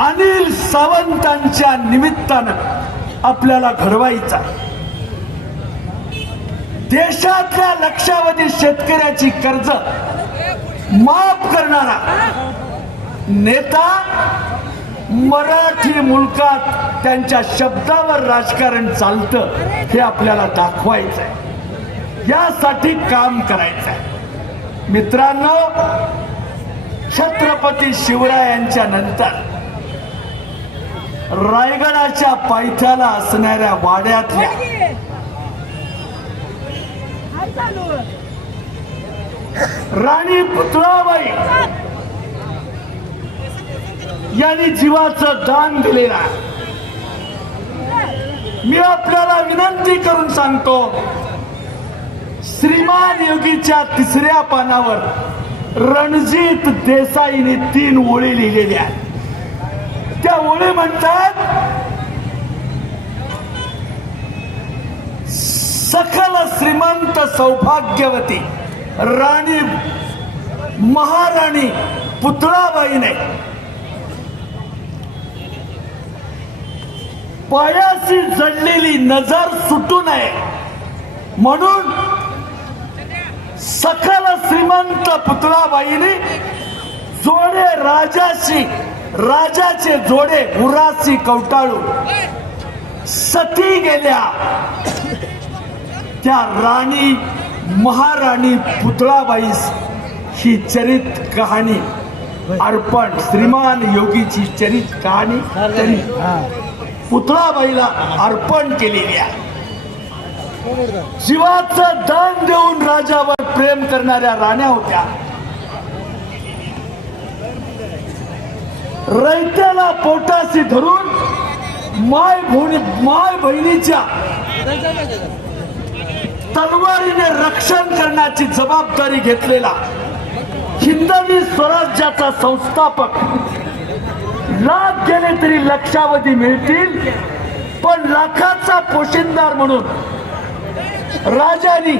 अनिल सावंतांच्या निमित्तानं आपल्याला घडवायचा. देशातल्या लक्षावधी शेतकऱ्याची कर्ज माफ करणारा नेता, मराठी मुलकात त्यांच्या शब्दावर राजकारण चालतं हे आपल्याला दाखवायचं आहे. यासाठी काम करायचं आहे. मित्रांनो, छत्रपती शिवरायांच्या नंतर रायगडाच्या पायथ्याला असणाऱ्या वाड्यातल्या राणी पुतळाबाई यांनी जीवाचं दान दिलेलं आहे. मी आपल्याला विनंती करून सांगतो, श्रीमान योगीच्या 3ऱ्या पानावर रणजित देसाईने 3 ओळी लिहिलेल्या आहेत. त्या ओळी म्हणतात, सकल श्रीमंत सौभाग्यवती राणी महाराणी पुतळाबाईने पायाशी जडलेली नजर सुटू नये म्हणून सकल श्रीमंत पुतळाबाईने जोडे राजाचे जोडे उरासी कवटाळून सती गेल्या. त्या राणी महाराणी पुतळाबाईस ही चरित कहाणी अर्पण, श्रीमान योगीची चरित कहाणी पुतळाबाईला अर्पण केलेली आहे. जीवाचं दान देऊन राजावर प्रेम करणाऱ्या राण्या होत्या. रयत्याला पोटाशी धरून माय बहिणीच्या तलवारीने रक्षण करण्याची जबाबदारी घेतलेला हिंदवी स्वराज्याचा संस्थापक. लाख गेले तरी लक्षावधी मिळतील, पण लाखाचा पोशिंदार म्हणून राजानी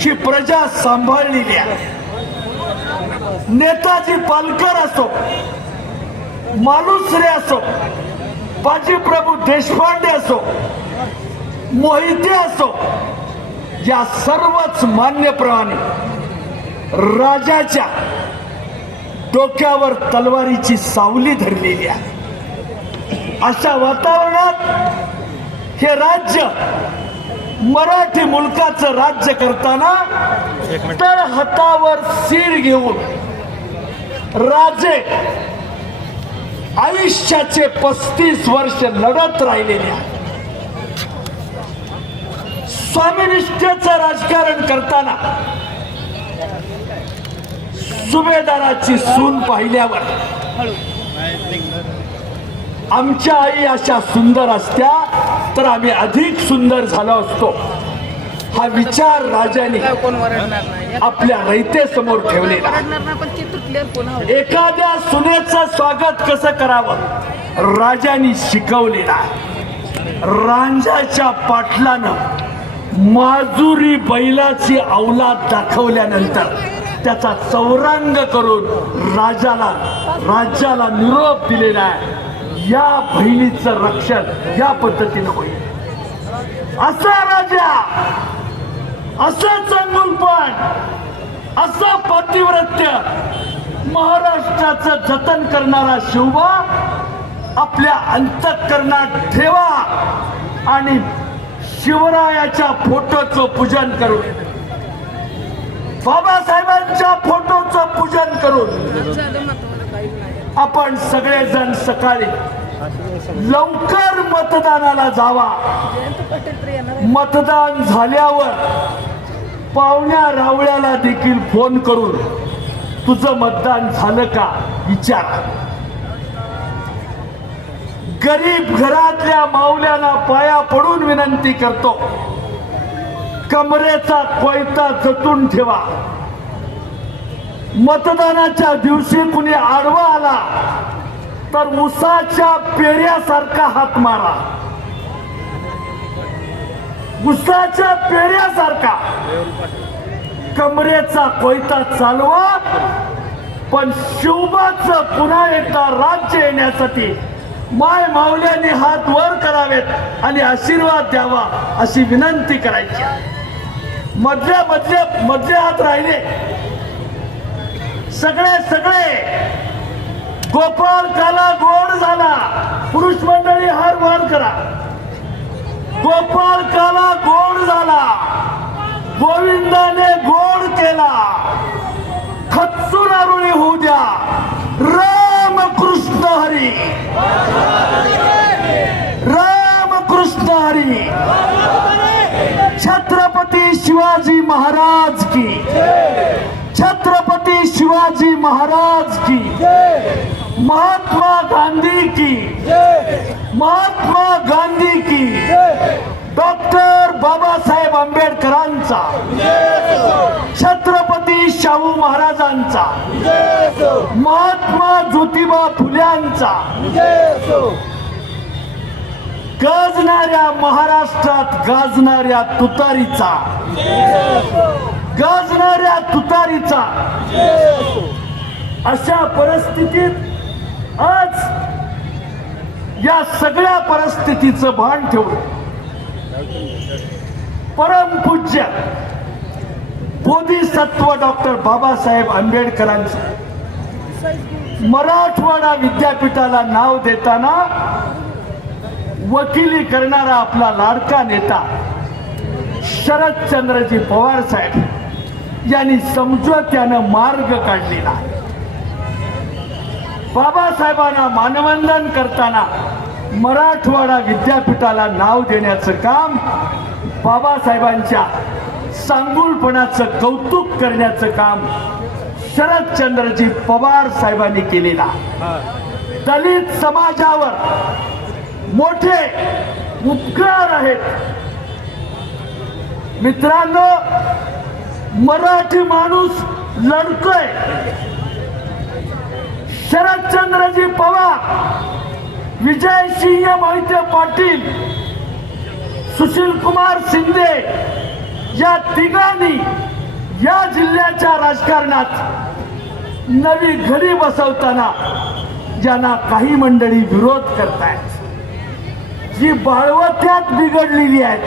ही प्रजा सांभाळलेली आहे. नेताजी पालकर असो, मालुसरे असो, बाजीप्रभू देशपांडे असो, मोहिते असो, या सर्वच मान्यप्रमाणे राजाच्या डोक्यावर तलवारीची सावली धरलेली आहे. अशा वातावरणात हे राज्य मराठी मुलकाचं राज्य करताना तर हातावर सीर घेऊन राजे आयुष्याचे 35 वर्ष लढत राहिलेले आहेत. स्वामीनिष्ठेचं राजकारण करताना सुभेदाराची सून पाहिल्यावर आमच्या आई अशा सुंदर असत्या तर आम्ही अधिक सुंदर झालो असतो, हा विचार राजाने आपल्या रयतेसमोर ठेवलेला. एखाद्या सुनेचं स्वागत कसं करावं राजांनी शिकवलेला. रांझाच्या पाटलानं माजुरी बैलाची अवलाद दाखवल्यानंतर त्याचा चौरंग करून राज्याला निरोप दिलेला आहे. या बहिणीचं रक्षण या पद्धतीनं होईल. असा राजा, असं चंगुलपण, असं पतिव्रत्य महाराष्ट्राचं जतन करणारा शिवबा आपल्या अंतःकरणात ठेवा आणि शिवरायाच्या फोटोचं पूजन करून, बाबासाहेबांच्या फोटोचं पूजन करून आपण सगळेजण सकाळी लवकर मतदानाला जावा. मतदान झाल्यावर पाहुण्या रावळ्याला देखील फोन करून तुझं मतदान झालं का विचार. गरीब घरातल्या माऊल्याला पाया पडून विनंती करतो, कमरेचा कोयता जतून ठेवा. मतदानाच्या दिवशी कुणी आडवा आला तर उसाच्या पेऱ्यासारखा हात मारा. उसाच्या पेऱ्यासारखा कमरेचा कोयता चालवा पण शिवबाचं पुन्हा एकदा राज्य येण्यासाठी माय माऊल्यांनी हात वर करावेत आणि आशीर्वाद द्यावा अशी विनंती करायची. मधले हात राहिले सगळे गोपाल काला गोड झाला. पुरुष मंडळी हार वर करा. गोपाल काला गोड झाला, गोविंदाने गोड केला, खचून आरुळी होऊ द्या. राम कृष्ण हरी, राम कृष्ण हरी. छत्रपती शिवाजी महाराज की, छत्रपती शिवाजी महाराज की, महात्मा गांधी की, महात्मा गांधी की, डॉक्टर बाबासाहेब आंबेडकरांचा, छत्रपती शाहू महाराजांचा, महात्मा ज्योतिबा फुल्यांचा, गाजणाऱ्या महाराष्ट्रात गाजणाऱ्या तुतारीचा, गाजणाऱ्या तुतारीचा. अशा परिस्थितीत आज या सगळ्या परिस्थितीचं भान ठेवून परमपूज्य बोधिसत्व डॉक्टर बाबासाहेब आंबेडकरांचं मराठवाडा विद्यापीठाला नाव देताना वकिली करणारा आपला लाडका नेता शरदचंद्रजी पवार साहेब यांनी समझोत्यानं मार्ग काढलेला. बाबासाहेबांना मानवंदन करताना मराठवाडा विद्यापीठाला नाव देण्याचं काम, बाबासाहेबांच्या सांगुलपणाचं कौतुक करण्याचं काम शरदचंद्रजी पवार साहेबांनी केलेला. दलित समाजावर मोठे उपकार आहेत. मित्रांनो, मराठी माणूस लढतोय. शरदचंद्रजी पवार, विजयसिंह मोहिते पाटील, सुशील कुमार शिंदे या तिघांनी या जिल्ह्याच्या राजकारणात नवी घडी बसवताना ज्यांना काही मंडळी विरोध करतायत, जी बाळवत्यात बिघडलेली आहेत,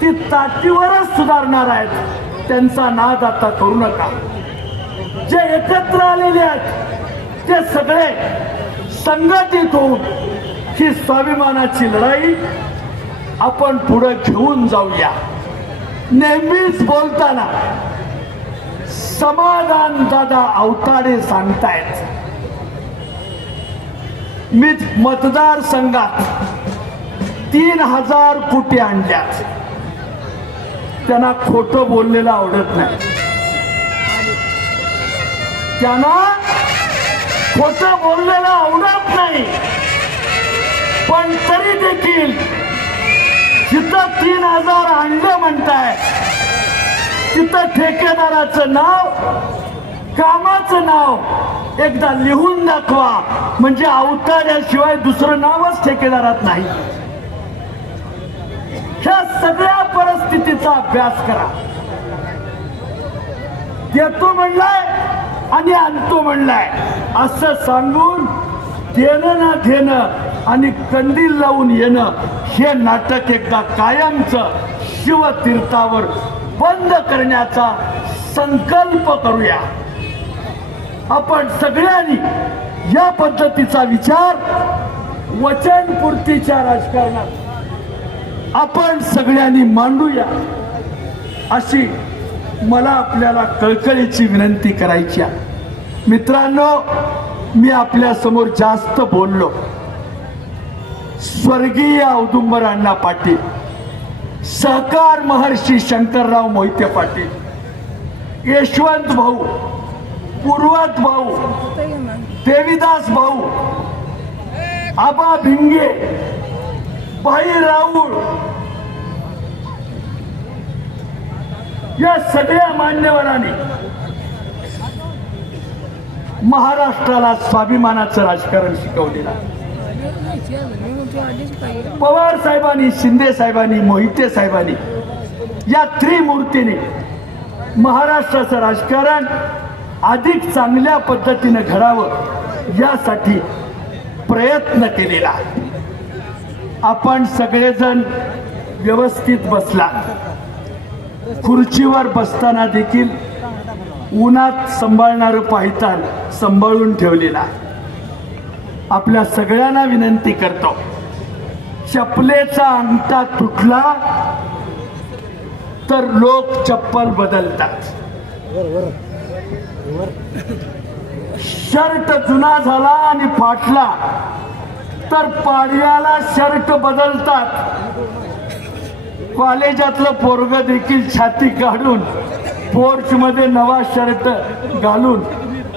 ती ताटीवरच सुधारणार आहेत, त्यांचा नाद आता करू नका. जे एकत्र आलेले आहेत ते सगळे संघटित होऊन ही स्वाभिमानाची लढाई आपण पुढे घेऊन जाऊया. नेहमीच बोलताना समाधान दादा अवताडे सांगतायत, मी मतदारसंघात 3000 कोटी आणल्यात. त्यांना खोटं बोललेलं आवडत नाही. त्यांना खोटं बोललेलं आवडत नाही. पण तरी देखील जिथं 3000 आणलं म्हणताय, तिथं ठेकेदाराचं नाव, कामाचं नाव एकदा लिहून दाखवा, म्हणजे अवताड्याशिवाय दुसरं नावच ठेकेदारात नाही. ह्या सगळ्या परिस्थितीचा अभ्यास करा. देतो म्हणलाय आणि आणतो म्हणलाय असं सांगून देणं ना घेणं आणि कंदील लावून येणं हे नाटक एकदा कायमचं शिवतीर्थावर बंद करण्याचा संकल्प करूया. आपण सगळ्यांनी या पद्धतीचा विचार वचनपूर्तीच्या राजकारणात आपण सगळ्यांनी मांडूया, अशी मला आपल्याला कळकळीची विनंती करायची आहे. मित्रांनो, मी आपल्या समोर जास्त बोललो. स्वर्गीय औदुंबर अण्णा पाटील, सहकार महर्षी शंकरराव मोहिते पाटील, यशवंत भाऊ, पूर्वत भाऊ, देवीदास भाऊ, आबा भिंगे, भाई राऊळ, या सगळ्या मान्यवरांनी महाराष्ट्राला स्वाभिमानाचं राजकारण शिकवलेलं. पवार साहेबांनी, शिंदे साहेबांनी, मोहिते साहेबांनी या त्रिमूर्तीने महाराष्ट्राचं राजकारण अधिक चांगल्या पद्धतीने घडावं यासाठी प्रयत्न केलेला. आपण सगळेजण व्यवस्थित बसला. खुर्चीवर बसताना देखील उन्हात सांभाळणारं पायतान सांभाळून ठेवलेला. आपल्या सगळ्यांना विनंती करतो, चपलेचा अंगठा तुटला तर लोक चप्पल बदलतात. शर्ट जुना झाला आणि फाटला तर पाडव्याला शर्ट बदलतात. कॉलेजातलं पोरग देखील छाती काढून पोर्च मध्ये नवा शर्ट घालून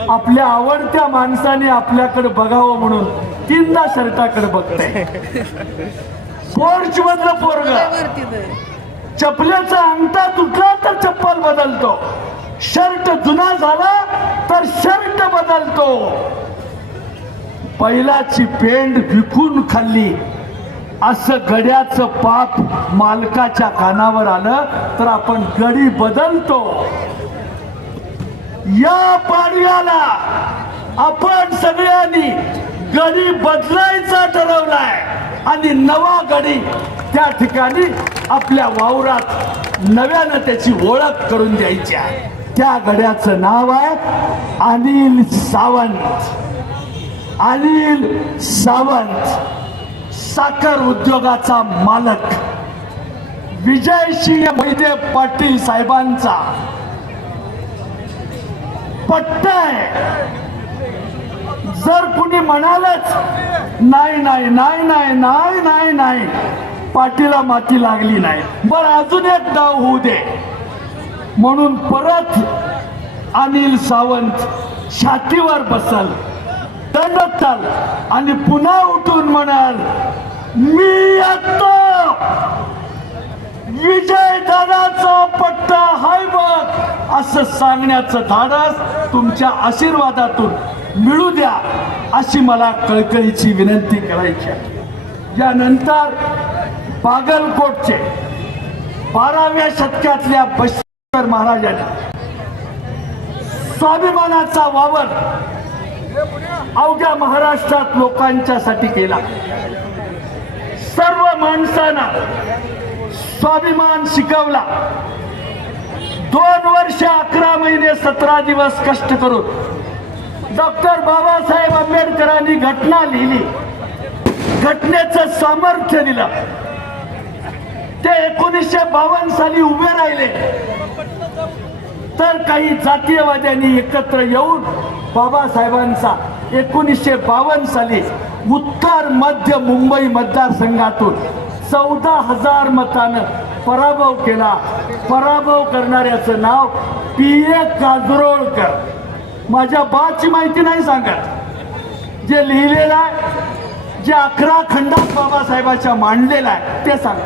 आपल्या आवडत्या माणसाने आपल्याकडे बघावं म्हणून 3दा शर्टाकडे बघते. पोर्च मधलं पोरग चपलेचा अंगठा तुटला तर चप्पल बदलतो, शर्ट जुना झाला तर शर्ट बदलतो. बैलाची पेंड विकून खाल्ली असं गड्याचं पाप मालकाच्या कानावर आलं तर आपण गडी बदलतो. या पाडव्याला आपण सगळ्यांनी गडी बदलायचा ठरवलाय आणि नवा गडी त्या ठिकाणी आपल्या वावरात नव्यानं त्याची ओळख करून द्यायची आहे. त्या गड्याचं नाव आहे अनिल सावंत. अनिल सावंत साखर उद्योगाचा मालक, विजयसिंह मोहिते पाटील साहेबांचा पट्टा आहे. जर कुणी म्हणालच नाही नाही नाही नाही नाही नाही नाही पाटीला माती लागली नाही, बरं अजून एक डाव होऊ दे म्हणून परत अनिल सावंत छातीवर बसल, दंडत चाल आणि पुन्हा उठून म्हणाल मी येतो, विजय दादाचा पट्टा हाय बघ असं सांगण्याचं धाडस तुमच्या आशीर्वादातून मिळू द्या अशी मला कळकळीची विनंती करायची आहे. यानंतर बागलकोटचे 12व्या शतकातल्या बशेश्वर महाराजांनी स्वाभिमानाचा वावर अवघ्या महाराष्ट्रात लोकांच्यासाठी केला. सर्व माणसांना स्वाभिमान शिकवला. 2 वर्ष 11 महिने 17 दिवस कष्ट करून डॉक्टर बाबासाहेब आंबेडकरांनी घटना लिहिली, घटनेचं सामर्थ्य दिलं. ते 1952 साली उभे राहिले तर काही जातीयवाद्यांनी एकत्र येऊन बाबासाहेबांचा 1952 साली उत्तर मध्य मुंबई मतदारसंघातून 14,000 मतानं पराभव केला. पराभव करणाऱ्याचं नाव P.A. काजरोळकर. माझ्या बाची माहिती नाही सांगत, जे लिहिलेलं आहे, जे 11 खंडात बाबासाहेबांच्या मांडलेलं आहे ते सांगा.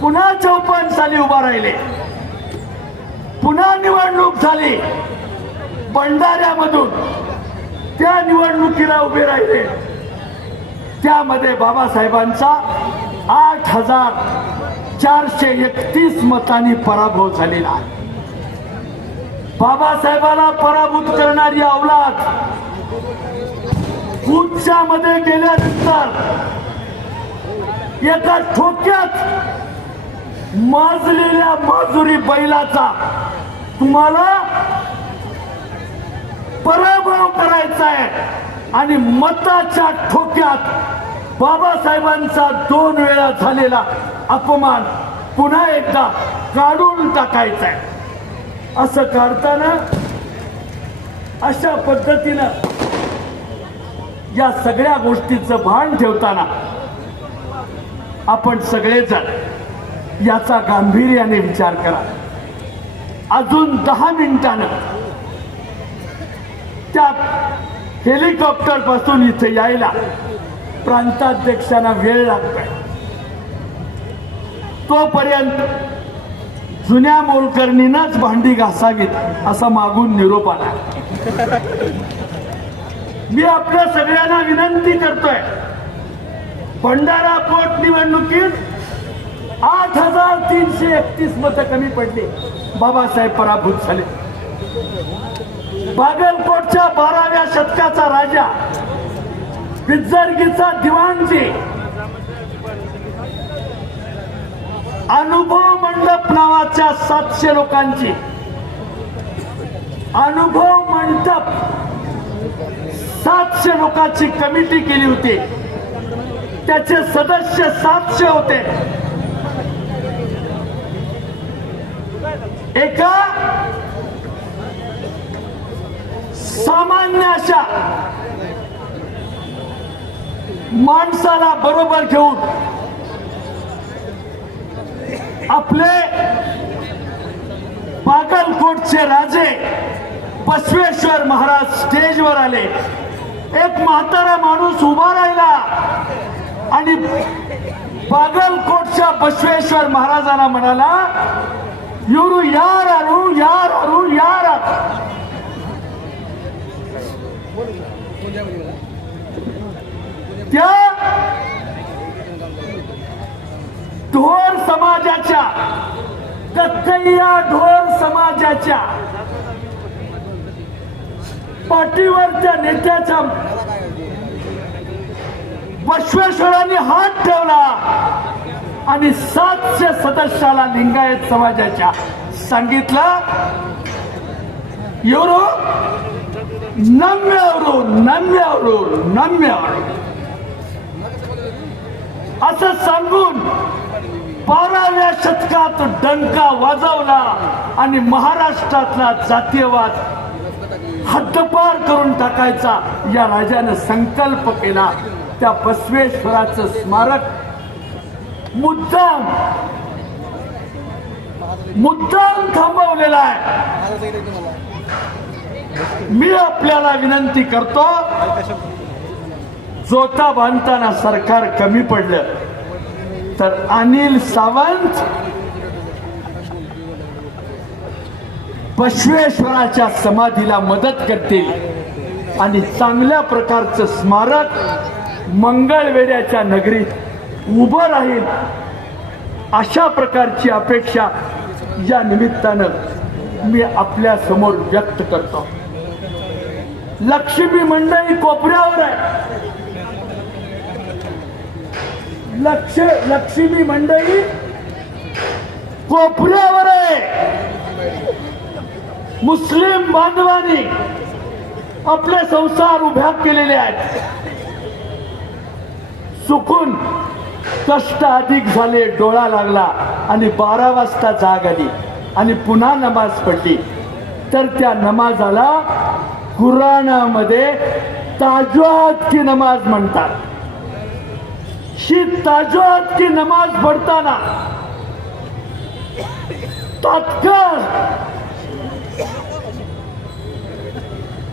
पुन्हा 54 साली उभा राहिले, पुन्हा निवडणूक झाली भंडाऱ्यामधून, त्या निवडणुकीला उभे राहिले. त्यामध्ये बाबासाहेबांचा 8,431 मतांनी पराभव झालेला आहे. बाबासाहेबाला पराभूत करणारी अवलाद मध्ये गेल्यानंतर एका ठोक्यात माजलेल्या माजुरी बैलाचा तुम्हाला पराभव करायचा आहे आणि मताच्या ठोक्यात बाबासाहेबांचा 2 वेळा झालेला अपमान पुन्हा एकदा काढून टाकायचा आहे. असं काढताना अशा पद्धतीनं या सगळ्या गोष्टीचं भान ठेवताना आपण सगळेजण याचा गांभीर्याने विचार करा. अजून 10 मिनिटानं त्या हेलिकॉप्टर पासून इथे यायला प्रांताध्यक्षांना वेळ लागतोय. तोपर्यंत जुन्या मोलकरणीनंच भांडी घासावीत असा मागून निरोप आला. मी आपल्या सगळ्यांना विनंती करतोय, भंडारा पोटनिवडणुकीत 8,331 मतं कमी पडली, बाबासाहेब पराभूत झाले. बागलकोटच्या 12व्या शतकाचा राजा, बिज्जरगीचा दिवाणजी, अनुभव मंडप नावाच्या 700 लोकांची अनुभव मंडप 700 लोकांची कमिटी केली होती. त्याचे सदस्य 700 होते. एका सामान्य अशा माणसाला बरोबर घेऊन आपले बागलकोटचे राजे बसवेश्वर महाराज स्टेजवर आले. एक म्हातारा माणूस उभा राहिला आणि बागलकोटच्या बसवेश्वर महाराजांना म्हणाला, "युरू यार आरू यार आरू यार आरू." त्या ढोर समाजाच्या, कक्कैया ढोर समाजाच्या पाठीवरच्या नेत्याच्या बसवेश्वरांनी हात ठेवला आणि 700 सदस्याला लिंगायत समाजाच्या सांगितलं, "योरो नम्यवरू नम्यवरू नम्यवरू." असं सांगून 12व्या शतकात डंका वाजवला आणि महाराष्ट्रातला जातीयवाद हद्दपार करून टाकायचा या राजाने संकल्प केला. त्या बसवेश्वराचं स्मारक मुद्दाम थांबवलेलं आहे. मी आपल्याला विनंती करतो, जोता बांधताना सरकार कमी पडलं तर अनिल सावंत बसवेश्वराच्या समाधीला मदत करतील आणि चांगल्या प्रकारचं स्मारक मंगळवेढ्याच्या नगरीत उभं राहील, अशा प्रकारची अपेक्षा या निमित्तानं मी आपल्या समोर व्यक्त करतो. लक्ष्मी मंडळी कोपऱ्यावर आहे. लक्ष्मी मंडळी कोपऱ्यावर आहे. मुस्लिम बांधवांनी आपले संसार उभ्या केलेले आहेत. चुकून कष्ट अधिक झाले, डोळा लागला आणि 12 वाजता जाग आली आणि पुन्हा नमाज पडली तर त्या नमाजाला कुराणामध्ये ताजुआत की नमाज म्हणतात. ही ताजुआत की नमाज पडताना तात्काळ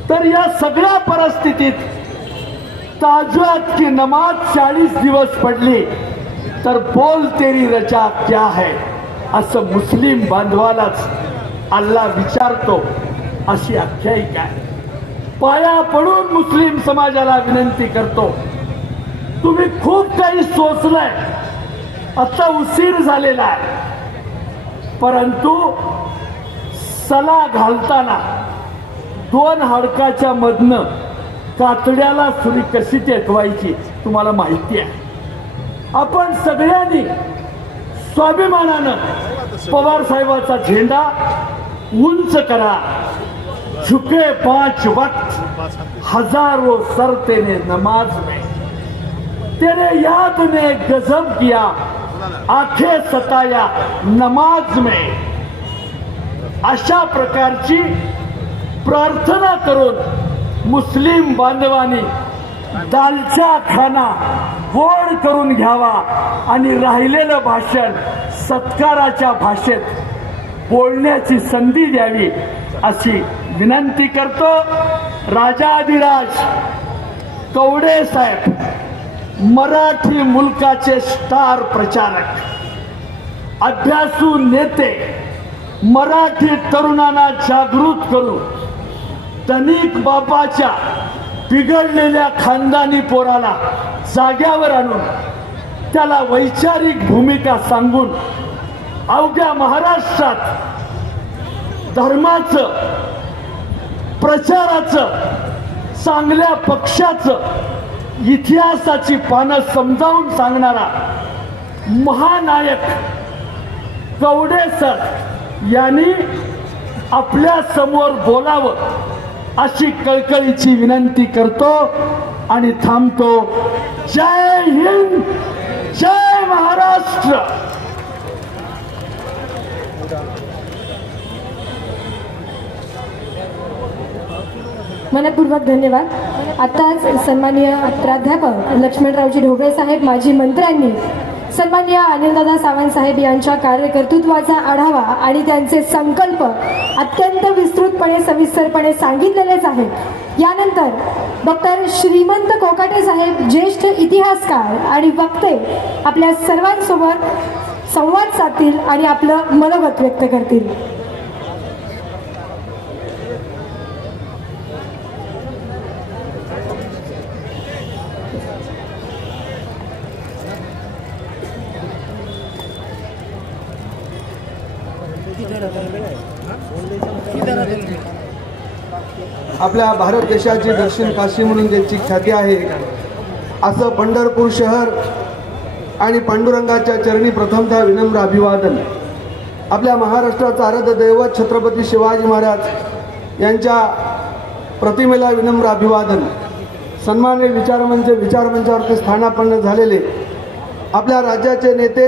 तर या सगळ्या परिस्थितीत ताजुआत की नमाज 40 दिवस पडली तर बोल तेरी रजा क्या है असं मुस्लिम बांधवालाच अल्लाह विचारतो, अशी आख्यायिका आहे. पाया पडून मुस्लिम समाजाला विनंती करतो, तुम्ही खूप काही सोचलंय, आता उशीर झालेला आहे, परंतु सला घालताना 2 हाडकाच्या मधनं कातड्याला सुरी कशी टेकवायची तुम्हाला माहिती आहे. आपण सगळ्यांनी स्वाभिमानानं पवार साहेबाचा झेंडा उंच करा. झुके 5 वक्त हजारों सर तेने नमाज में, तेरे याद ने गजब किया आंखें सताया नमाज में. अशा प्रकारची प्रार्थना करून मुस्लिम बांधवांनी दालचा खाना गोड करून घ्यावा आणि राहिलेलं भाषण सत्काराच्या भाषेत बोलण्याची संधी द्यावी अशी विनंती करतो. राजाधिराज कवडे साहेब, मराठी मुलकाचे स्टार प्रचारक, अभ्यासू नेते, मराठी तरुणांना जागृत करून धनिक बापाच्या बिघडलेल्या खानदानी पोराला जाग्यावर आणून त्याला वैचारिक भूमिका सांगून अवघ्या महाराष्ट्रात धर्माचं प्रचाराचं, चांगल्या पक्षाचं, इतिहासाची पानं समजावून सांगणारा महानायक कवडे सर यांनी आपल्या समोर बोलावं अशी कळकळीची विनंती करतो आणि थांबतो. जय हिंद, जय महाराष्ट्र. मनपूर्वक धन्यवाद. आताच सन्माननीय प्राध्यापक लक्ष्मणरावजी ढोबळे साहेब, माजी मंत्र्यांनी सन्माननीय अनिलदादा सावंत साहेब यांच्या कार्यकर्तृत्वाचा आढावा आणि त्यांचे संकल्प अत्यंत विस्तृतपणे सविस्तरपणे सांगितलेलेच आहेत. यानंतर डॉक्टर श्रीमंत कोकाटे साहेब, ज्येष्ठ इतिहासकार आणि वक्ते, आपल्या सर्वांसोबत संवाद साधतील आणि आपलं मनोगत व्यक्त करतील. आपल्या भारत देशाची दक्षिण काशी म्हणून ज्यांची ख्याती आहे, असं पंढरपूर शहर आणि पांडुरंगाच्या चरणी प्रथमतः विनम्र अभिवादन. आपल्या महाराष्ट्राचा आराध्य दैवत छत्रपती शिवाजी महाराज यांच्या प्रतिमेला विनम्र अभिवादन. सन्मान्य विचारमंचावरती स्थानापन्न झालेले आपल्या राज्याचे नेते,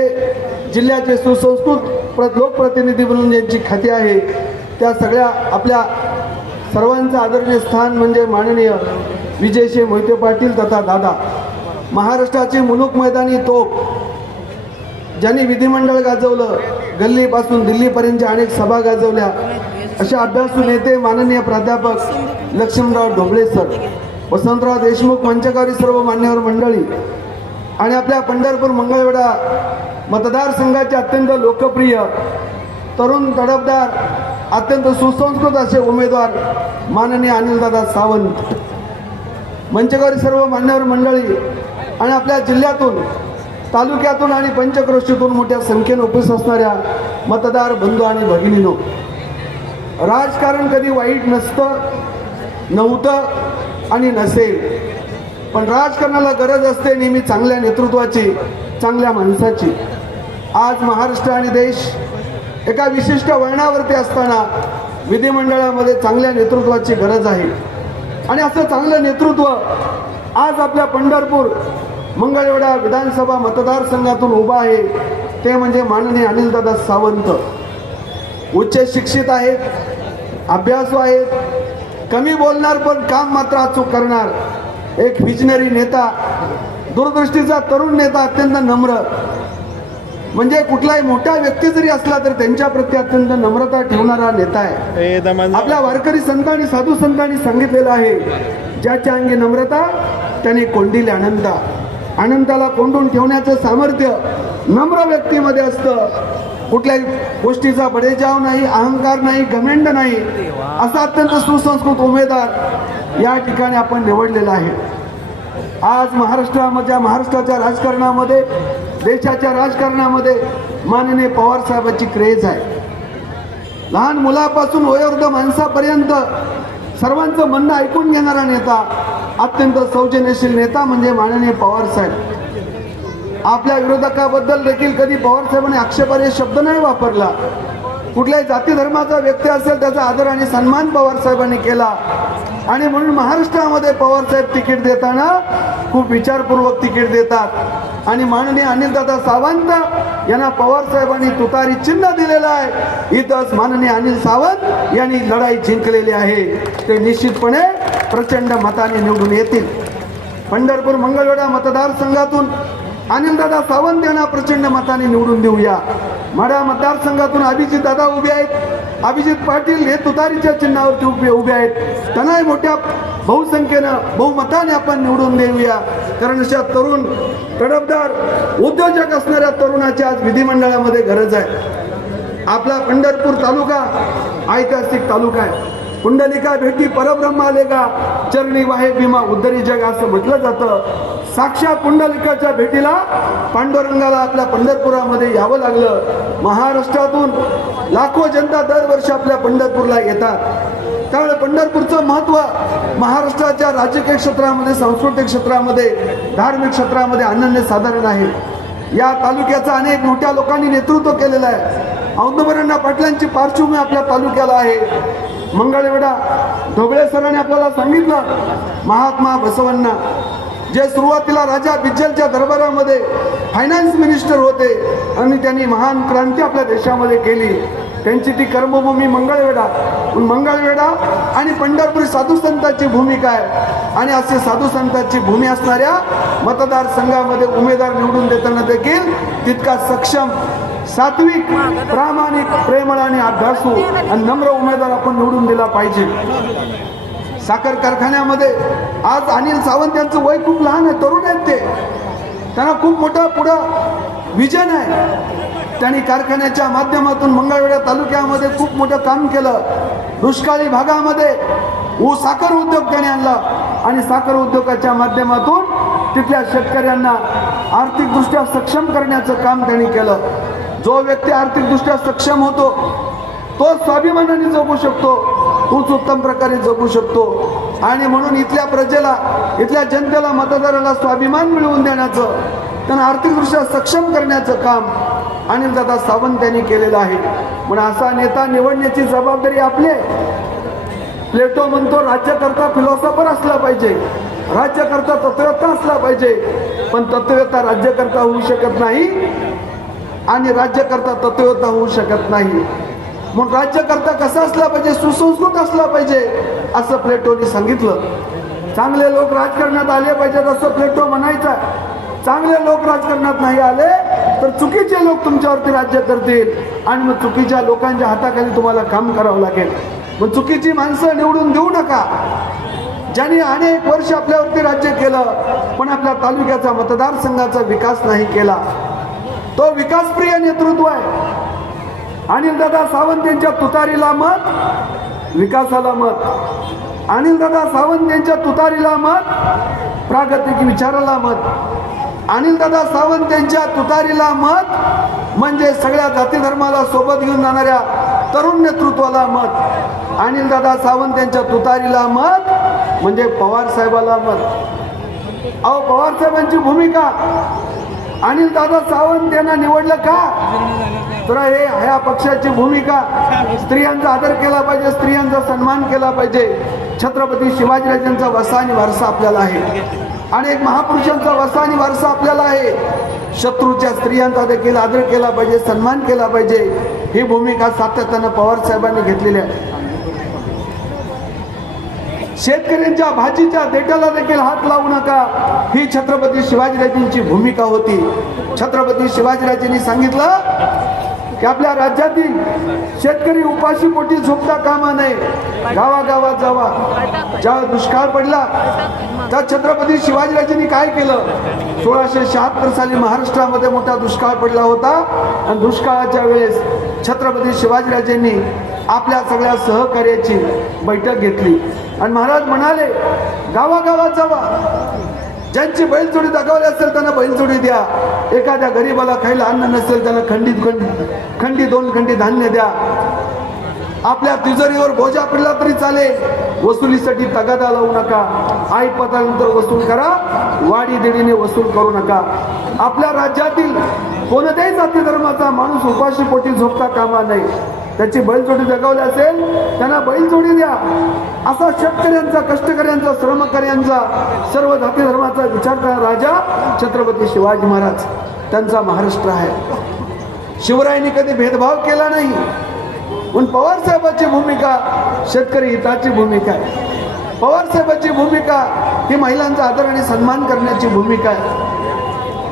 जिल्ह्याचे सुसंस्कृत लोकप्रतिनिधी म्हणून ज्यांची ख्याती आहे, त्या सगळ्या आपल्या सर्वांचं आदरणीय स्थान म्हणजे माननीय विजयसिंह मोहिते पाटील तथा दादा. महाराष्ट्राची मुलूक मैदानी तोप, ज्यांनी विधिमंडळ गाजवलं, गल्लीपासून दिल्लीपर्यंतच्या अनेक सभा गाजवल्या, अशा अभ्यासू नेते माननीय प्राध्यापक लक्ष्मणराव ढोबळे सर, वसंतराव देशमुख, मंचकावरील सर्व मान्यवर मंडळी आणि आपल्या पंढरपूर मंगळवेढा मतदारसंघाचे अत्यंत लोकप्रिय, तरुण, तडफदार, अत्यंत सुसंस्कृत असे उमेदवार माननीय अनिलदादा सावंत, मंचकावरील सर्व मान्यवर मंडळी आणि आपल्या जिल्ह्यातून, तालुक्यातून आणि पंचक्रोशीतून मोठ्या संख्येने उपस्थित असणाऱ्या मतदार बंधू आणि भगिनींनो, राजकारण कधी वाईट नसतं, नव्हतं आणि नसेल, पण राजकारणाला गरज असते नेहमी चांगल्या नेतृत्वाची, चांगल्या माणसाची. आज महाराष्ट्र आणि देश एका विशिष्ट वळणावरती असताना विधिमंडळामध्ये चांगल्या नेतृत्वाची गरज आहे. आणि असं चांगलं नेतृत्व आज आपल्या पंढरपूर मंगळवेढा विधानसभा मतदारसंघातून उभा आहे, ते म्हणजे माननीय अनिलदादा सावंत. उच्च शिक्षित आहेत, अभ्यासू आहेत, कमी बोलणार पण काम मात्र अचूक करणार, एक विजनरी नेता, दूरदृष्टीचा तरुण नेता, अत्यंत नम्र, म्हणजे कुठलाही मोठा व्यक्ती जरी असला तर त्यांच्या प्रती अत्यंत नम्रता ठेवणारा नेता आहे. आपल्या वारकरी संतांनी, साधू संतांनी सांगितलेलं आहे, ज्याच्या अंगी नम्रता त्याने कोंडील अनंता. अनंताला कोंडून ठेवण्याचं सामर्थ्य नम्र व्यक्तीमध्ये असतं. कुठल्याही गोष्टीचा बडेजाव नाही, अहंकार नाही, घमंड नाही, असा अत्यंत सुसंस्कृत उमेदवार या ठिकाणी आपण निवडलेला आहे. आज महाराष्ट्राच्या राजकारणामध्ये, देशाच्या राजकारणामध्ये माननीय पवार साहेबांची क्रेज आहे. लहान मुलापासून वयोवृद्ध माणसापर्यंत सर्वांचं म्हणणं ऐकून घेणारा नेता, अत्यंत सौजन्यशील नेता म्हणजे माननीय पवार साहेब. आपल्या विरोधकाबद्दल देखील कधी पवार साहेबांनी आक्षेपार्ह शब्द नाही वापरला. कुठल्याही जाती धर्माचा व्यक्ती असेल त्याचा आदर आणि सन्मान पवार साहेबांनी केला. आणि म्हणून महाराष्ट्रामध्ये पवार साहेब तिकीट देताना खूप विचारपूर्वक तिकीट देतात. आणि माननीय अनिलदादा सावंत यांना पवार साहेबांनी तुतारी चिन्ह दिलेलं आहे. इथंच माननीय अनिल सावंत यांनी लढाई जिंकलेली आहे. ते निश्चितपणे प्रचंड मताने निवडून येतील. पंढरपूर मंगळवेढा मतदारसंघातून अनिलदादा सावंत यांना प्रचंड मताने निवडून देऊया. माढा मतदारसंघातून अभिजित दादा उभे आहेत. अभिजित पाटील हे तुतारीच्या चिन्हावरती उभे आहेत. त्यांनाही मोठ्या बहुसंख्येनं, बहुमताने आपण निवडून देऊया. कारण अशा तरुण, तडफदार, उद्योजक असणाऱ्या तरुणाची आज विधिमंडळामध्ये गरज आहे. आपला पंढरपूर तालुका ऐतिहासिक तालुका आहे. कुंडलिका भेटी परब्रह्म आलेगा, चरणी वाहे भीमा उद्धरी जग असं म्हटलं जातं. साक्षात कुंडलिकाच्या भेटीला पांडुरंगाला आपल्या पंढरपुरामध्ये यावं लागलं. महाराष्ट्रातून लाखो जनता दरवर्षी आपल्या पंढरपूरला येतात. त्यामुळे पंढरपूरचं महत्त्व महाराष्ट्राच्या राजकीय क्षेत्रामध्ये, सांस्कृतिक क्षेत्रामध्ये, धार्मिक क्षेत्रामध्ये अनन्य साधारण आहे. या तालुक्याचं अनेक मोठ्या लोकांनी नेतृत्व केलेलं आहे. औदुंबराव पाटलांची पार्श्वभूमी आपल्या तालुक्याला आहे. मंगळवेढा ढोबळे सरांनी आपल्याला सांगितलं, महात्मा बसवण्णा जे सुरुवातीला राजा बिज्जलच्या दरबारामध्ये फायनान्स मिनिस्टर होते आणि त्यांनी महान क्रांती आपल्या देशामध्ये केली. त्यांची ती कर्मभूमी मंगळवेढा आणि पंढरपूर साधू संतांची भूमिका आहे. आणि असे साधू संतांची भूमी असणाऱ्या मतदारसंघामध्ये उमेदवार निवडून देताना देखील तितका सक्षम, सात्विक, प्रामाणिक, प्रेमळ आणि अभ्यासू आणि नम्र उमेदवार आपण निवडून दिला पाहिजे. साखर कारखान्यामध्ये आज अनिल सावंत यांचं वय खूप लहान आहे, तरुण आहेत ते. त्यांना खूप मोठं पुढं विजन आहे. त्यांनी कारखान्याच्या माध्यमातून मंगळवेढा तालुक्यामध्ये खूप मोठं काम केलं. दुष्काळी भागामध्ये साखर उद्योग त्यांनी आणला आणि साखर उद्योगाच्या माध्यमातून तिथल्या शेतकऱ्यांना आर्थिकदृष्ट्या सक्षम करण्याचं काम त्यांनी केलं. जो व्यक्ती आर्थिकदृष्ट्या सक्षम होतो तो स्वाभिमानाने जगू शकतो, तोच उत्तम प्रकारे जगू शकतो. आणि म्हणून इथल्या प्रजेला, इथल्या जनतेला, मतदाराला स्वाभिमान मिळवून देण्याचं, त्यांना आर्थिकदृष्ट्या सक्षम करण्याचं काम अनिलदादा सावंत यांनी केलेलं आहे. म्हणून असा नेता निवडण्याची जबाबदारी आपली आहे. प्लेटो म्हणतो राज्यकर्ता फिलॉसॉफर असला पाहिजे, राज्यकर्ता तत्ववेत्ता असला पाहिजे. पण तत्ववेत्ता राज्यकर्ता होऊ शकत नाही आणि राज्यकर्ता तत्ववेत्ता होऊ शकत नाही. म्हणून राज्यकर्ता कसा असला पाहिजे? सुसंस्कृत असला पाहिजे, असं प्लेटोने सांगितलं. चांगले लोक राजकारणात आले पाहिजेत असं प्लेटो म्हणायचा. चांगले लोक राजकारणात नाही आले तर चुकीचे लोक तुमच्यावरती राज्य करतील आणि मग चुकीच्या लोकांच्या हाताखाली तुम्हाला काम करावं लागेल. मग चुकीची माणसं निवडून देऊ नका. ज्यांनी अनेक वर्ष आपल्यावरती राज्य केलं पण आपल्या तालुक्याचा, मतदारसंघाचा विकास नाही केला, तो विकासप्रिय नेतृत्व आहे. अनिलदादा सावंत यांच्या तुतारीला मत, विकासाला मत. अनिलदादा सावंत यांच्या तुतारीला मत, प्रागतिक विचाराला मत. अनिलदादा सावंत यांच्या तुतारीला मत म्हणजे सगळ्या जाती धर्माला सोबत घेऊन जाणाऱ्या तरुण नेतृत्वाला मत. अनिलदादा सावंत यांच्या तुतारीला मत म्हणजे पवार साहेबाला मत. अहो, पवार साहेबांची भूमिका, अनिलदादा सावंत यांना निवडलं का? तर हे ह्या पक्षाची भूमिका, स्त्रियांचा आदर केला पाहिजे, स्त्रियांचा सन्मान केला पाहिजे. छत्रपती शिवाजीराजांचा वसा आणि वारसा आपल्याला आहे. अनेक महापुरुषांचा वसा आणि वारसा आपल्याला आहे. शत्रूच्या स्त्रियांचा देखील आदर केला पाहिजे, सन्मान केला पाहिजे. ही भूमिका सातत्यानं पवार साहेबांनी घेतलेली आहे. शेतकऱ्यांच्या भाजीच्या देठाला देखील हात लावू नका, ही छत्रपती शिवाजीराजांची भूमिका होती. छत्रपती शिवाजीराजांनी सांगितलं की आपल्या राज्यातील शेतकरी उपाशी पोटी झोपता कामा नये, गावागावात जावा. ज्यावेळी दुष्काळ पडला त्या छत्रपती शिवाजीराजांनी काय केलं? 1676 साली महाराष्ट्रामध्ये मोठा दुष्काळ पडला होता आणि दुष्काळाच्या वेळेस छत्रपती शिवाजीराजांनी आपल्या सगळ्या सहकार्याची बैठक घेतली आणि महाराज म्हणाले, गावागावात जावा. ज्यांची बैलजोडी दाखवली असेल त्यांना बैलजोडी द्या. एखाद्या गरीबाला खायला अन्न नसेल त्यांना खंडी 2 खंडी धान्य द्या. आपल्या तिजोरीवर बोजा पडला तरी चालेल, वसुलीसाठी तगादा लावू नका. आई पतानंतर वसूल करा, वाडी देडीने वसूल करू नका. आपल्या राज्यातील कोणत्याही जाती धर्माचा माणूस उपाशी पोटी झोपता कामा नये. त्याची बैलजोडी जगवली असेल त्यांना बैलजोडी द्या. असा शेतकऱ्यांचा, कष्टकऱ्यांचा, श्रमकऱ्यांचा, सर्व जाती धर्माचा विचार करणारा राजा छत्रपती शिवाजी महाराज, त्यांचा महाराष्ट्र आहे. शिवरायांनी कधी भेदभाव केला नाही. पण पवार साहेबांची भूमिका शेतकरी हिताची भूमिका आहे. पवार साहेबांची भूमिका ही महिलांचा आदर आणि सन्मान करण्याची भूमिका आहे.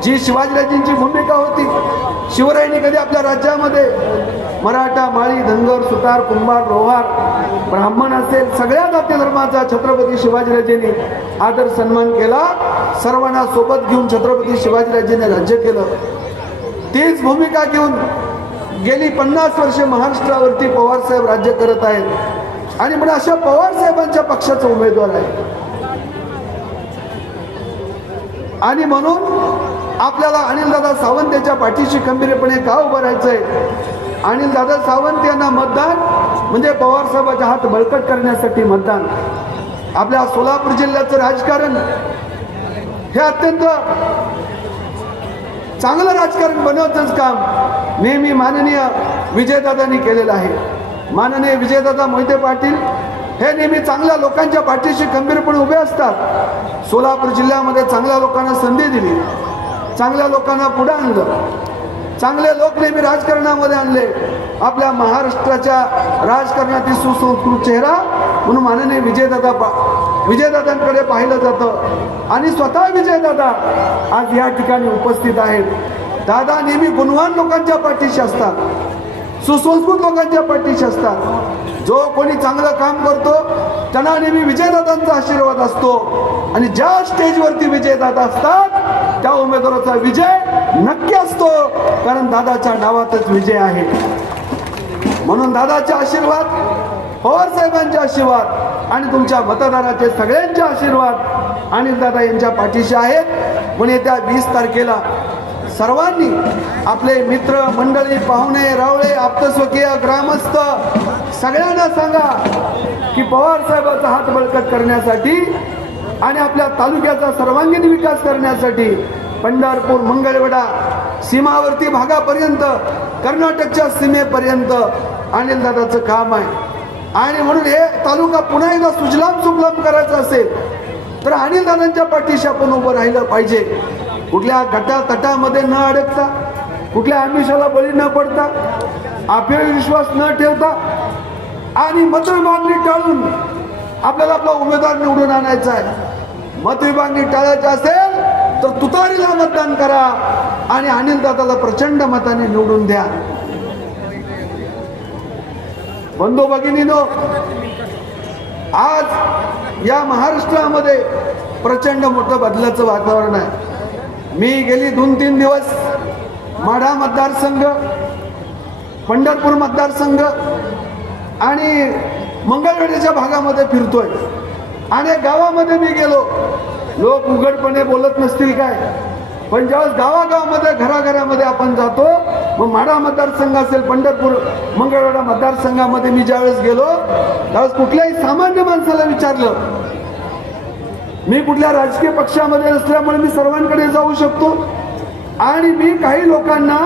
जी शिवाजीराजांची भूमिका होती, शिवरायांनी कधी आपल्या राज्यामध्ये मराठा, माळी, धनगर, सुतार, कुंभार, लोहार, ब्राह्मण असेल सगळ्या जाती धर्माचा छत्रपती शिवाजीराजांनी आदर सन्मान केला. सर्वांना सोबत घेऊन छत्रपती शिवाजीराजांनी राज्य केलं. तीच भूमिका घेऊन गेली 50 वर्षे महाराष्ट्रावरती पवार साहेब राज्य करत आहेत आणि म्हणून अशा पवार साहेबांच्या पक्षाचा उमेदवार आहे. आणि म्हणून आपल्याला अनिलदादा सावंत यांच्या पाठीशी खंबीरपणे का उभं राहायचंय? अनिलदादा सावंत यांना मतदान म्हणजे पवार साहेबांचा हात बळकट करण्यासाठी मतदान. आपल्या सोलापूर जिल्ह्याचं राजकारण हे अत्यंत चांगलं राजकारण बनवण्याचं काम नेहमी माननीय विजयदादांनी केलेलं आहे. माननीय विजयदादा मोहिते पाटील हे नेहमी चांगल्या लोकांच्या पाठीशी खंबीरपणे उभे असतात. सोलापूर जिल्ह्यामध्ये चांगल्या लोकांना संधी दिली, चांगल्या लोकांना पुढे आणलं, चांगले लोक नेहमी राजकारणामध्ये आणले. आपल्या महाराष्ट्राच्या राजकारणातील सुसंस्कृत चेहरा म्हणून माननीय विजयदादांकडे पाहिलं जातं आणि स्वतः विजयदादा आज या ठिकाणी उपस्थित आहेत. दादा नेहमी गुणवान लोकांच्या पाठीशी असतात, सुसंस्कृत लोकांच्या पाठीशी असतात. जो कोणी चांगलं काम करतो त्यांना नेहमी विजयदादांचा आशीर्वाद असतो आणि ज्या स्टेजवरती विजयदादा असतात त्या उमेदवाराचा विजय नक्की असतो, कारण दादाच्या नावातच विजय आहे. म्हणून दादाचे आशीर्वाद, पवार साहेबांचे आशीर्वाद आणि तुमच्या मतदाराचे सगळ्यांचे आशीर्वाद अनिल दादा यांच्या पाठीशी आहेत. म्हणून येत्या 20 तारखेला सर्वांनी आपले मित्र मंडळी, पाहुणे रावळे, आप्तस्वकीय, ग्रामस्थ सगळ्यांना सांगा की पवार साहेबांचा हात बळकट करण्यासाठी आणि आपल्या तालुक्याचा सर्वांगीण विकास करण्यासाठी पंढरपूर, मंगळवेढा सीमावर्ती भागापर्यंत, कर्नाटकच्या सीमेपर्यंत अनिलदादाचं काम आहे. आणि म्हणून हे तालुका पुन्हा एकदा सुजलाम सुफलाम करायचा असेल तर अनिलदादांच्या पाठीशी आपण उभं राहिलं पाहिजे. कुठल्या गटातटामध्ये न अडकता, कुठल्या आमिषाला बळी न पडता, आपल्यावर विश्वास न ठेवता आणि मतविभागणी टाळून आपल्याला आपला उमेदवार निवडून आणायचा आहे. मतविभागणी टाळायची असेल तर तुतारीला मतदान करा आणि अनिलदादाला प्रचंड मताने निवडून द्या. बंधू भगिनीनो, आज या महाराष्ट्रामध्ये प्रचंड मोठं बदलाचं वातावरण आहे. मी गेली 2-3 दिवस माढा मतदारसंघ, पंढरपूर मतदारसंघ आणि मंगळवेढ्याच्या भागामध्ये फिरतोय. अनेक गावामध्ये मी गेलो. लोक उघडपणे बोलत नसतील काय, पण ज्यावेळेस गावागावामध्ये, घराघरामध्ये आपण जातो, मग माढा मतदारसंघ असेल, पंढरपूर, मंगळवेढा मतदारसंघामध्ये मी ज्यावेळेस गेलो त्यावेळेस कुठल्याही सामान्य माणसाला विचारलं, मी कुठल्या राजकीय पक्षामध्ये नसल्यामुळे मी सर्वांकडे जाऊ शकतो आणि मी काही लोकांना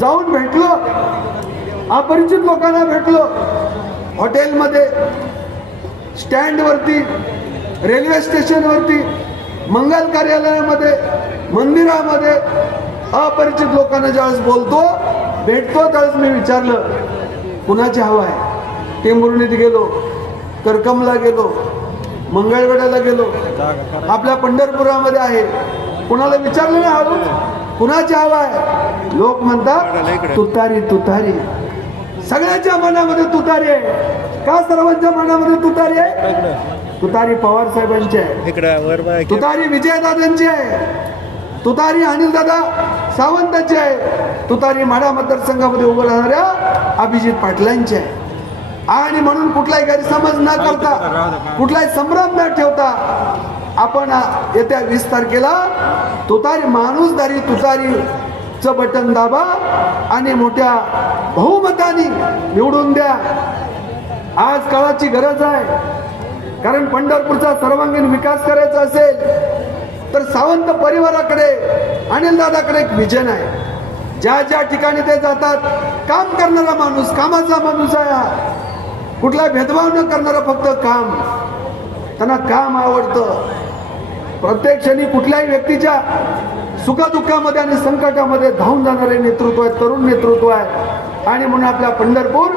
जाऊन भेटलो, अपरिचित लोकांना भेटलो, हॉटेलमध्ये, स्टँडवरती, रेल्वे स्टेशनवरती, मंगल कार्यालयामध्ये, मंदिरामध्ये अपरिचित लोकांना ज्यावेळेस बोलतो, भेटतो, त्यावेळेस मी विचारलं कुणाची हवा आहे. टेंभुर्णीत गेलो, करकमला गेलो, मंगळवेढ्याला गेलो, आपल्या पंढरपुरामध्ये आहे. कुणाला विचारलं ना हळू कुणाची हवा आहे, लोक म्हणतात तुतारी तुतारी. सगळ्यांच्या मनामध्ये तुतारी आहे. का सर्वांच्या मनामध्ये तुतारी आहे? तुतारी पवार साहेबांची आहे, तुतारी विजयदादांची आहे, तुतारी अनिलदादा सावंतांची आहे, तुतारी माढा मतदारसंघामध्ये उभं राहणाऱ्या अभिजित पाटलांची आहे. आणि म्हणून कुठलाही गैरसमज न करता, कुठलाही संभ्रम न ठेवता आपण येत्या 20 तारखेला तुतारी, माणूसदारी तुतारीचं बटन दाबा आणि मोठ्या बहुमताने निवडून द्या. आज काळाची गरज आहे, कारण पंढरपूरचा सर्वांगीण विकास करायचा असेल तर सावंत परिवाराकडे, अनिलदादाकडे एक विजन आहे. ज्या ज्या ठिकाणी ते जातात, काम करणारा माणूस, कामाचा माणूस आहे हा. कुठला भेदभाव न करणारा, फक्त काम. त्यांना काम आवडतं. प्रत्येक क्षणी कुठल्याही व्यक्तीच्या सुखदुःखामध्ये आणि संकटामध्ये धावून जाणारे नेतृत्व आहे, तरुण नेतृत्व आहे. आणि म्हणून आपल्या पंढरपूर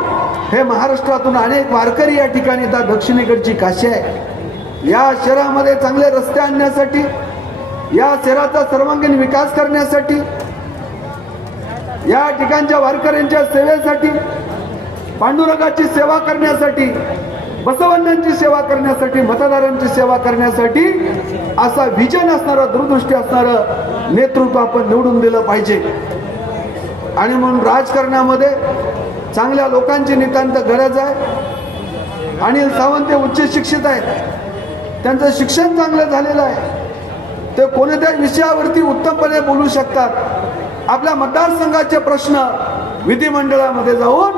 हे महाराष्ट्रातून अनेक वारकरी या ठिकाणी येतात. दक्षिणेकडची काशी आहे. या शहरामध्ये चांगले रस्ते आणण्यासाठी, या शहराचा सर्वांगीण विकास करण्यासाठी, या ठिकाणच्या वारकऱ्यांच्या सेवेसाठी, पांडुरंगाची सेवा करण्यासाठी, बसवण्णांची सेवा करण्यासाठी, मतदारांची सेवा करण्यासाठी असा विजन असणारं, दूरदृष्टी असणारं नेतृत्व आपण निवडून दिलं पाहिजे. आणि म्हणून राजकारणामध्ये चांगल्या लोकांची नितांत गरज आहे. अनिल सावंत हे उच्च शिक्षित आहेत, त्यांचं शिक्षण चांगलं झालेलं आहे, ते कोणत्याही विषयावरती उत्तमपणे बोलू शकतात. आपल्या मतदारसंघाचे प्रश्न विधिमंडळामध्ये जाऊन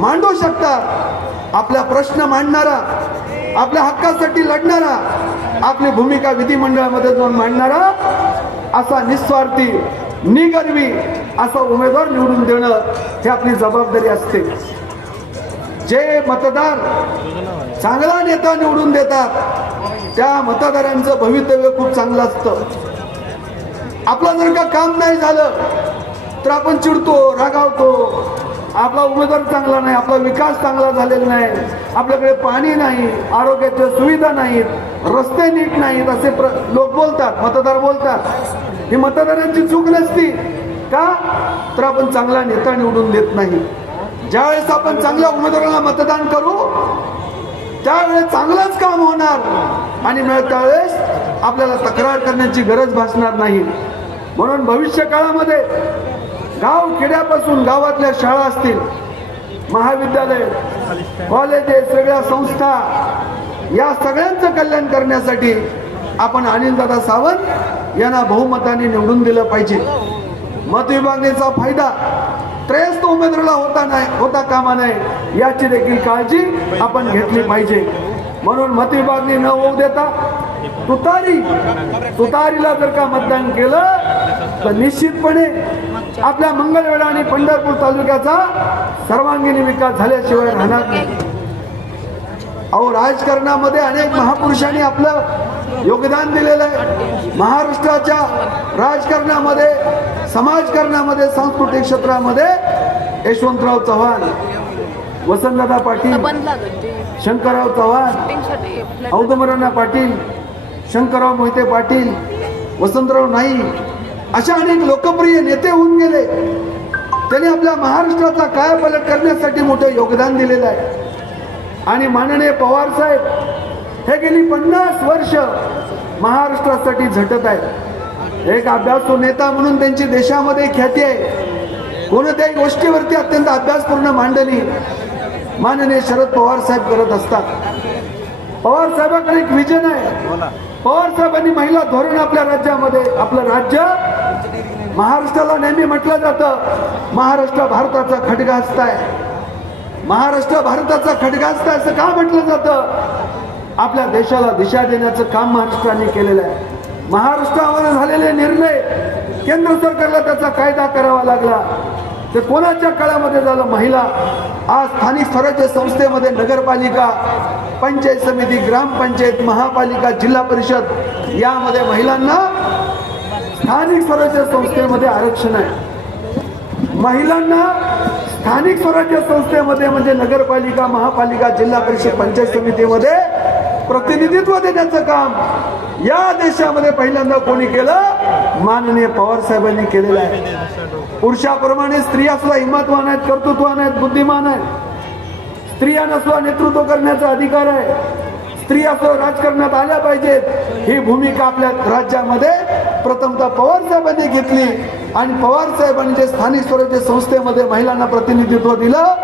मांडू शकतात. आपला प्रश्न मांडणारा, आपल्या हक्कासाठी लढणारा, आपली भूमिका विधिमंडळामध्ये जाऊन मांडणारा, असा निस्वार्थी निगर्वी असा उमेदवार निवडून देणं ही आपली जबाबदारी असते. जे मतदार चांगला नेता निवडून देतात त्या मतदारांचं भवितव्य खूप चांगलं असतं. आपलं जर का काम नाही झालं तर आपण चिडतो, रागावतो, आपला उमेदवार चांगला नाही, आपला विकास चांगला झालेला नाही, आपल्याकडे पाणी नाही, आरोग्याच्या सुविधा नाहीत, रस्ते नीट नाहीत, असे लोक बोलतात, मतदार बोलतात. ही मतदारांची चूक नसती का, तर आपण चांगला नेता निवडून देत नाही. ज्यावेळेस आपण चांगल्या उमेदवाराला मतदान करू त्यावेळेस चांगलंच काम होणार आणि त्यावेळेस आपल्याला तक्रार करण्याची गरज भासणार नाही. म्हणून भविष्य काळामध्ये गाव खेड्यापासून गावातल्या शाळा असतील, महाविद्यालय, कॉलेजेस, सगळ्या संस्था, या सगळ्यांचं कल्याण करण्यासाठी आपण अनिलदादा सावंत यांना बहुमताने निवडून दिलं पाहिजे. मतविभागणीचा फायदा त्रयस्थ उमेदवाराला होता कामा नये याची देखील काळजी आपण घेतली पाहिजे. म्हणून मतविभागणी न होऊ देता तुतारीला जर का मतदान केलं तर निश्चितपणे आपल्या मंगळवेढा आणि पंढरपूर तालुक्याचा सर्वांगीण विकास झाल्याशिवाय राहणार नाही. अहो, राजकारणामध्ये अनेक महापुरुषांनी आपलं योगदान दिलेलं आहे. महाराष्ट्राच्या राजकारणामध्ये, समाजकारणामध्ये, सांस्कृतिक क्षेत्रामध्ये यशवंतराव चव्हाण, वसंतदादा पाटील, शंकरराव चव्हाण, औदुंबराव पाटील, शंकरराव मोहिते पाटील, वसंतराव नाईक अशा अनेक लोकप्रिय नेते होऊन गेले. त्यांनी आपल्या महाराष्ट्राचा कायापालट करण्यासाठी मोठे योगदान दिलेलं आहे. आणि माननीय पवार साहेब हे गेली 50 वर्ष महाराष्ट्रासाठी झटत आहेत. एक अभ्यासू नेता म्हणून त्यांची देशामध्ये ख्याती आहे. कोणत्याही गोष्टीवरती अत्यंत अभ्यासपूर्ण मांडणी माननीय शरद पवार साहेब करत असतात. पवार साहेबांकडे एक विजन आहे. पवार साहेबांनी महिला धोरण आपल्या राज्यामध्ये, आपलं राज्य महाराष्ट्राला नेहमी म्हटलं जातं महाराष्ट्र भारताचा खडगास्ता आहे. महाराष्ट्र भारताचा खडगास्ता असं का म्हटलं जातं? आपल्या देशाला दिशा देण्याचं काम महाराष्ट्राने केलेलं आहे. महाराष्ट्रावर झालेले निर्णय केंद्र सरकारला त्याचा कायदा करावा लागला. ते कोणाच्या काळामध्ये झालं? महिला. आज स्थानिक स्वराज्य संस्थेमध्ये नगरपालिका, पंचायत समिती, ग्रामपंचायत, महापालिका, जिल्हा परिषद यामध्ये महिलांना स्थानिक स्वराज्य संस्थेमध्ये आरक्षण आहे. महिलांना स्थानिक स्वराज्य संस्थेमध्ये म्हणजे नगरपालिका, महापालिका, जिल्हा परिषद, पंचायत समितीमध्ये प्रतिनिधित्व देण्याचं काम या देशामध्ये पहिल्यांदा कोणी केलं? माननीय पवार साहेबांनी केलेलं आहे. पुरुषाप्रमाणे स्त्रिया सुद्धा हिंमतवान आहेत, कर्तृत्ववान आहेत, बुद्धिमान आहेत. स्त्रियांना सुद्धा नेतृत्व करण्याचा अधिकार आहे. स्त्रिया सुद्धा राजकारणात आल्या पाहिजेत. ही भूमिका आपल्या राज्यामध्ये प्रथमतः पवार साहेबांनी घेतली आणि पवार साहेबांनी जे स्थानिक स्वराज्य संस्थेमध्ये महिलांना प्रतिनिधित्व दिलं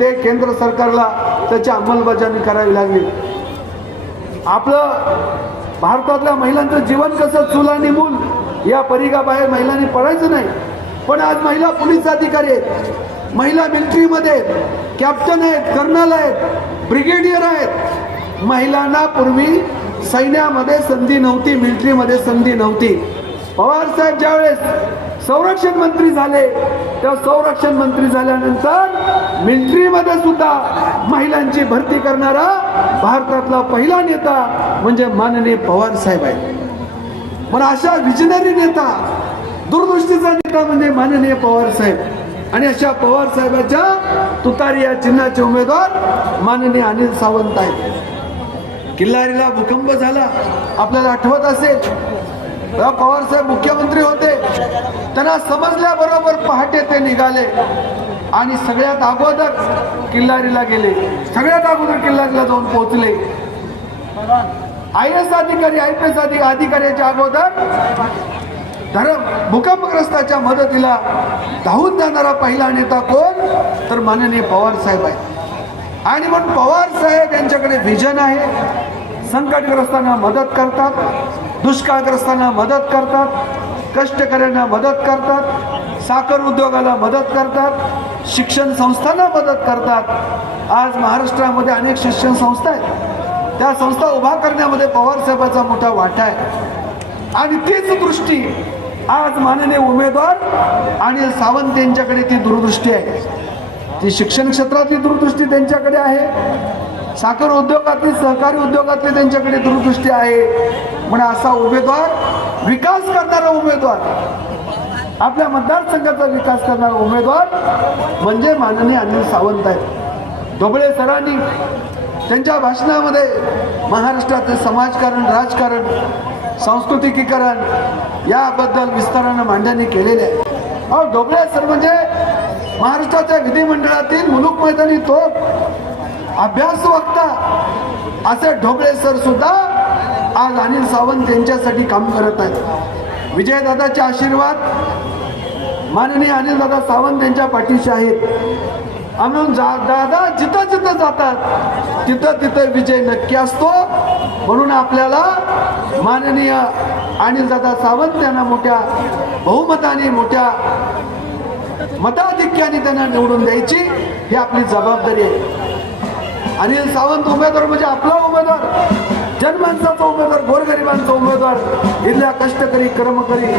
ते केंद्र सरकारला त्याची अंमलबजावणी करावी लागली. आपलं भारतातल्या महिलांचं जीवन कसं चूल आणि मूल या परिघाबाहेर महिलांनी पडायचं नाही. पण आज महिला पोलीस अधिकारी आहेत, महिला मिलिटरीमध्ये कॅप्टन आहेत, कर्नल आहेत, ब्रिगेडियर आहेत. महिलांना पूर्वी सैन्यामध्ये संधी नव्हती, मिलिटरीमध्ये संधी नव्हती. पवार साहेब ज्यावेळेस संरक्षण मंत्री झाले त्या संरक्षण मंत्री झाल्यानंतर मिलिटरीमध्ये सुद्धा महिलांची भरती करणारा भारतातला पहिला नेता म्हणजे माननीय पवार साहेब आहे. पण अशा विजनरी नेता, दूरदृष्टीचा नेता म्हणजे माननीय पवार साहेब आणि अशा पवार साहेबांच्या तुतारी या चिन्हाचे उमेदवार माननीय अनिल सावंत आहेत. किल्लारीला भूकंप झाला, आपल्याला आठवत असेल. पवार साहेब मुख्यमंत्री होते, त्यांना समजल्याबरोबर पहाटे ते निघाले आणि सगळ्यात अगोदर किल्लारीला गेले. सगळ्यात अगोदर किल्लारीला जाऊन पोहोचले. IAS अधिकारी, IPS अधिकाऱ्याच्या अगोदर भूकंपग्रस्ताच्या मदतीला धावून जाणारा पहिला नेता कोण? तर माननीय पवार साहेब आहे. आणि म्हणून पवार साहेब यांच्याकडे विजन आहे. संकटग्रस्तांना मदत करतात, दुष्काळग्रस्तांना मदत करतात, कष्टकऱ्यांना मदत करतात, साखर उद्योगाला मदत करतात, शिक्षण संस्थांना मदत करतात. आज महाराष्ट्रामध्ये अनेक शिक्षण संस्था आहेत, त्या संस्था उभा करण्यामध्ये पवार साहेबांचा मोठा वाटा आहे. आणि तीच दृष्टी आज माननीय उमेदवार अनिल सावंत यांच्याकडे ती दूरदृष्टी आहे. ती शिक्षण क्षेत्रातली दूरदृष्टी त्यांच्याकडे आहे, साखर उद्योगातली सहकारी उद्योगातली त्यांच्याकडे दूरदृष्टी आहे. म्हणजे असा उमेदवार, विकास करणारा उमेदवार, आपल्या मतदारसंघाचा विकास करणारा उमेदवार म्हणजे माननीय अनिल सावंत आहेत. ढोबळे सरांनी त्यांच्या भाषणामध्ये महाराष्ट्राचे समाजकारण, राजकारण, सांस्कृतिकीकरण याबद्दल विस्तारानं मांडणी केलेली आहे. अहो, ढोबळे सर म्हणजे महाराष्ट्राच्या विधिमंडळातील मुलूक मैदानी तोप, अभ्यास वक्ता असे ढोबळे सर सुद्धा आज अनिल सावंत यांच्यासाठी काम करत आहेत. विजयदादाचे आशीर्वाद माननीय अनिलदादा सावंत यांच्या पाठीशी आहेत. म्हणून दादा जिथं जिथं जातात तिथं तिथं विजय नक्की असतो. म्हणून आपल्याला माननीय अनिलदादा सावंत यांना मोठ्या बहुमताने, मोठ्या मताधिक्याने त्यांना निवडून द्यायची ही आपली जबाबदारी आहे. अनिल सावंत उमेदवार म्हणजे आपला उमेदवार, जनमानसाचा उमेदवार, गोरगरिबांचा उमेदवार, इथल्या कष्टकरी, कर्मकरी,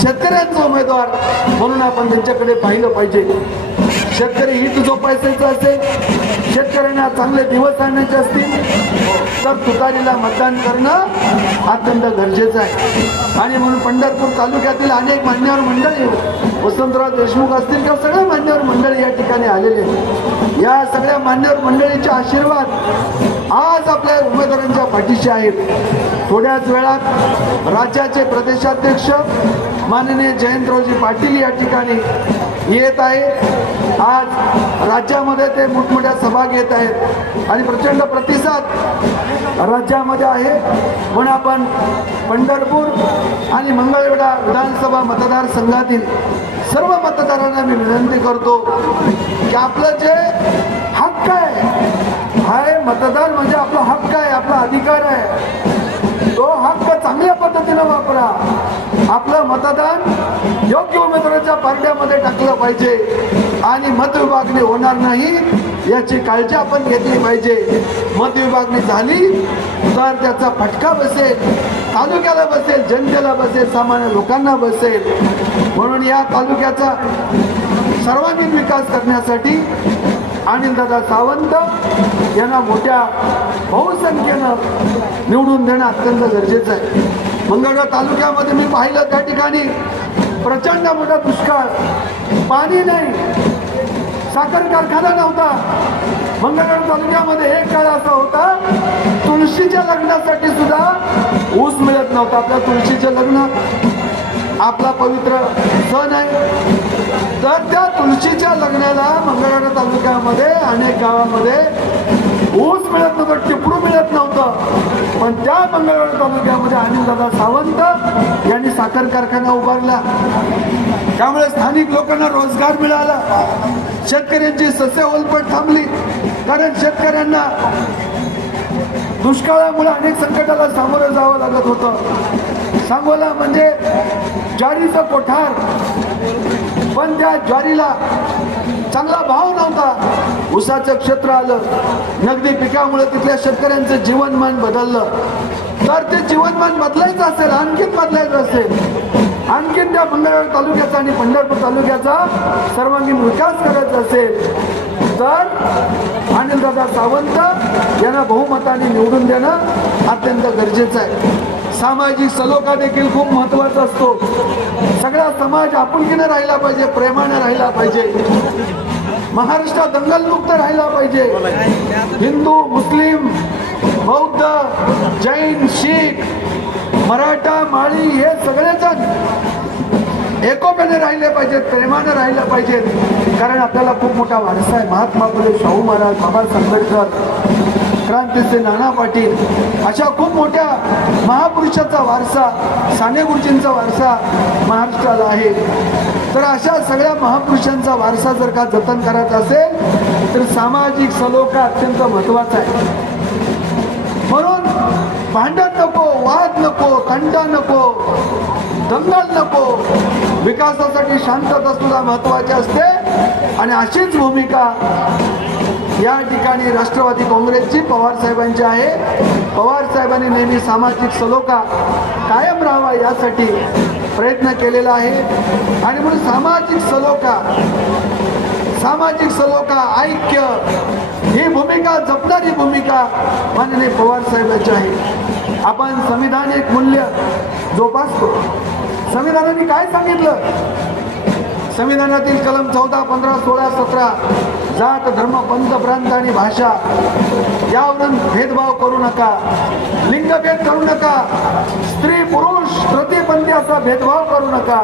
शेतकऱ्यांचा उमेदवार म्हणून आपण त्यांच्याकडे पाहिलं पाहिजे. शेतकरी हित जोपासायचं असेल, शेतकऱ्यांना चांगले दिवस आणण्याचे असतील तर तुतारीला मतदान करणं अत्यंत गरजेचं आहे. आणि म्हणून पंढरपूर तालुक्यातील अनेक मान्यवर मंडळी, वसंतराव देशमुख असतील किंवा सगळे मान्यवर मंडळी या ठिकाणी आलेले आहेत. या सगळ्या मान्यवर मंडळीचे आशीर्वाद आज आपल्या उमेदवारांच्या पाठीशी आहेत. थोड्याच वेळात राज्याचे प्रदेशाध्यक्ष माननीय जयंतरावजी पाटील या ठिकाणी येत आहे. आज राज्यामध्ये ते मोठमोठ्या सभा घेत आहेत आणि प्रचंड प्रतिसाद राज्यामध्ये आहे. म्हणून आपण पंढरपूर आणि मंगळवेढा विधानसभा मतदारसंघातील सर्व मतदारांना मी विनंती करतो की आपलं जे हक्क आहे, मतदान म्हणजे आपला हक्क आहे, आपला अधिकार आहे, तो हक्क चांगल्या पद्धतीनं वापरा. आपलं मतदान योग्य उमेदवाराच्या पारड्यामध्ये टाकलं पाहिजे आणि मतविभागणी होणार नाही याची काळजी आपण घेतली पाहिजे. मतविभागणी झाली तर त्याचा फटका बसेल, तालुक्याला बसेल, जनतेला बसेल, सामान्य लोकांना बसेल. म्हणून या तालुक्याचा सर्वांगीण विकास करण्यासाठी अनिलदादा सावंत यांना मोठ्या बहुसंख्येनं निवडून देणं अत्यंत गरजेचं आहे. मंगळवेढा तालुक्यामध्ये मी पाहिलं त्या ठिकाणी प्रचंड मोठा दुष्काळ, पाणी नाही, साखर कारखाना नव्हता. मंगळवेढा तालुक्यामध्ये एक काळ असा होता तुळशीच्या लग्नासाठी सुद्धा ऊस मिळत नव्हता. आपल्या तुळशीचं लग्न आपला पवित्र सण आहे, तर त्या तुळशीच्या लग्नाला मंगळवेढा तालुक्यामध्ये अनेक गावामध्ये ऊस मिळत नव्हतं, टिपरू मिळत नव्हतं. पण त्या मंगळवेढा तालुक्यामध्ये अनिलदादा सावंत यांनी साखर कारखाना उभारला, त्यामुळे स्थानिक लोकांना रोजगार मिळाला. शेतकऱ्यांची सस्य ओलपट थांबली, कारण शेतकऱ्यांना दुष्काळामुळे अनेक संकटाला सामोरं जावं लागत होतं. सांगोला म्हणजे ज्वारीचं कोठार, पण त्या ज्वारीला चांगला भाव नव्हता. ऊसाचं क्षेत्र आलं, नगदी पिकामुळे तिथल्या शेतकऱ्यांचं जीवनमान बदललं. तर ते जीवनमान बदलायचं असेल, आणखीन बदलायचं असेल, आणखीन त्या मंगळवेढा तालुक्याचा आणि पंढरपूर तालुक्याचा सर्वांगीण विकास करायचा असेल तर अनिलदादा सावंत यांना बहुमताने निवडून देणं अत्यंत गरजेचं आहे. सामाजिक सलोखा देखील खूप महत्वाचा असतो. सगळा समाज आपुलकीने राहिला पाहिजे, प्रेमाने राहिला पाहिजे. महाराष्ट्र दंगलमुक्त राहिला पाहिजे. हिंदू, मुस्लिम, बौद्ध, जैन, शीख, मराठा, माळी हे सगळेजण एकोप्याने राहिले पाहिजेत, प्रेमाने राहिलं पाहिजेत. कारण आपल्याला खूप मोठा वारसा आहे. महात्मा फुले, शाहू महाराज, बाबासाहेब आंबेडकर, क्रांतीचे नाना पाटील अशा खूप मोठ्या महापुरुषाचा वारसा, साने गुरुजींचा वारसा महाराष्ट्राला आहे. तर अशा सगळ्या महापुरुषांचा वारसा जर का जतन करायचा असेल तर सामाजिक सलोखा अत्यंत महत्वाचा आहे. म्हणून भांडण नको, वाद नको, तंटा नको, दंगल नको. विकासासाठी शांतता सुद्धा महत्वाची असते. आणि अशीच भूमिका या ठिकाणी राष्ट्रवादी काँग्रेसची पवार साहेबांची आहे. पवार साहेबांनी नेहमी सामाजिक सलोखा कायम राहावा यासाठी प्रयत्न केलेला आहे. आणि म्हणून सामाजिक सलोखा ऐक्य ही भूमिका जपणारी भूमिका माननीय पवार साहेबांची आहे. आपण संविधानिक मूल्य जोपासतो. संविधानाने काय सांगितलं? संविधानातील कलम 14, 15, 16, 17 जात, धर्म, पंथ, प्रांत आणि भाषा यावरून भेदभाव करू नका, लिंगभेद करू नका, स्त्री पुरुष प्रतिपंथी असा भेदभाव करू नका,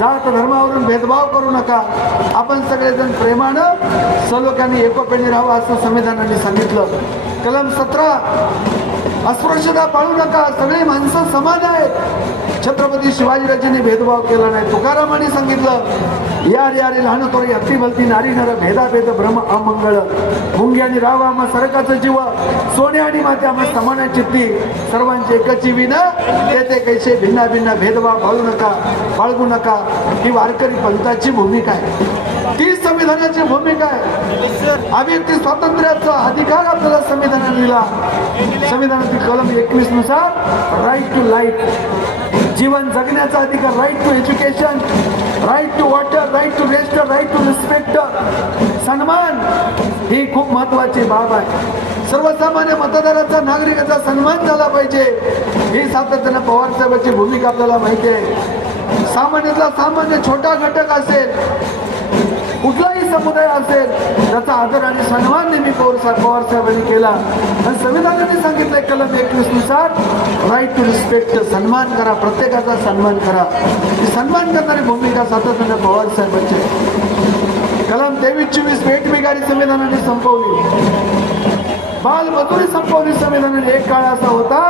जात धर्मावरून भेदभाव करू नका, आपण सगळेजण प्रेमानं सलोख्याने एकोप्याने राहावं असं संविधानाने सांगितलं. कलम 17 अस्पृश्यता पाळू नका, सगळी माणसं समान आहेत. छत्रपती शिवाजीराजांनी भेदभाव केला नाही. तुकारामांनी सांगितलं यारी यारी लहान तोरी हत्ती भलती नारी नर भेदाभेद भ्रम अमंगळ मुंगी आणि रावा आम्हा सरकाचं जीव सोने आणि माते आम्हा समान चित्ती सर्वांची एकची विन ते कैसे भिन्ना भिन्न भेदभाव बाळगू नका ही वारकरी पंथाची भूमिका आहे. ती संविधानाची भूमिका आहे. अभिव्यक्ती स्वातंत्र्याचा अधिकार आपल्याला संविधानाने दिला. संविधानातील कलम 21 नुसार राईट टू लाईफ जीवन जगण्याचा अधिकार, right to education, right to water, right to rest, right to respect, सन्मान ही खूप महत्वाची बाब आहे. सर्वसामान्य मतदाराचा नागरिकाचा सन्मान झाला पाहिजे ही सातत्यानं पवार साहेबांची भूमिका आपल्याला माहिती आहे. सामान्यातला सामान्य छोटा घटक असेल, कुठलाही समुदाय असेल त्याचा आदर आणि सन्मान नेहमी पवार साहेबांनी केला. आणि संविधानाने सांगितलंय कलम 21 नुसार राईट टू रिस्पेक्ट, सन्मान करा, प्रत्येकाचा सन्मान करा. ही सन्मान करणारी भूमिका सातत्याने पवार साहेबांची. कलम 23-24 भेटबिगारी संविधानाने संपवली. बालमजुरी संपवली संविधानाने. एक काळ असा होता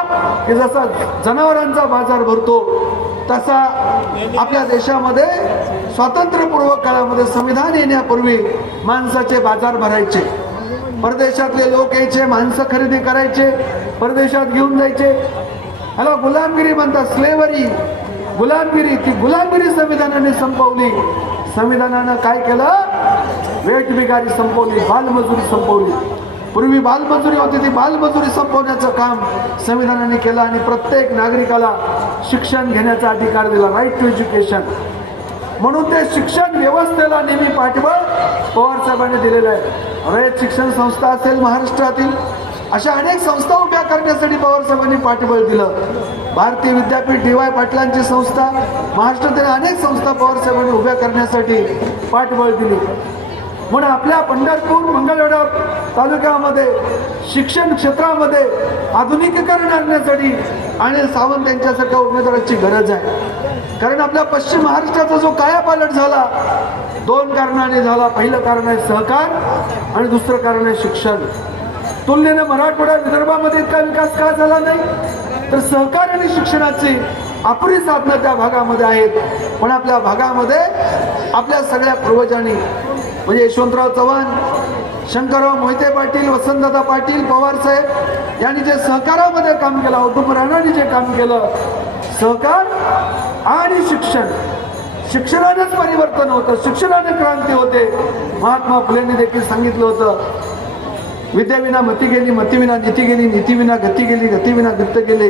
की जसा जनावरांचा बाजार भरतो तसा आपल्या देशामध्ये स्वातंत्र्यपूर्व काळामध्ये संविधान येण्यापूर्वी माणसाचे बाजार भरायचे. परदेशातले लोक यायचे, माणसं खरेदी करायचे, परदेशात घेऊन जायचे. ह्याला गुलामगिरी म्हणतात, स्लेवरी, गुलामगिरी. ती गुलामगिरी संविधानाने संपवली. संविधानानं काय केलं? वेठबिगारी संपवली, बालमजुरी संपवली. पूर्वी बालमजुरी होती, ती बालमजुरी संपवण्याचं काम संविधानाने केलं आणि प्रत्येक नागरिकाला शिक्षण घेण्याचा अधिकार दिला, राईट टू एज्युकेशन. म्हणून ते शिक्षण व्यवस्थेला नेहमी पाठबळ पवार साहेबांनी दिलेलं आहे. रयत शिक्षण संस्था असेल महाराष्ट्रातील, अशा अनेक संस्था उभ्या करण्यासाठी पवार साहेबांनी पाठबळ दिलं. भारतीय विद्यापीठ DY पाटलांची संस्था, महाराष्ट्रातील अनेक संस्था पवार साहेबांनी उभ्या करण्यासाठी पाठबळ दिली. म्हणून आपल्या पंढरपूर मंगळवेढा तालुक्यामध्ये शिक्षण क्षेत्रामध्ये आधुनिकीकरण आणण्यासाठी अनिल सावंत यांच्यासारख्या उमेदवाराची गरज आहे. कारण आपल्या पश्चिम महाराष्ट्राचा जो कायापालट झाला 2 कारणाने झाला. पहिलं कारण आहे सहकार आणि दुसरं कारण आहे शिक्षण. तुलनेनं मराठवाडा विदर्भामध्ये इतका विकास का झाला नाही? तर सहकार आणि शिक्षणाची अपुरी साधनं त्या भागामध्ये आहेत. पण आपल्या भागामध्ये आपल्या सगळ्या पूर्वजांनी म्हणजे यशवंतराव चव्हाण, शंकरराव मोहिते पाटील, वसंतदादा पाटील, पवार साहेब यांनी जे सहकारामध्ये काम केलं, औदुंबर राणांनी जे काम केलं, सहकार आणि शिक्षण, शिक्षणानेच परिवर्तन होतं, शिक्षणाने क्रांती होते. महात्मा फुलेंनी देखील सांगितलं होतं, विद्याविना मती गेली, मतीविना नीती गेली, नीतीविना गती गेली, गतीविना वित्त गेले,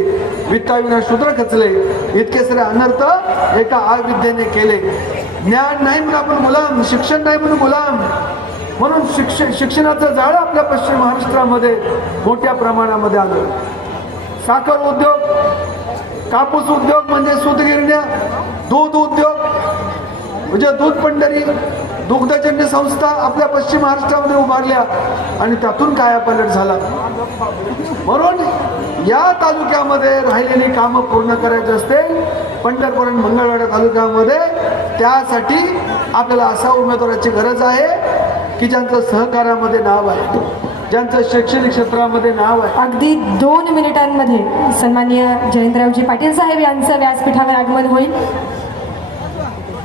वित्ताविना शूद्र खचले, इतके सारे अनर्थ एका अविद्येने केले. ज्ञान नाही म्हणून आपण गुलाम, शिक्षण नाही म्हणून गुलाम. म्हणून शिक्षणाचं जाळं आपल्या पश्चिम महाराष्ट्रामध्ये मोठ्या प्रमाणामध्ये आलं. साखर उद्योग, कापूस उद्योग म्हणजे सूतगिरण्या, दूध उद्योग म्हणजे दूध पंढरी, दुग्धजन्य संस्था आपल्या पश्चिम महाराष्ट्रामध्ये उभारल्या आणि त्यातून कायापालट झाला. म्हणून या तालुक्यामध्ये राहिलेली कामं पूर्ण करायची असते पंढरपूर आणि मंगळवेढा तालुक्यामध्ये, त्यासाठी आपल्याला अशा उमेदवाराची गरज आहे की ज्यांचं सहकारामध्ये नाव आहे, ज्यांचं शैक्षणिक क्षेत्रामध्ये नाव आहे. अगदी 2 मिनिटांमध्ये सन्माननीय जयंतरावजी पाटील साहेब यांचं व्यासपीठावर आगमन होईल.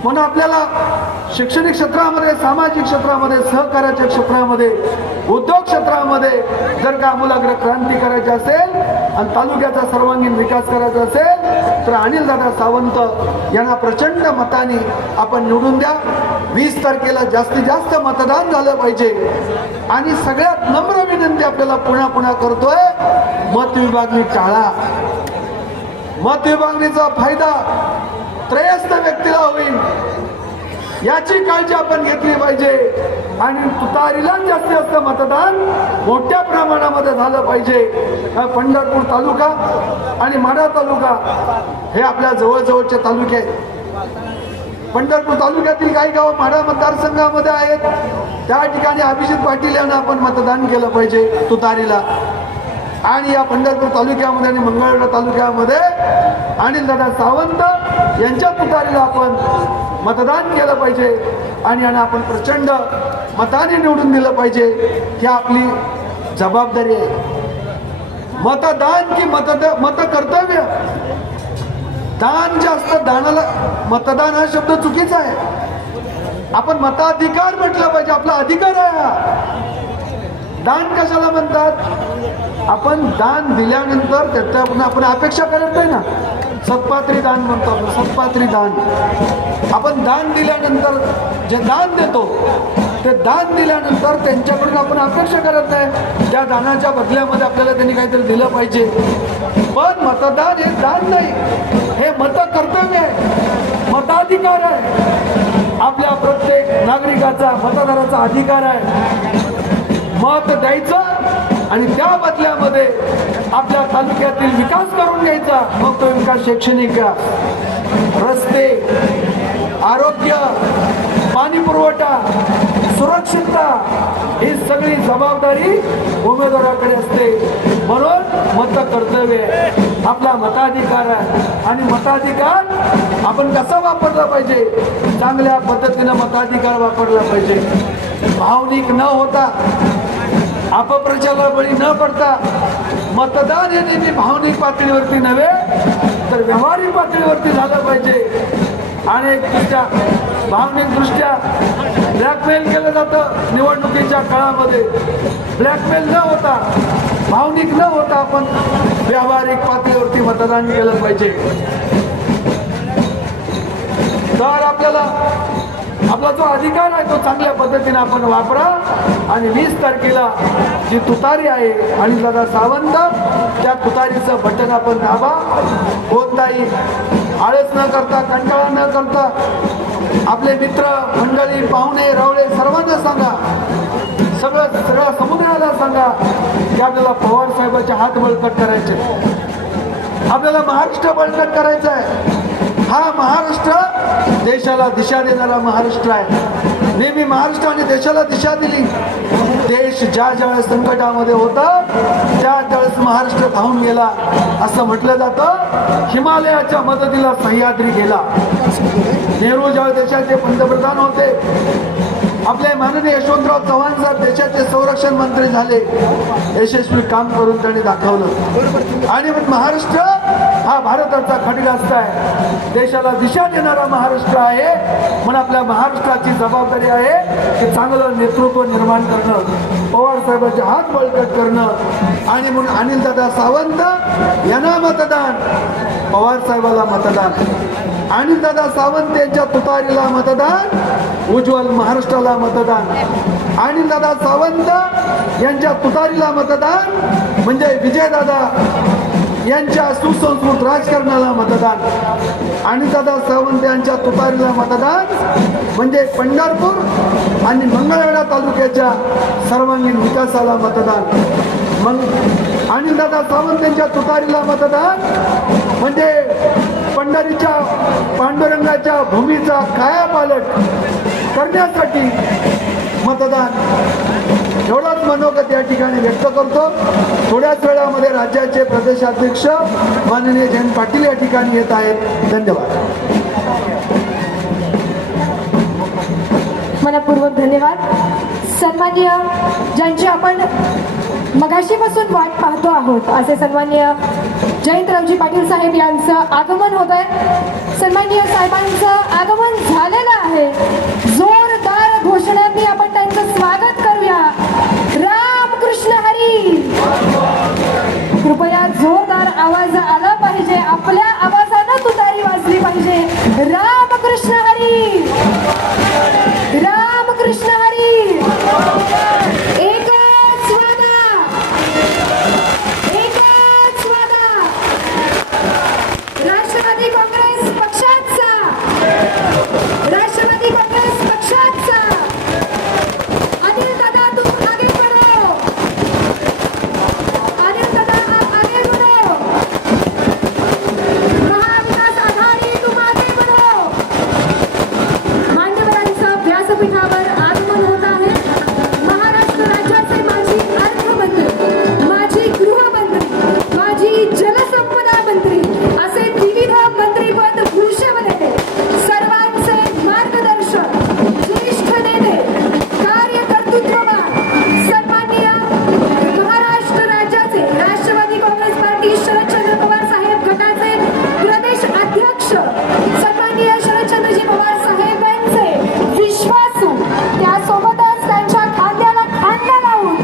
म्हणून आपल्याला शैक्षणिक क्षेत्रामध्ये, सामाजिक क्षेत्रामध्ये, सहकार्याच्या क्षेत्रामध्ये, उद्योग क्षेत्रामध्ये जर का आमूलाग्र क्रांती करायची असेल आणि तालुक्याचा सर्वांगीण विकास करायचा असेल तर अनिलदादा सावंत यांना प्रचंड मताने आपण निवडून द्या. 20 तारखेला जास्तीत जास्त मतदान झालं पाहिजे. आणि सगळ्यात नम्र विनंती आपल्याला पुन्हा पुन्हा करतोय, मत विभागणी टाळा. मत विभागणीचा फायदा त्रयस्थ व्यक्तीला होईल याची काळजी आपण घेतली पाहिजे. आणि तुतारीला जास्तीत जास्त मतदान मोठ्या प्रमाणामध्ये झालं पाहिजे. पंढरपूर तालुका आणि माढा तालुका हे आपल्या जवळजवळचे तालुके आहेत. पंढरपूर तालुक्यातील काही गाव माढा मतदारसंघामध्ये आहेत. त्या ठिकाणी अभिजित पाटील यांना आपण मतदान केलं पाहिजे तुतारीला. आणि या पंढरपूर तालुक्यामध्ये आणि मंगळवेढा तालुक्यामध्ये अनिलदादा सावंत यांच्या तुतारीला आपण मतदान केलं पाहिजे आणि यांना आपण प्रचंड मताने निवडून दिलं पाहिजे. ही आपली जबाबदारी आहे. मतदान की मत कर्तव्य. दान जास्त, दानाला मतदान हा शब्द चुकीचा आहे. आपण मताधिकार म्हटलं पाहिजे, आपला अधिकार आहे हा. दान कशाला म्हणतात? आपण दान दिल्यानंतर त्याच्या आपण अपेक्षा करत नाही ना. सत्पात्री दान म्हणतो आपण, सत्पात्री दान. आपण दान दिल्यानंतर जे दान देतो ते दान दिल्यानंतर त्यांच्याकडून आपण अपेक्षा करत नाही. त्या दानाच्या बदल्यामध्ये आपल्याला त्यांनी काहीतरी दिलं पाहिजे. पण मतदान हे दान नाही, हे मत कर्तव्य आहे, मताधिकार आहे. आपल्या प्रत्येक नागरिकाचा, मतदाराचा अधिकार आहे मत द्यायचं आणि त्या बदल्यामध्ये आपल्या तालुक्यातील विकास करून घ्यायचा. मग तो विकास शैक्षणिक, रस्ते, आरोग्य, पाणी पुरवठा, सुरक्षितता ही सगळी जबाबदारी उमेदवाराकडे असते. म्हणून मत कर्तव्य आहे, आपला मताधिकार आहे. आणि मताधिकार आपण कसा वापरला पाहिजे? चांगल्या पद्धतीनं मताधिकार वापरला पाहिजे. भावनिक न होता, अपप्रचाराला बळी न पडता. मतदान हे नेहमी भावनिक पातळीवरती नव्हे तर व्यावहारिक पातळीवरती झालं पाहिजे. अनेक दृष्ट्या, भावनिक दृष्ट्या ब्लॅकमेल केलं जातं निवडणुकीच्या काळामध्ये. ब्लॅकमेल न होता, भावनिक न होता आपण व्यावहारिक पातळीवरती मतदान केलं पाहिजे. तर आपल्याला आपला जो अधिकार आहे तो चांगल्या पद्धतीने आपण वापरा. आणि 20 तारखेला जी तुतारी आहे अनिलदादा सावंत, त्या तुतारीचं बटन आपण दाबा. कोणताही आळस न करता, कंटाळा न करता आपले मित्र मंडळी, पाहुणे रावळे सर्वांना सांगा, सगळ्या समुदायाला सांगा की आपल्याला पवार साहेबांचे हात बळकट करायचे, आपल्याला महाराष्ट्र बळकट करायचा आहे. हा महाराष्ट्र देशाला दिशा देणारा महाराष्ट्र आहे. नेहमी महाराष्ट्राने देशाला दिशा दिली. देश ज्या ज्यावेळेस संकटामध्ये होता त्या त्यावेळेस महाराष्ट्र धावून गेला. असं म्हटलं जातं, हिमालयाच्या मदतीला सह्याद्री गेला. नेहरू ज्यावेळेस देशाचे पंतप्रधान होते, आपले माननीय यशवंतराव चव्हाण साहेब देशाचे संरक्षण मंत्री झाले. यशस्वी काम करून त्यांनी दाखवलं. आणि महाराष्ट्र हा भारताचा खडगास्त्र आहे, देशाला दिशा देणारा महाराष्ट्र आहे. म्हणून आपल्या महाराष्ट्राची जबाबदारी आहे की चांगलं नेतृत्व निर्माण करणं, पवार साहेबांचे हात बळकट करणं. आणि म्हणून अनिलदादा सावंत यांना मतदान, पवार साहेबाला मतदान, अनिलदादा सावंत यांच्या तुतारीला मतदान, उज्ज्वल महाराष्ट्राला मतदान. अनिलदादा सावंत यांच्या तुतारीला मतदान म्हणजे विजयदादा यांच्या सुसंस्कृत राजकारणाला मतदान. अनिलदादा सावंत यांच्या तुतारीला मतदान म्हणजे पंढरपूर आणि मंगळवेढा तालुक्याच्या सर्वांगीण विकासाला मतदान. मग अनिलदादा सावंत यांच्या तुतारीला मतदान म्हणजे पंढरीच्या पांडुरंगाच्या भूमीचा कायापालट करण्यासाठी मतदान. एवढाच मनोगत या ठिकाणी व्यक्त करतो. थोड्याच वेळामध्ये राज्याचे प्रदेशाध्यक्ष माननीय जयंत पाटील या ठिकाणी येत आहेत. धन्यवाद. मनपूर्वक धन्यवाद. सन्माननीय ज्यांची आपण मगाशीपासून वाट पाहतो आहोत असे सन्माननीय जयंतरावजी पाटील साहेब यांचं आगमन होत आहे. सन्माननीय साहेबांचं आगमन झालेलं आहे. जो आपल्या आवाजानं तुतारी वाजली पाहिजे. रामकृष्ण हरी, रामकृष्ण हरी. एकच वादा, एकच वादा. राष्ट्रवादी काँग्रेस पक्षाचा, राष्ट्रवादी काँग्रेस पक्षाचा. अनिल दादा तुम आगे बढ़ो, अनिल दादा आप आगे बढ़ो. महाविकास आघाडी तुम आगे बढ़ो. मान्यवरांचं व्यासपीठावर आगमन होत आहे. महाराष्ट्र राज्याचे माजी अर्थमंत्री, माजी गृहमंत्री, माजी जलसंपदा मंत्री असे विविध मंत्रीपद भूषवलेले सर्वांचे मार्गदर्शक, ज्येष्ठ नेते, कार्यकर्तृत्ववान, सन्माननीय महाराष्ट्र राज्याचे राष्ट्रवादी काँग्रेस पार्टी शरदचंद्र पवार साहेब गटाचे प्रदेश अध्यक्ष, सन्माननीय शरदचंद्रजी पवार साहेबांचे विश्वासू, त्यासोबतच त्यांच्या खांद्याला खांदा लावून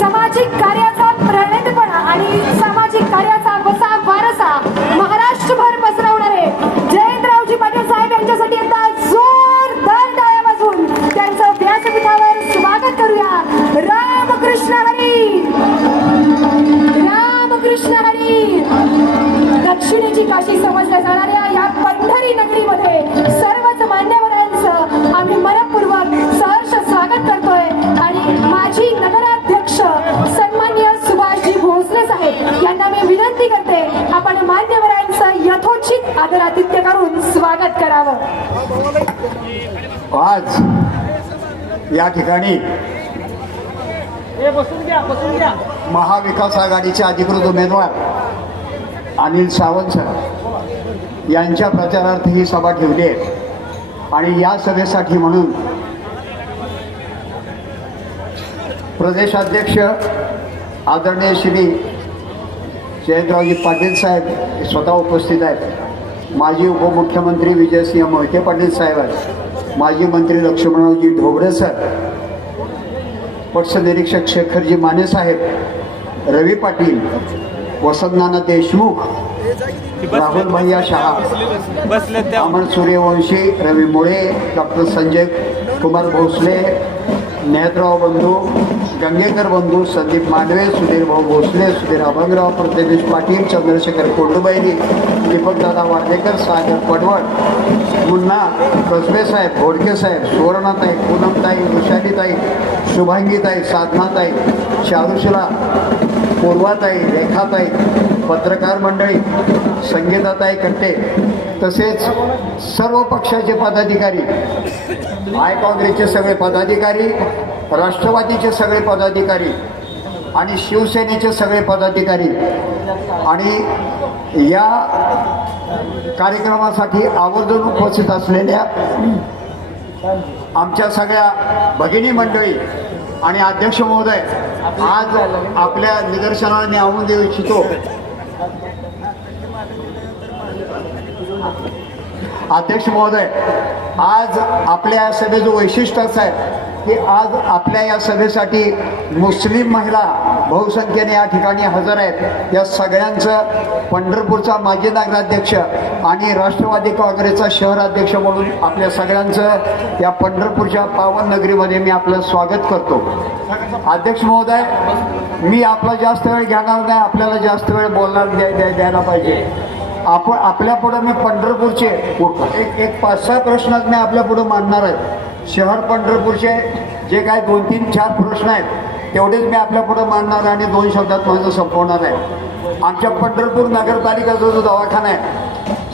सामाजिक कार्याचा प्रणितपणा आणि सामाजिक कार्याचा वसा वारसा महाराष्ट्रभर पसरवणारे जयंतरावजी पाटील साहेब यांच्यासाठी आता जोरदार टाळ्या वाजवून त्यांचं व्यासपीठावर स्वागत करूया. रामकृष्ण हरी, रामकृष्ण हरी. दक्षिणेची काशी समजल्या जाणाऱ्या या पंढरी नगरीमध्ये सर्वच मान्यवरांचं आम्ही मनपूर्वक सहर्ष स्वागत करतोय. आणि माजी नगराध्यक्ष सन्माननीय सुभाषजी भोसले साहेब यांना मी विनंती करते आपण मान्यवरांचं यथोचित आदरातिथ्य करून स्वागत करावं. आज या ठिकाणी महाविकास आघाडीचे अधिकृत उमेदवार अनिल सावंत सर यांच्या प्रचारार्थ ही सभा ठेवली आहे. आणि या सभेसाठी म्हणून प्रदेशाध्यक्ष आदरणीय श्री जयंतरावजी पाटील साहेब स्वतः उपस्थित आहेत. माजी उपमुख्यमंत्री विजयसिंह मोहिते पाटील साहेब आहेत. माजी मंत्री लक्ष्मणरावजी ढोबळे सर, पक्ष निरीक्षक शेखरजी माने साहेब, रवी पाटील, वसंतनाना देशमुख, राहुल भैया शहा, अमर सूर्यवंशी, रवी मुळे, डॉक्टर संजय कुमार भोसले, नेहतराव बंधू, गंगेकर बंधू, संदीप मांडवे, सुधीर भाऊ भोसले, सुधीर अभंगराव, प्रदेश पाटील, चंद्रशेखर कोंडुबैरी, दीपकदादा वार्डेकर, सागर पडवळ, मुन्ना कसबे साहेब, घोडके साहेब, सुवर्णाताई, पूनमताई, वृषालीताई, शुभांगीताई, साधनाताई, चारुशिला, पूर्वाताई, रेखाताई, पत्रकार मंडळी, संगीताताई कट्टे, तसेच सर्व पक्षाचे पदाधिकारी, आय काँग्रेसचे सगळे पदाधिकारी, राष्ट्रवादीचे सगळे पदाधिकारी आणि शिवसेनेचे सगळे पदाधिकारी आणि या कार्यक्रमासाठी आवर्जून उपस्थित असलेल्या आमच्या सगळ्या भगिनी मंडळी आणि अध्यक्ष महोदय, आज आपल्या निदर्शनाला मी आणून देऊ इच्छितो. अध्यक्ष महोदय, आज आपल्या सभेचं वैशिष्ट्य असं आहे की आज आपल्या या सभेसाठी मुस्लिम महिला बहुसंख्येने या ठिकाणी हजर आहेत. या सगळ्यांचं पंढरपूरचा माजी नगराध्यक्ष आणि राष्ट्रवादी काँग्रेसचा शहराध्यक्ष म्हणून आपल्या सगळ्यांचं या पंढरपूरच्या पावन नगरीमध्ये मी आपलं स्वागत करतो. अध्यक्ष महोदय, मी आपला जास्त वेळ घेणार नाही, आपल्याला जास्त वेळ बोलणार द्यायला पाहिजे. आपल्या पुढं मी पंढरपूरचे एक 5-6 प्रश्न मी आपल्या पुढं मांडणार आहे. शहर पंढरपूरचे जे काय 2-3-4 प्रश्न आहेत तेवढेच मी आपल्या पुढं मांडणार आणि 2 शब्दात माझं संपवणार आहे. आमच्या पंढरपूर नगरपालिकेचा जो दवाखाना आहे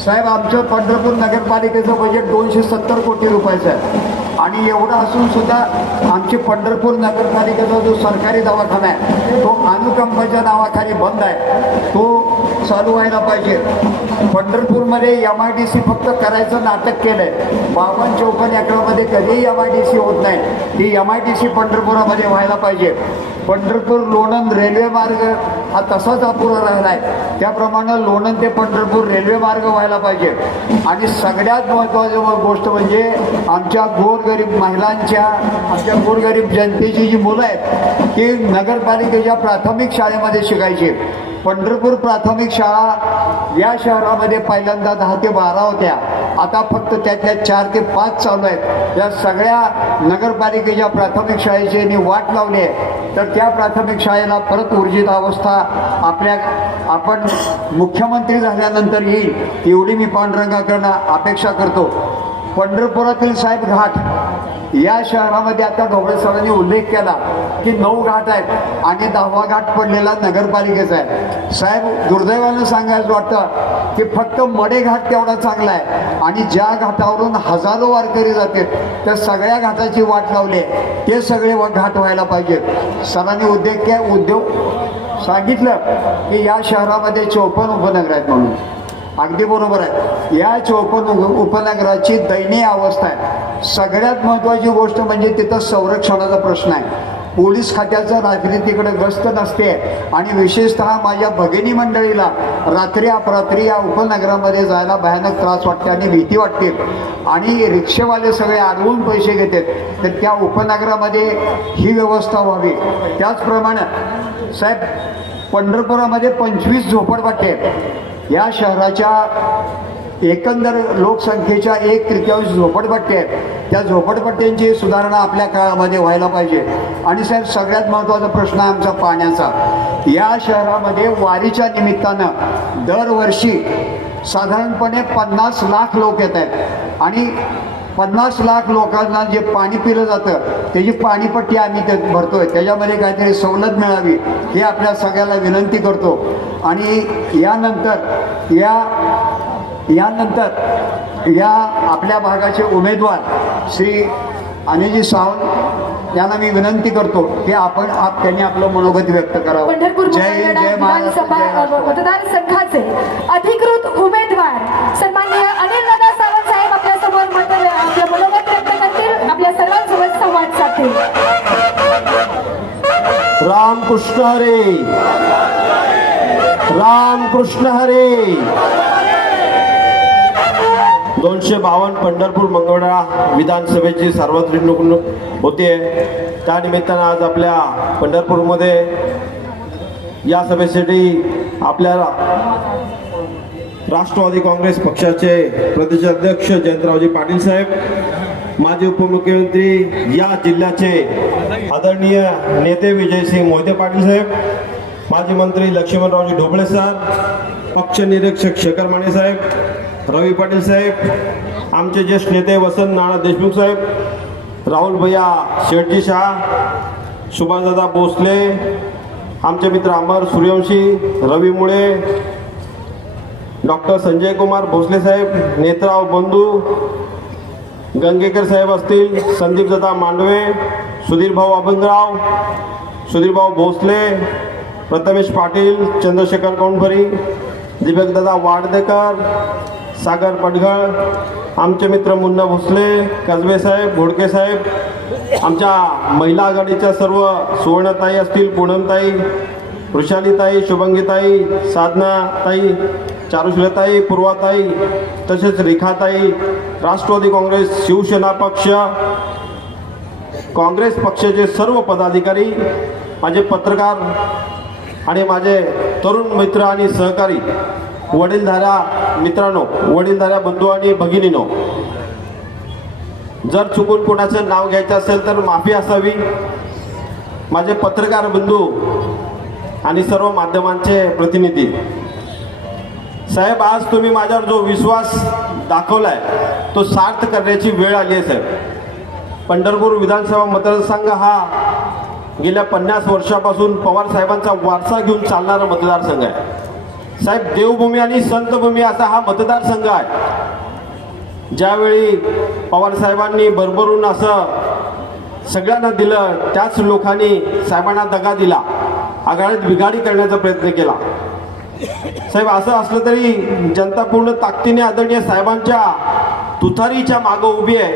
साहेब, आमचं पंढरपूर नगरपालिकेचं बजेट 270 कोटी रुपयाचं आहे. आणि एवढं असून सुद्धा आमची पंढरपूर नगरपालिकेचा जो सरकारी दवाखाना आहे तो अनुकंपाच्या नावाखाली बंद आहे. तो चालू व्हायला पाहिजे. पंढरपूरमध्ये MIDC फक्त करायचं नाटक केलं आहे. 52-54 एकरामध्ये कधीही MIDC होत नाही. ही MIDC पंढरपुरामध्ये व्हायला पाहिजे. पंढरपूर लोणंद रेल्वे मार्ग हा तसाच अपुरा राहिला आहे. त्याप्रमाणे लोणंद ते पंढरपूर रेल्वे मार्ग व्हायला पाहिजे. आणि सगळ्यात महत्त्वाची गोष्ट म्हणजे आमच्या गोरगरीब महिलांच्या, आमच्या गोरगरीब जनतेची जी मुलं आहेत ती नगरपालिकेच्या प्राथमिक शाळेमध्ये शिकायची. पंढरपूर प्राथमिक शाळा या शहरामध्ये पहिल्यांदा 10 ते 12 होत्या, आता फक्त त्यातल्या 4 ते 5 चालू आहेत. या सगळ्या नगरपालिकेच्या प्राथमिक शाळेची यांनी वाट लावली आहे. तर त्या प्राथमिक शाळेला परत ऊर्जित अवस्था आपण मुख्यमंत्री झाल्यानंतर येईल एवढी मी पांडुरंगाकडनं अपेक्षा करतो. पंढरपुरातील साहेब घाट या शहरामध्ये आता ढोबळे सरांनी उल्लेख केला की 9 घाट आहेत आणि 10वा घाट पडलेला नगरपालिकेचा आहे. साहेब, दुर्दैवानं सांगायचं वाटतं की फक्त मडे घाट तेवढा चांगला आहे आणि ज्या घाटावरून हजारो वारकरी जातात त्या सगळ्या घाटाची वाट लावली आहे. ते सगळे घाट व्हायला पाहिजेत. सरांनी उद्योग सांगितलं की या शहरामध्ये 54 उपनगर आहेत म्हणून. अगदी बरोबर आहे. या 54 उपनगराची दयनीय अवस्था आहे. सगळ्यात महत्त्वाची गोष्ट म्हणजे तिथं संरक्षणाचा प्रश्न आहे. पोलीस खात्याचं रात्री तिकडे गस्त नसते आणि विशेषतः माझ्या भगिनी मंडळीला रात्री अपरात्री या उपनगरामध्ये जायला भयानक त्रास वाटते आणि भीती वाटते आणि रिक्षेवाले सगळे अडवून पैसे घेतात. तर त्या उपनगरामध्ये ही व्यवस्था व्हावी. त्याचप्रमाणे साहेब, पंढरपुरामध्ये 25 झोपडपट्ट्या आहेत. या शहराच्या एकंदर लोकसंख्येच्या 1/3 झोपडपट्ट्या आहेत. त्या झोपडपट्ट्यांची सुधारणा आपल्या काळामध्ये व्हायला पाहिजे. आणि साहेब, सगळ्यात महत्त्वाचा प्रश्न आहे आमचा पाण्याचा. या शहरामध्ये वारीच्या निमित्तानं दरवर्षी साधारणपणे 50 लाख लोक येत आहेत आणि 50 लाख लोकांना जे पाणी पिलं जातं त्याची पाणीपट्टी आम्ही ते भरतोय. त्याच्यामध्ये काहीतरी सवलत मिळावी हे आपल्या सगळ्याला विनंती करतो. आणि यानंतर या आपल्या भागाचे उमेदवार श्री अनिलजी सावंत यांना मी विनंती करतो की त्यांनी आपलं मनोगत व्यक्त करावं. पंढरपूर जय हिंद, जय महाराष्ट्र, जय राष्ट्र. मतदारसंघाचे अधिकृत उमेदवार सन्माननीय अनिलदादा सावंत साहेब आपल्या समोर आपलं मनोगत व्यक्त करतील, आपल्या सर्वांसोबत संवाद साधतील. रामकृष्ण हरी, रामकृष्ण हरी. 252 पंढरपूर मंगळवेढा विधानसभेची सार्वत्रिक निवडणूक होते. त्या निमित्तानं आज आपल्या पंढरपूरमध्ये या सभेसाठी आपल्याला राष्ट्रवादी काँग्रेस पक्षाचे प्रदेशाध्यक्ष जयंतरावजी पाटील साहेब, माजी उपमुख्यमंत्री या जिल्ह्याचे आदरणीय नेते विजयसिंह मोहिते पाटील साहेब, माजी मंत्री लक्ष्मणरावजी ढोबळे सर, पक्ष निरीक्षक शेखर माने साहेब, रवी पाटील साहेब, आमचे ज्येष्ठ नेते वसंत नाना देशमुख साहेब, राहुल भैया शेठजी शाह, सुभाषदादा भोसले, आमचे मित्र अमर सूर्यवंशी, रवी मुळे, डॉक्टर संजय कुमार भोसले साहेब, नेत्राव बंधू, गंगेकर साहेब असतील, संदीपदादा मांडवे, सुधीरभाऊ अभंगराव, सुधीरभाऊ भोसले, प्रथमेश पाटील, चंद्रशेखर कौंडभरी, दीपकदादा वाडदेकर, सागर पडघळ, आमचे मित्र मुन्ना भोसले, कसबे साहेब, घोडके साहेब, आमच्या महिला आघाडीच्या सर्व सुवर्णताई असतील, पूनमताई, वृषालीताई, शुभंगीताई, साधनाताई, चारुशिलाताई, पूर्वाताई, तसेच रेखाताई, राष्ट्रवादी काँग्रेस, शिवसेना पक्ष, काँग्रेस पक्षाचे सर्व पदाधिकारी, माझे पत्रकार आणि माझे तरुण मित्र आणि सहकारी, वडीलधाऱ्या मित्रांनो, वडीलधाऱ्या बंधू आणि भगिनींनो, जर चुकून कोणाचं नाव घ्यायचं असेल तर माफी असावी. माझे पत्रकार बंधू आणि सर्व माध्यमांचे प्रतिनिधी साहेब, आज तुम्ही माझ्यावर जो विश्वास दाखवलाय तो सार्थ करण्याची वेळ आली आहे साहेब. पंढरपूर विधानसभा मतदारसंघ हा गेल्या 50 वर्षापासून पवार साहेबांचा वारसा घेऊन चालणारा मतदारसंघ आहे साहेब. देवभूमी आणि संतभूमी असा हा मतदारसंघ आहे. ज्यावेळी पवार साहेबांनी भरभरून असं सगळ्यांना दिलं, त्याच लोकांनी साहेबांना दगा दिला, आघाडीत बिघाडी करण्याचा प्रयत्न केला साहेब. असं असलं तरी जनता पूर्ण ताकदीने आदरणीय साहेबांच्या तुतारीच्या मागं उभी आहे.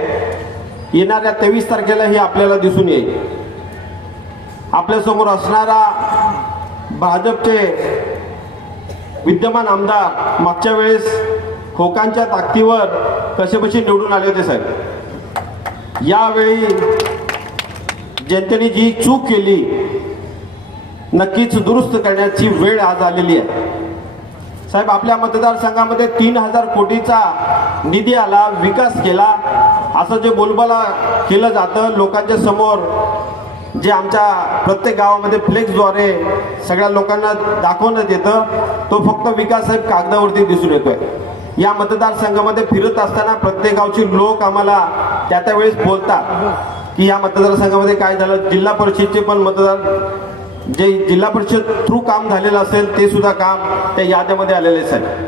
येणाऱ्या 23 तारखेला ही आपल्याला दिसून येईल. आपल्यासमोर असणारा भाजपचे विद्यमान आमदार मागच्या वेळेस खोकांच्या ताकदीवर कसेबशी निवडून आले होते साहेब. यावेळी जनतेने जी चूक केली, नक्कीच दुरुस्त करण्याची वेळ आज आलेली आहे. साहेब, आपल्या मतदारसंघामध्ये 3,000 कोटीचा निधी आला, विकास केला, असं जे बोलबाला केलं जातं लोकांच्या समोर, जे आमच्या प्रत्येक गावामध्ये फ्लेक्सद्वारे सगळ्या लोकांना दाखवण्यात येतं, तो फक्त विकास साहेब कागदावरती दिसून येतोय. या मतदारसंघामध्ये फिरत असताना प्रत्येक गावचे लोक आम्हाला त्या वेळेस बोलतात की या मतदारसंघामध्ये काय झालं. जिल्हा परिषदचे पण जे जिल्हा परिषद थ्रू काम झालेलं असेल ते सुद्धा काम त्या याद्यामध्ये आलेलेच आहे.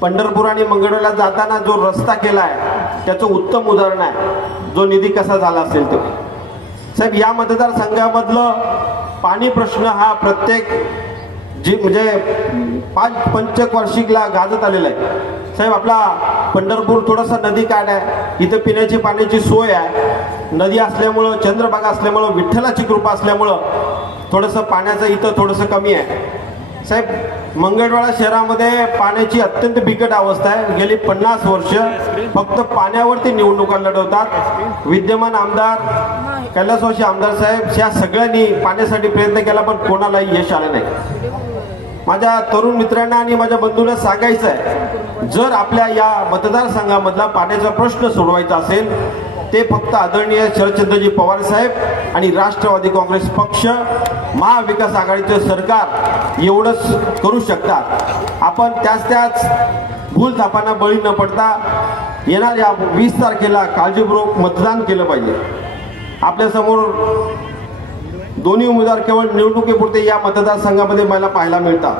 पंढरपूर आणि मंगळवेढ्याला जाताना जो रस्ता केला आहे त्याचं उत्तम उदाहरण आहे, जो निधी कसा झाला असेल तो. साहेब, या मतदारसंघामधलं पाणी प्रश्न हा प्रत्येक म्हणजे 5 पंचवार्षिकला गाजत आलेला आहे. साहेब, आपला पंढरपूर थोडासा नदी काठ आहे, इथं पिण्याची पाण्याची सोय आहे. नदी असल्यामुळं, चंद्रभागा असल्यामुळं, विठ्ठलाची कृपा असल्यामुळं थोडंसं पाण्याचं इथं थोडंसं कमी आहे. साहेब, मंगळवेढा शहरामध्ये पाण्याची अत्यंत बिकट अवस्था आहे. गेली 50 वर्ष फक्त पाण्यावरती निवडणुका लढवतात. विद्यमान आमदार कैलासवासी आमदार साहेब या सगळ्यांनी पाण्यासाठी प्रयत्न केला, पण कोणालाही यश आलं नाही. माझ्या तरुण मित्रांना आणि माझ्या बंधूंना सांगायचं आहे, जर आपल्या या मतदारसंघामधला पाण्याचा प्रश्न सोडवायचा असेल ते फक्त आदरणीय शरदचंद्रजी पवार साहेब आणि राष्ट्रवादी काँग्रेस पक्ष, महाविकास आघाडीचं सरकार एवढंच करू शकतात. आपण त्याच भूलथापांना बळी न पडता येणाऱ्या 20 तारखेला काळजीपूर्वक मतदान केलं पाहिजे. आपल्यासमोर दोन्ही उमेदवार केवळ निवडणुकीपुरते या मतदारसंघामध्ये मला पाहायला मिळतात.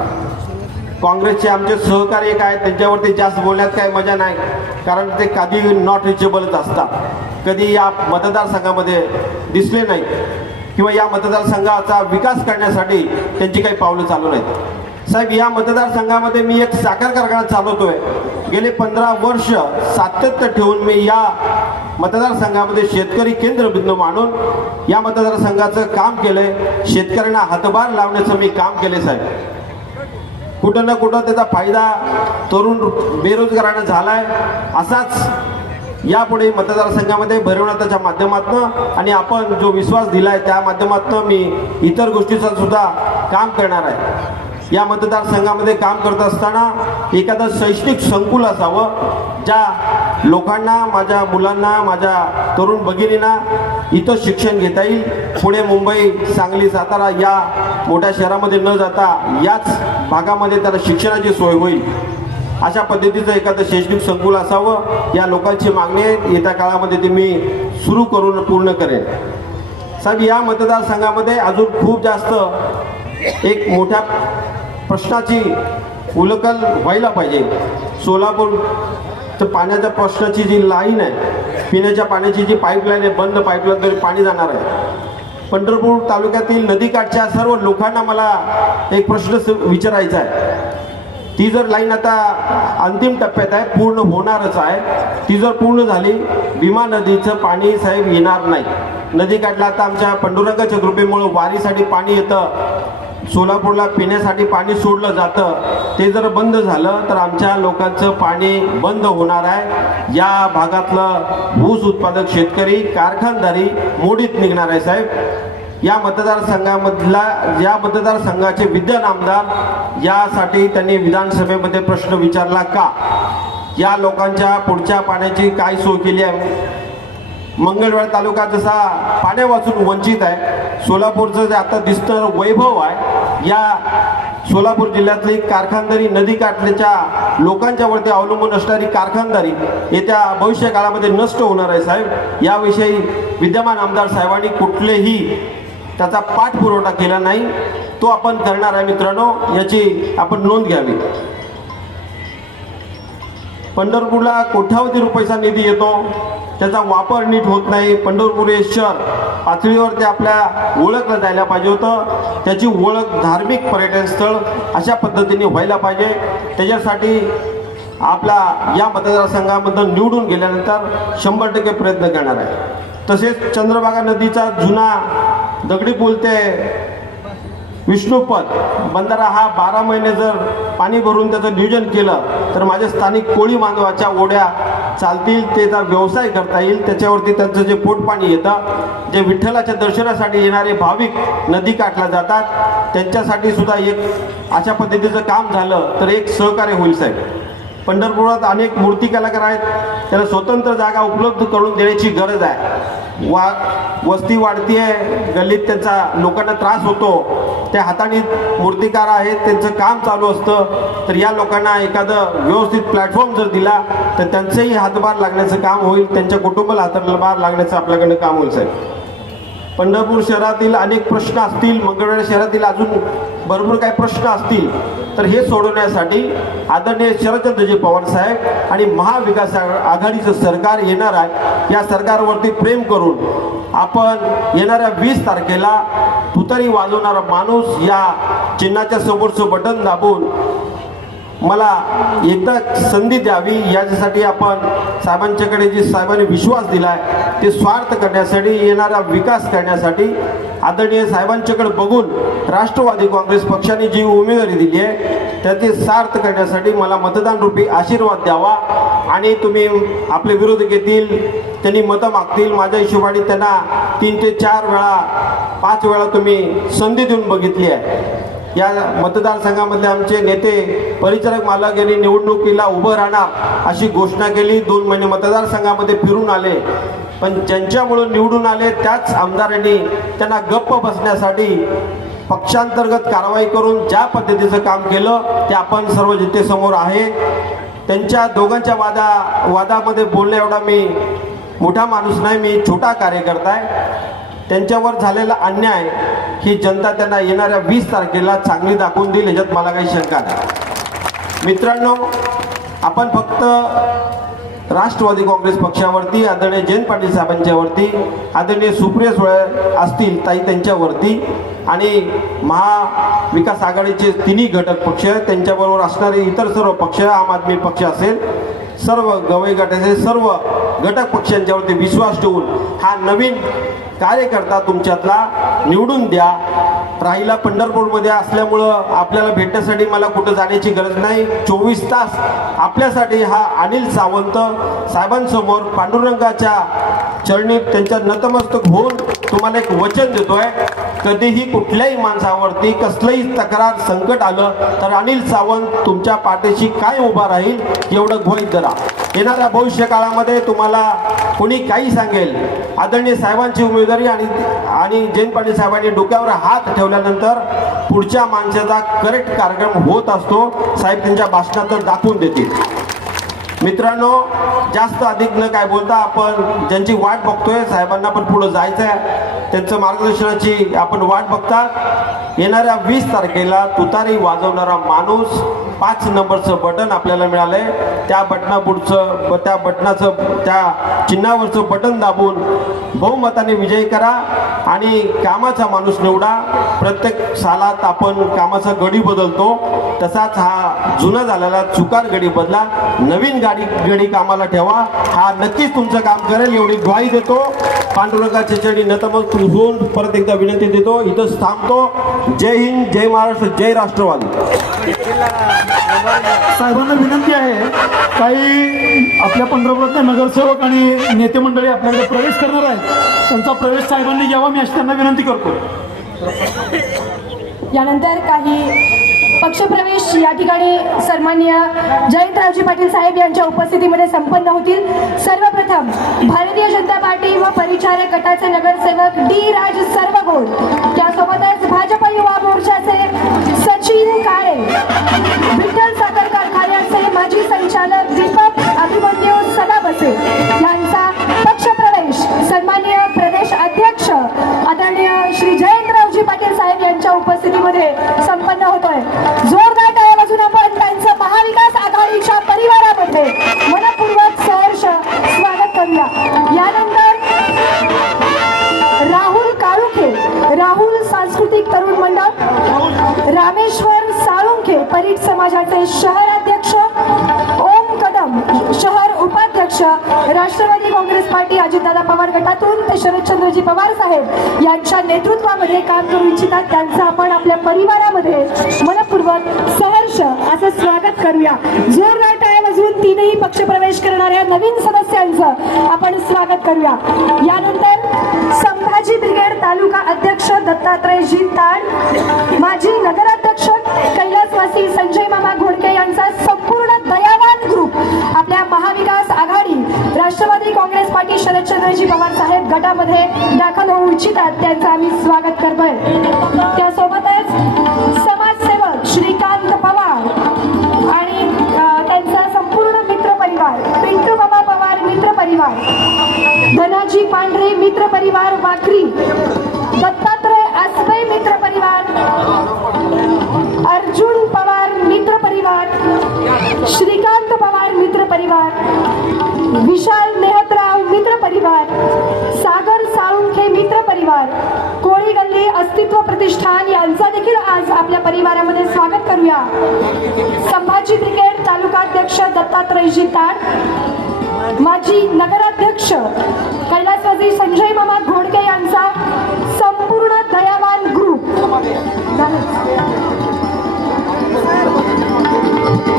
काँग्रेसचे आमचे सहकारी एक आहेत, त्यांच्यावरती जास्त बोलण्यात काही मजा नाही, कारण ते कधी नॉट रिचेबलच असतात, कधी या मतदारसंघामध्ये दिसले नाही किंवा या मतदारसंघाचा विकास करण्यासाठी त्यांची काही पावलं चालू नाहीत. साहेब, या मतदारसंघामध्ये मी एक साखर कारखाना चालवतोय. गेले 15 वर्ष सातत्य ठेवून मी या मतदारसंघामध्ये शेतकरी केंद्रबिंदू मानून या मतदारसंघाचं काम केलंय. शेतकऱ्यांना हातभार लावण्याचं मी काम केले साहेब. कुठं ना कुठं त्याचा फायदा तरुण बेरोजगारांना झालाय. असाच यापुढे मतदारसंघामध्ये भरवण्याच्या माध्यमातून आणि आपण जो विश्वास दिलाय त्या माध्यमातून मी इतर गोष्टीचं सुद्धा काम करणार आहे. या मतदारसंघामध्ये काम करत असताना एखादं शैक्षणिक संकुल असावं, ज्या लोकांना, माझ्या मुलांना, माझ्या तरुण भगिनींना इथं शिक्षण घेता येईल. पुणे, मुंबई, सांगली, सातारा या मोठ्या शहरामध्ये न जाता याच भागामध्ये त्याला शिक्षणाची सोय होईल, अशा पद्धतीचं एखादं शैक्षणिक संकुल असावं. या लोकांची मागणी येत्या काळामध्ये ती मी सुरू करून पूर्ण करेन. साहेब, या मतदारसंघामध्ये अजून खूप जास्त एक मोठ्या प्रश्नाची उलकल व्हायला पाहिजे. सोलापूर पाण्याच्या प्रश्नाची जी लाईन आहे, पिण्याच्या पाण्याची जी पाईपलाईन आहे, बंद पाईपलाईन पाणी जाणार आहे. पंढरपूर तालुक्यातील नदीकाठच्या सर्व लोकांना मला एक प्रश्न विचारायचा आहे. ती जर लाईन आता अंतिम टप्प्यात आहे, पूर्ण होणारच आहे, ती जर पूर्ण झाली, भीमा नदीचं पाणी साहेब येणार नाही. नदीकाठला आता आमच्या पांडुरंगाच्या कृपेमुळं वारीसाठी पाणी येतं, सोलापूरला पिण्यासाठी पाणी सोडलं जातं. ते जर बंद झालं तर आमच्या लोकांचं पाणी बंद होणार आहे. या भागातलं ऊस उत्पादक शेतकरी, कारखानदारी मोडीत निघणार आहे साहेब. या मतदारसंघाचे विद्यमान आमदार यासाठी त्यांनी विधानसभेमध्ये प्रश्न विचारला का? या लोकांच्या पुढच्या पाण्याची काय सोय केली आहे? मंगळवेढा तालुका जसा पाण्या वाचून वंचित आहे, सोलापूरचं जे आता दिसतं वैभव आहे, या सोलापूर जिल्ह्यातली कारखानदारी, नदीकाठच्या लोकांच्या वरती अवलंबून असणारी कारखानदारी येत्या भविष्य काळामध्ये नष्ट होणार आहे साहेब. याविषयी विद्यमान आमदार साहेबांनी कुठलेही त्याचा पाठपुरवठा केला नाही. तो आपण करणार आहे मित्रांनो, याची आपण नोंद घ्यावी. पंढरपूरला कोट्यावधी रुपयाचा निधी येतो, त्याचा वापर नीट होत नाही. पंढरपूर हे शहर पातळीवरती आपल्या ओळखलं जायला पाहिजे होतं. त्याची ओळख धार्मिक पर्यटन स्थळ अशा पद्धतीने व्हायला पाहिजे. त्याच्यासाठी आपला या मतदारसंघामधून निवडून गेल्यानंतर 100% प्रयत्न करणार आहे. तसेच चंद्रभागा नदीचा जुना दगडी पूल ते विष्णुपद बंधारा हा 12 महिने जर पाणी भरून त्याचं नियोजन केलं तर माझ्या स्थानिक कोळी बांधवाच्या ओढ्या चालतील, त्याचा व्यवसाय करता येईल, त्याच्यावरती त्यांचं जे पोटपाणी येतं, जे विठ्ठलाच्या दर्शनासाठी येणारे भाविक नदी काठला जातात त्यांच्यासाठी सुद्धा एक अशा पद्धतीचं काम झालं तर एक सहकार्य होईल साहेब. पंढरपुरात अनेक मूर्ती कलाकार आहेत, त्याला स्वतंत्र जागा उपलब्ध करून देण्याची गरज आहे. वस्ती वाढती आहे, गल्लीत त्यांचा लोकांना त्रास होतो, ते हाताने मूर्तिकार आहेत, त्यांचं काम चालू असतं, तर या लोकांना एखादं व्यवस्थित प्लॅटफॉर्म जर दिला तर त्यांचंही हातभार लागण्याचं काम होईल, त्यांच्या कुटुंबाला हातभार लागण्याचं आपल्याकडनं काम होईल साहेब. पंढरपूर शहरातील अनेक प्रश्न असतील, मंगळवेढा शहरातील अजून भरपूर काही प्रश्न असतील, तर हे सोडवण्यासाठी आदरणीय शरदचंद्रजी पवार साहेब आणि महाविकास आघाडीचं सरकार येणार आहे. या सरकारवरती प्रेम करून आपण येणाऱ्या 20 तारखेला तुतारी वाजवणारा माणूस या चिन्हाच्या समोरचं बटन दाबून मला एकदा संधी द्यावी, याच्यासाठी आपण साहेबांच्याकडे जे साहेबांनी विश्वास दिलाय ते स्वार्थ करण्यासाठी, येणारा विकास करण्यासाठी, आदरणीय साहेबांच्याकडे बघून राष्ट्रवादी काँग्रेस पक्षाने जी उमेदवारी दिली आहे त्याचे सार्थ करण्यासाठी मला मतदान रूपी आशीर्वाद द्यावा. आणि तुम्ही आपले विरोधक येतील, त्यांनी मतं मागतील, माझ्या हिशोबाने त्यांना 3 ते 4 वेळा 5 वेळा तुम्ही संधी देऊन बघितली आहे. या मतदारसंघामधले आमचे नेते परिचारक मालक यांनी निवडणुकीला उभं राहणार अशी घोषणा केली, 2 महिने मतदारसंघामध्ये फिरून आले, पण ज्यांच्यामुळे निवडून आले त्याच आमदारांनी त्यांना गप्प बसण्यासाठी पक्षांतर्गत कारवाई करून ज्या पद्धतीचं काम केलं ते आपण सर्व जनतेसमोर आहे. त्यांच्या दोघांच्या वादामध्ये बोलण्या एवढा मी मोठा माणूस नाही, मी छोटा कार्यकर्ता आहे. त्यांच्यावर झालेला अन्याय ही जनता त्यांना येणाऱ्या 20 तारखेला चांगली दाखवून देईल, याच्यात मला काही शंका नाही. मित्रांनो, आपण फक्त राष्ट्रवादी काँग्रेस पक्षावरती, आदरणीय जयंत पाटील साहेबांच्यावरती, आदरणीय सुप्रिया सुळे असतील ताई त्यांच्यावरती, आणि महाविकास आघाडीचे तिन्ही घटक पक्ष, त्यांच्याबरोबर असणारे इतर सर्व पक्ष, आम आदमी पक्ष असेल, सर्व गवई गटाचे सर्व घटक पक्षांच्यावरती विश्वास ठेवून हा नवीन कार्यकर्ता तुमच्यातला निवडून द्या. राहिला पंढरपूरमध्ये असल्यामुळं आपल्याला भेटण्यासाठी मला कुठं जाण्याची गरज नाही. 24 तास आपल्यासाठी हा अनिल सावंत साहेबांसमोर पांडुरंगाच्या चरणी त्यांच्या नतमस्तक होऊन तुम्हाला एक वचन देतोय, कधीही कुठल्याही माणसावरती कसलंही तक्रार संकट आलं तर अनिल सावंत तुमच्या पाठीशी काय उभा राहील एवढं गृहीत धरा. येणाऱ्या भविष्य काळामध्ये तुम्हाला कोणी काही सांगेल, आदरणीय साहेबांची उमेदवारी आणि जयंत पाटील साहेबांनी डोक्यावर हात ठेवल्यानंतर पुढच्या माणसाचा करेक्ट कार्यक्रम होत असतो. साहेब त्यांच्या भाषणात दाखवून देतील. मित्रांनो, जास्त अधिक न काय बोलता आपण ज्यांची वाट बघतोय, साहेबांना पण पुढे जायचं आहे, त्यांचं मार्गदर्शनाची आपण वाट बघता. येणाऱ्या 20 तारखेला तुतारी वाजवणारा माणूस 5 नंबरचं बटन आपल्याला मिळालंय, त्या बटनापुढचं त्या चिन्हावरचं बटन दाबून बहुमताने विजय करा आणि कामाचा माणूस निवडा. प्रत्येक सालात आपण कामाचा गडी बदलतो, तसाच हा जुना झालेला चुकार गडी बदला, नवीन गडी कामाला ठेवा. हा नक्कीच तुमचं काम करेल एवढी ग्वाही देतो. पांडुरंगाच्या चरणी नतमस्तक होऊन परत एकदा विनंती देतो, इथंच थांबतो. जय हिंद, जय महाराष्ट्र, जय राष्ट्रवादी. साहेबांना विनंती आहे, काही आपल्या पंढरपुरातले नगरसेवक आणि नेते मंडळी आपल्याकडे प्रवेश करणार आहेत, त्यांचा प्रवेश साहेबांनी घ्यावा, मी अशी त्यांना विनंती करतो. यानंतर काही पक्षप्रवेश या ठिकाणी सन्माननीय जयंतरावजी पाटील साहेब यांच्या उपस्थितीमध्ये संपन्न होतील. सर्वप्रथम भारतीय जनता पार्टी व परिचारक गटाचे नगरसेवक डी राज सर्वगोड, त्यासोबतच भाजप युवा मोर्चाचे सचिन काळे, विठ्ठल साखर कारखान्याचे माजी संचालक दीपक अभिमन्यू सदाबसे यांचा पक्षप्रवेश सन्माननीय प्रदेश अध्यक्ष आदरणीय श्री जयंतरावजी पाटील साहेब यांच्या उपस्थितीमध्ये संपन्न होतोय. जोरदार टाळ्या वाजवून आपण त्यांचं महाविकास आघाडीच्या परिवारामध्ये मनपूर्वक सहर्ष स्वागत करूया. यानंतर राहुल काळुखे, राहुल सांस्कृतिक तरुण मंडळ, रामेश्वर साळुंखे परीट समाजाचे शहर अध्यक्ष, ओम कदम शहर उपाध्यक्ष, राष्ट्रवादी काँग्रेस पार्टी अजितदादा पवार गटातून ते शरदचंद्रजी पवार साहेब यांच्या नेतृत्वामध्ये काम करू इच्छितात. त्यांचं आपण आपल्या परिवारामध्ये मनपूर्वक सहर्ष असं स्वागत करूया. जोरदार टाळ्या वाजवून तीनही पक्षप्रवेश करणाऱ्या नवीन सदस्यांचं आपण स्वागत करूया. यानंतर संभाजी ब्रिगेड तालुका अध्यक्ष दत्तात्रयजी ताड, माजी नगराध्यक्ष कैलासवासी संजय मामा घोडके यांचा संपूर्ण दयावान ग्रुप आपल्या महाविकास आघाडी राष्ट्रवादी काँग्रेस पार्टी शरदचंद्रजी पवार साहेब गटामध्ये दाखल होऊ इच्छितात, त्यांचं आम्ही स्वागत करतोय. त्यासोबतच समाजसेवक श्रीकांत पवार आणि त्यांचा संपूर्ण मित्र परिवार, पिंटू बाबा पवार मित्र परिवार, धनाजी पांढरे मित्र परिवार वाखरी, दत्तात्रय आसबे मित्र परिवार, अर्जुन पवार मित्र परिवार, श्रीकांत पवार मित्र परिवार, विशाल नेहतराव मित्र परिवार, सागर साळुंखे मित्र परिवार, कोळी गल्ली अस्तित्व प्रतिष्ठान यांचा देखील आज आपल्या परिवारामध्ये स्वागत करूया. संभाजी ब्रिगेड तालुकाध्यक्ष दत्तात्रयजी ताड, माजी नगराध्यक्ष कैलासवासी संजय मामा घोडके यांचा संपूर्ण दयावान ग्रुप,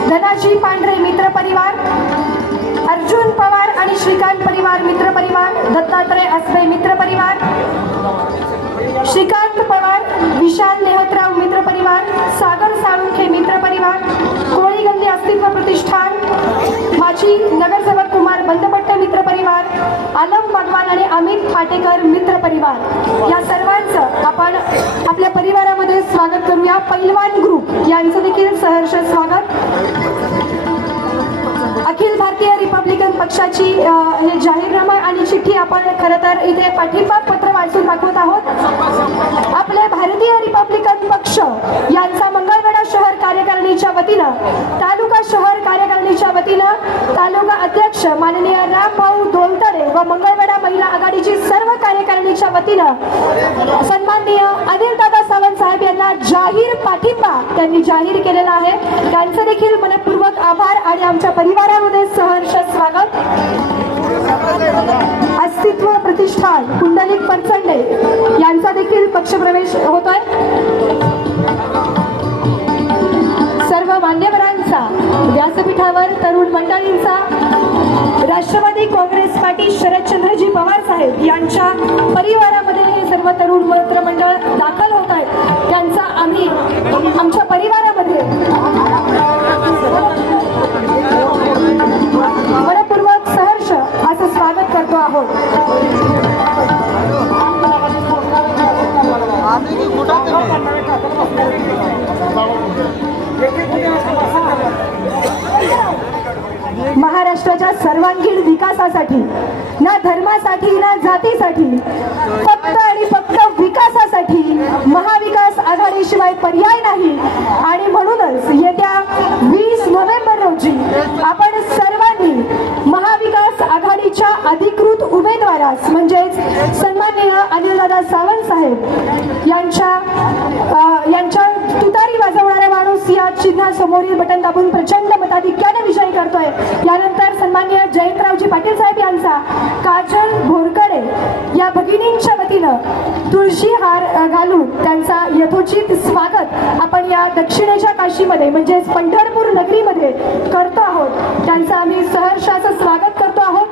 धनाजी पांढरे मित्र परिवार, अर्जुन पवार आणि श्रीकांत परिवार मित्र परिवार, दत्तात्रय आसबे मित्र परिवार, श्रीकांत पवार, विशाल नेहतराव मित्र परिवार, सागर साळुंखे मित्र परिवार, कोळी गल्ली अस्तित्व प्रतिष्ठान, माजी नगरसेवक कुमार बंदपट्टे मित्र परिवार, आलम भगवान आणि अमित फाटेकर मित्र परिवार, या सर्वांचं आपण आपल्या परिवारामध्ये स्वागत करूया. पैलवान ग्रुप यांचं देखील सहर्ष स्वागत. अखिल भारतीय रिपब्लिकन पक्षाची हे जाहीरनामा आणि चिठ्ठी आपण खरं तर इथे पाठिंबा पत्र वाचून दाखवत आहोत. आपले भारतीय रिपब्लिकन पक्ष यांचा मंगळवेढा शहर कार्यकारिणीच्या वतीनं, तालुका शहर कार्यकारिणीच्या वतीनं तालुका अध्यक्ष माननीय रामभाऊ दोलतडे व मंगळवेढा महिला आघाडीची सर्व कार्यकारिणीच्या वतीनं सन्माननीय अनिलदादा सावंत साहेब यांना जाहीर पाठिंबा त्यांनी जाहीर केलेला आहे. त्यांचं देखील मनपूर्वक आभार आणि आमच्या परिवारामध्ये सहर्ष स्वागत. अस्तित्व प्रतिष्ठान कुंडलिक परचंडे यांचा देखील पक्षप्रवेश होतोय. सर्व मान्यवरांचा, व्यासपीठावर तरुण मंडळींचा, राष्ट्रवादी काँग्रेस पार्टी शरदचंद्रजी पवार साहेब यांच्या परिवारामध्ये हे सर्व तरुण मित्रमंडळ दाखल होत आहेत, त्यांचा आम्ही आमच्या परिवारामध्ये मनपूर्वक सहर्ष असं स्वागत करतो आहोत. महाराष्ट्राच्या सर्वांगीण विकासासाठी, ना धर्मासाठी ना जातीसाठी, फक्त आणि फक्त विकासासाठी महाविकास आघाडीशिवाय पर्याय नाही. आणि म्हणूनच येत्या 20 नोव्हेंबर रोजी आपण सर्वांनी महाविकास आघाडीच्या अधिकृत उमेदवारास म्हणजेच सन्माननीय अनिलदादा सावंत साहेब यांच्या तुतारी वाजवणारा माणूस या चिन्हासमोरील बटन दाबून प्रचंड मताधिक्याने विजयी करतोय. यानंतर सन्माननीय जयंतरावजी पाटील साहेब यांचा काजल भोरकडे या भगिनींच्या वतीनं तुळशी हार घालून त्यांचा यथोचित स्वागत आपण या दक्षिणेच्या काशीमध्ये म्हणजेच पंढरपूर नगरीमध्ये करतो आहोत. त्यांचं आम्ही सहर्ष असं स्वागत करतो आहोत.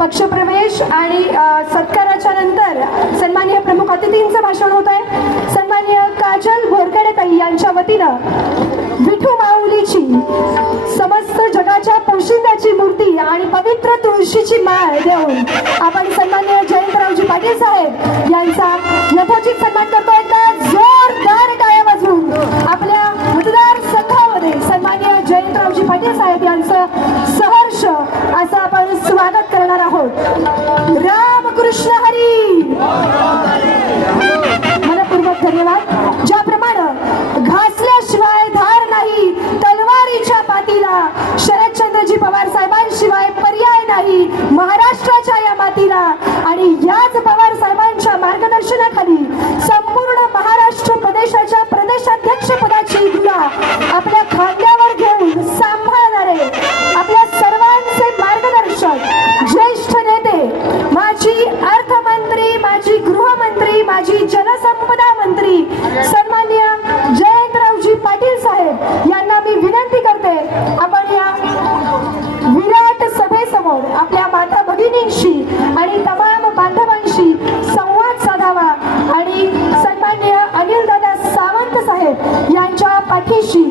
पक्षप्रवेश आणि सत्काराच्या नंतर सन्माननीय प्रमुख अतिथींचं भाषण होत आहे. सन्माननीय काजल भोरकडे ताई यांच्या वतीनं विठू माऊलीची समस्त जगाच्या पोशिंद्याची मूर्ती आणि पवित्र तुळशीची माळ देऊन आपण सन्माननीय जयंतरावजी पाटील साहेब यांचा यथोचित सन्मान करतो. एकदा जोरदार टाळ्या वाजवून आपल्या मतदारसंघामध्ये सन्माननीय जयंतरावजी पाटील साहेब यांचं सहर्ष असं आपण स्वागत करणार आहोत. रामकृष्ण हरी. मनपूर्वक धन्यवाद. ज्याप्रमाणे घासल्याशिवाय धार नाही, तलवारीच्या पातीला शरदचंद्रजी पवार साहेबांशिवाय पर्याय नाही महाराष्ट्राच्या या मातीला. आणि याच पवार साहेबांच्या मार्गदर्शनाखाली संपूर्ण महाराष्ट्र प्रदेशाच्या प्रदेशाध्यक्ष पदाची धुरा आपल्या खांद्यावर घेऊन सांभाळणारे आपल्या सर्वांचे मार्गदर्शक ज्येष्ठ नेते, माजी अर्थमंत्री, माजी गृहमंत्री मंत्री माजी जलसंपदा मंत्री सन्माननीय जयंतरावजी पाटील साहेब यांना मी विनंती करते, आपण या विराट सभेसमोर आपल्या माता भगिनींशी आणि तमाम बांधवांशी संवाद साधावा आणि सन्माननीय अनिलदादा सावंत साहेब यांच्या पाठीशी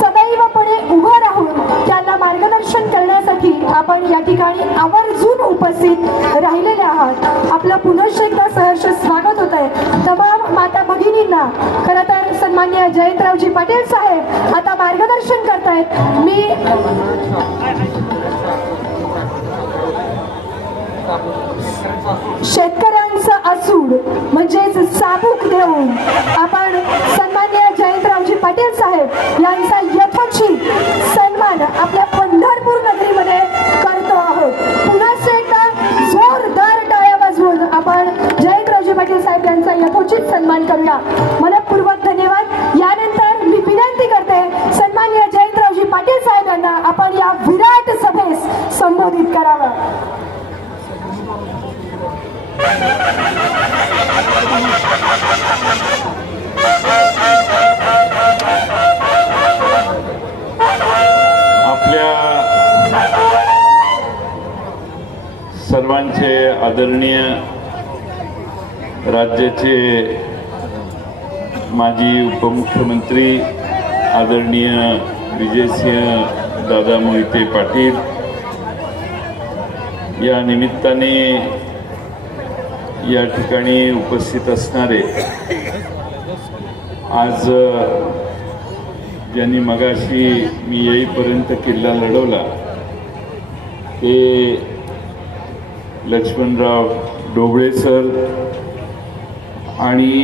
सदैवपणे उभं राहून त्यांना मार्गदर्शन करण्यासाठी आपण या ठिकाणी आवर्जून उपस्थित राहिलेले आहात. आपलं पुनश्च एकदा सहर्ष स्वागत होत आहे. तमाम माता भगिनींना खरं तर सन्माननीय जयंतरावजी पाटील साहेब आता मार्गदर्शन करतायत. मी शेतकऱ्यांचं असूड म्हणजेच चाबूक देऊन आपण सन्माननीय जयंतरावजी पाटील साहेब यांचा यथोचित सन्मान आपल्या पंढरपूर नगरीमध्ये करतो आहोत. पुन्हा एकदा जोरदार टाळ्या वाजवून आपण जयंतरावजी पाटील साहेब यांचा यथोचित सन्मान करूया. मनपूर्वक धन्यवाद. यानंतर मी विनंती करते सन्माननीय जयंतरावजी पाटील साहेब यांना आपण या विराट सभेस संबोधित करावं. आपल्या सर्वांचे आदरणीय राज्याचे माजी उपमुख्यमंत्री आदरणीय विजयसिंह दादा मोहिते पाटील, या निमित्ताने या ठिकाणी उपस्थित असणारे, आज ज्यांनी मगाशी मी येईपर्यंत किल्ला लढवला ते लक्ष्मणराव ढोबळे सर आणि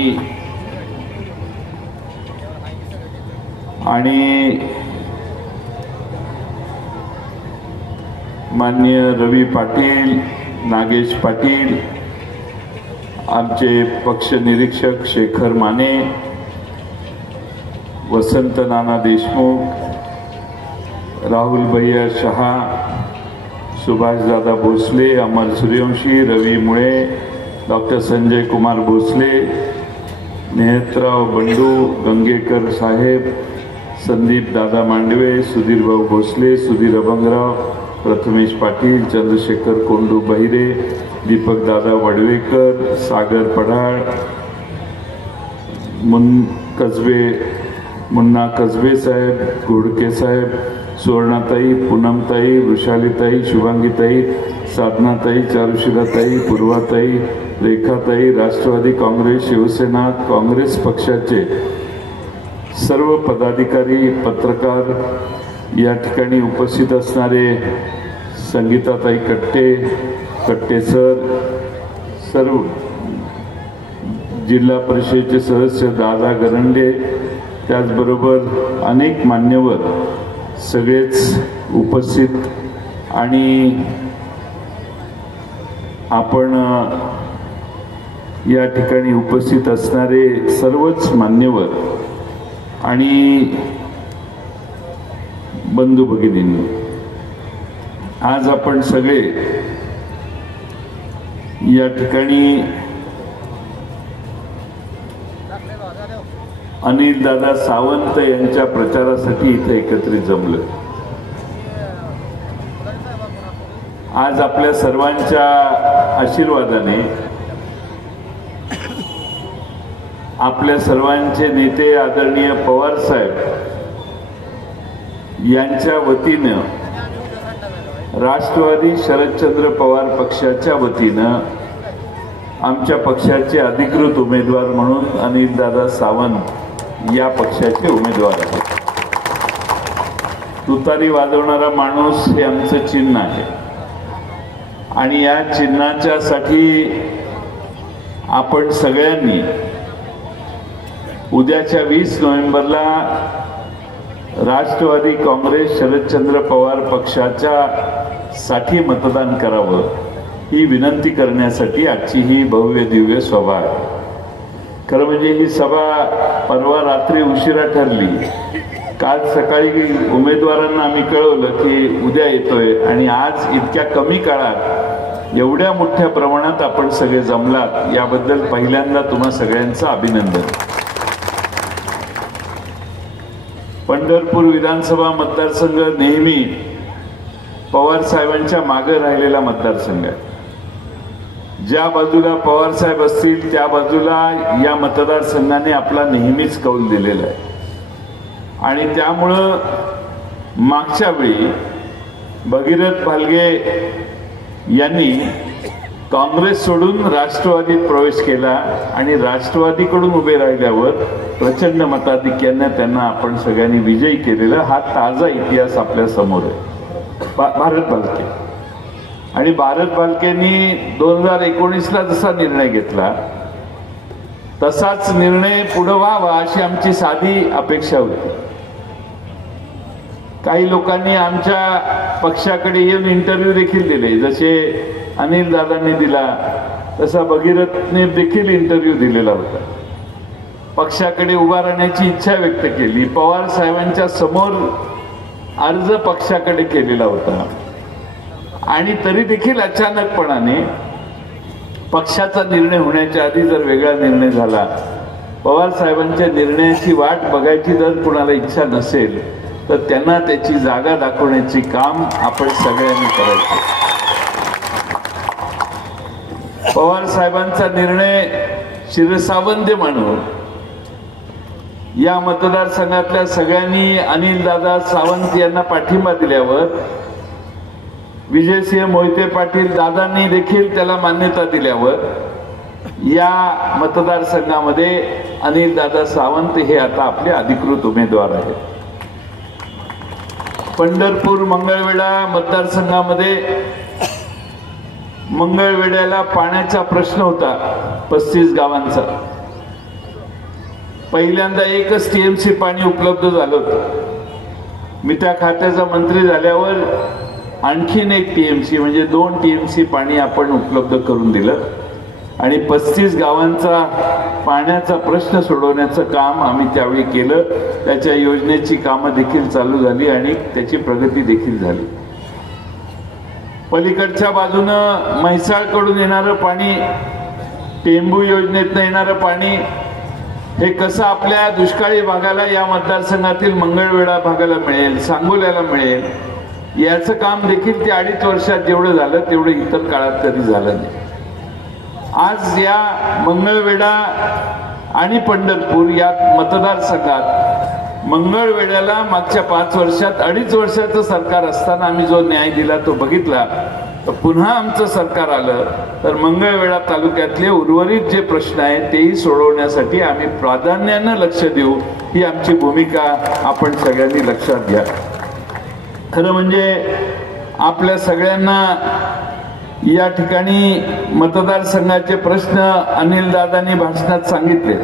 माननीय रवी पाटील, नागेश पाटील, आमचे पक्ष निरीक्षक शेखर माने, वसंत नाना देशमुख, राहुल भैया शहा, सुभाषदादा भोसले, अमर सूर्यवंशी, रवी मुळे, डॉक्टर संजय कुमार भोसले, नेहतराव बंडू, गंगेकर साहेब, संदीप दादा मांडवे, सुधीर भाऊ भोसले, सुधीर अभंगराव, प्रथमेश पाटील, चंद्रशेखर कोंडू बहिरे, दीपक दादा वडवेकर, सागर पढाळ, मुन्ना कसबे साहेब, घोडके साहेब, सुवर्णाताई, पूनमताई, वृषालीताई, शुभांगीताई, साधनाताई, चारुशिलाताई, पूर्वाताई, रेखाताई, राष्ट्रवादी काँग्रेस, शिवसेना काँग्रेस पक्षाचे सर्व पदाधिकारी, पत्रकार, या ठिकाणी उपस्थित असणारे संगीताताई कट्टे सर, सर्व जिल्हा परिषदेचे सदस्य दादा गरंडे, त्याचबरोबर अनेक मान्यवर सगळेच उपस्थित आणि आपण या ठिकाणी उपस्थित असणारे सर्वच मान्यवर आणि बंधू भगिनींनी, आज आपण सगळे या ठिकाणी अनिल दादा सावंत यांच्या प्रचारासाठी इथे एकत्रित जमलो. आज आपल्या सर्वांच्या आशीर्वादाने आपल्या सर्वांचे नेते आदरणीय पवार साहेब यांच्या वतीनं, राष्ट्रवादी शरदचंद्र पवार पक्षाच्या वतीनं आमच्या पक्षाचे अधिकृत उमेदवार म्हणून अनिलदादा सावंत या पक्षाचे उमेदवार आहेत. तुतारी वाजवणारा माणूस हे आमचं चिन्ह आहे आणि या चिन्हाच्या साठी आपण सगळ्यांनी उद्याच्या 20 नोव्हेंबरला राष्ट्रवादी काँग्रेस शरदचंद्र पवार पक्षाच्या साठी मतदान करावं ही विनंती करण्यासाठी आजची ही भव्य दिव्य सभा आहे. खरं म्हणजे ही सभा परवा रात्री उशिरा ठरली. काल सकाळी उमेदवारांना आम्ही कळवलं की उद्या येतोय आणि आज इतक्या कमी काळात एवढ्या मोठ्या प्रमाणात आपण सगळे जमलात याबद्दल पहिल्यांदा तुम्हा सगळ्यांचं अभिनंदन. पंढरपूर विधानसभा मतदारसंघ नेहमी पवार साहेबांच्या मागे राहिलेला मतदारसंघ आहे. ज्या बाजूला पवार साहेब असतील त्या बाजूला या मतदारसंघाने आपला नेहमीच कौल दिलेला आहे. आणि त्यामुळं मागच्या वेळी भगीरथ भालगे यांनी काँग्रेस सोडून राष्ट्रवादीत प्रवेश केला आणि राष्ट्रवादीकडून उभे राहिल्यावर प्रचंड मताधिक्याने त्यांना आपण सगळ्यांनी विजयी केलेला हा ताजा इतिहास आपल्या समोर आहे. भारत भालके आणि भारत भालकेंनी 2019ला जसा निर्णय घेतला तसाच निर्णय पुढे व्हावा अशी आमची साधी अपेक्षा होती. काही लोकांनी आमच्या पक्षाकडे येऊन इंटरव्ह्यू देखील दिले, जसे अनिल दादांनी दिला तसा भगीरथने देखील इंटरव्ह्यू दिलेला होता. पक्षाकडे उभा राहण्याची इच्छा व्यक्त केली. पवार साहेबांच्या समोर अर्ज पक्षाकडे केलेला होता आणि तरी देखील अचानकपणाने पक्षाचा निर्णय होण्याच्या आधी जर वेगळा निर्णय झाला, पवार साहेबांच्या निर्णयाची वाट बघायची जर कुणाला इच्छा नसेल तर त्यांना त्याची जागा दाखवण्याचे काम आपण सगळ्यांनी करायचं. पवार साहेबांचा निर्णय शिरसावंत म्हणून या मतदारसंघातल्या सगळ्यांनी अनिल दादा सावंत यांना पाठिंबा दिल्यावर विजयसिंह मोहिते पाटील दादांनी देखील त्याला मान्यता दिल्यावर या मतदारसंघामध्ये अनिल दादा सावंत हे आता आपले अधिकृत उमेदवार आहेत. पंढरपूर मंगळवेढा मतदारसंघामध्ये मंगळवेढ्याला पाण्याचा प्रश्न होता 35 गावांचा. पहिल्यांदा एकच टीएमसी पाणी उपलब्ध झालं होतं. मी त्या खात्याचा मंत्री झाल्यावर आणखीन एक टीएमसी म्हणजे 2 टीएमसी पाणी आपण उपलब्ध करून दिलं आणि 35 गावांचा पाण्याचा प्रश्न सोडवण्याचं काम आम्ही त्यावेळी केलं. त्याच्या योजनेची कामं देखील चालू झाली आणि त्याची प्रगती देखील झाली. पलीकडच्या बाजूनं म्हैसाळकडून येणारं पाणी, टेंबू योजनेतनं येणारं पाणी हे कसं आपल्या दुष्काळी भागाला या मतदारसंघातील मंगळवेढा भागाला मिळेल, सांगोल्याला मिळेल, याचं काम देखील ते 2.5 वर्षात जेवढं झालं तेवढं इतर काळात कधी झालं नाही. आज या मंगळवेढा आणि पंढरपूर या मतदारसंघात मंगळवेढ्याला मागच्या 5 वर्षात 2.5 वर्षाचं सरकार असताना आम्ही जो न्याय दिला तो बघितला, तर पुन्हा आमचं सरकार आलं तर मंगळवेढा तालुक्यातले उर्वरित जे प्रश्न आहेत तेही सोडवण्यासाठी आम्ही प्राधान्यानं लक्ष देऊ, ही आमची भूमिका आपण सगळ्यांनी लक्षात घ्या. खरं म्हणजे आपल्या सगळ्यांना या ठिकाणी मतदारसंघाचे प्रश्न अनिल दादांनी भाषणात सांगितले.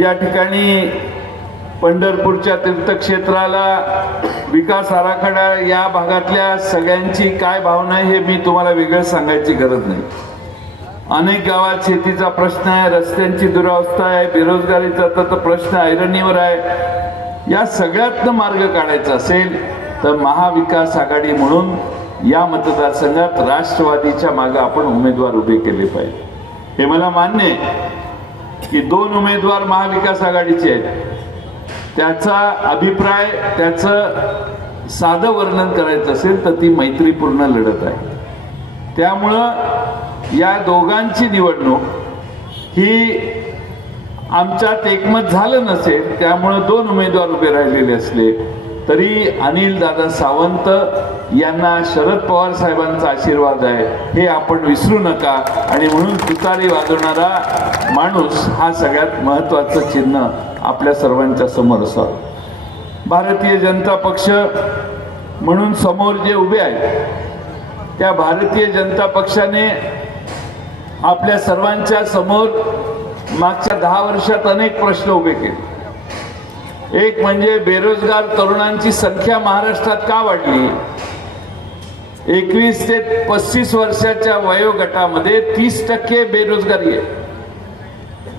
या ठिकाणी पंढरपूरच्या तीर्थक्षेत्राला विकास आराखडा या भागातल्या सगळ्यांची काय भावना आहे हे मी तुम्हाला वेगळं सांगायची गरज नाही. अनेक गावात शेतीचा प्रश्न आहे, रस्त्यांची दुरावस्था आहे, बेरोजगारीचा तर प्रश्न ऐरणीवर आहे. या सगळ्यातनं मार्ग काढायचा असेल तर महाविकास आघाडी म्हणून या मतदारसंघात राष्ट्रवादीच्या मागे आपण उमेदवार उभे केले पाहिजे. हे मला मान्य आहे की 2 उमेदवार महाविकास आघाडीचे आहेत. त्याचा अभिप्राय, त्याचं साधं वर्णन करायचं असेल तर ती मैत्रीपूर्ण लढत आहे. त्यामुळं या दोघांची निवडणूक ही आमच्यात एकमत झालं नसेल, त्यामुळं 2 उमेदवार उभे राहिलेले असले तरी अनिल दादा सावंत यांना शरद पवार साहेबांचा आशीर्वाद आहे हे आपण विसरू नका. आणि म्हणून तुतारी वाजवणारा माणूस हा सगळ्यात महत्त्वाचं चिन्ह आपल्या सर्वांच्या समोर असावं. भारतीय जनता पक्ष म्हणून समोर जे उभे आहेत त्या भारतीय जनता पक्षाने आपल्या सर्वांच्या समोर मागच्या 10 वर्षात अनेक प्रश्न उभे केले. एक म्हणजे बेरोजगार तरुणांची संख्या महाराष्ट्रात का वाढली? 21 ते 35 वर्षाच्या वयोगटामध्ये 30% बेरोजगारी आहे.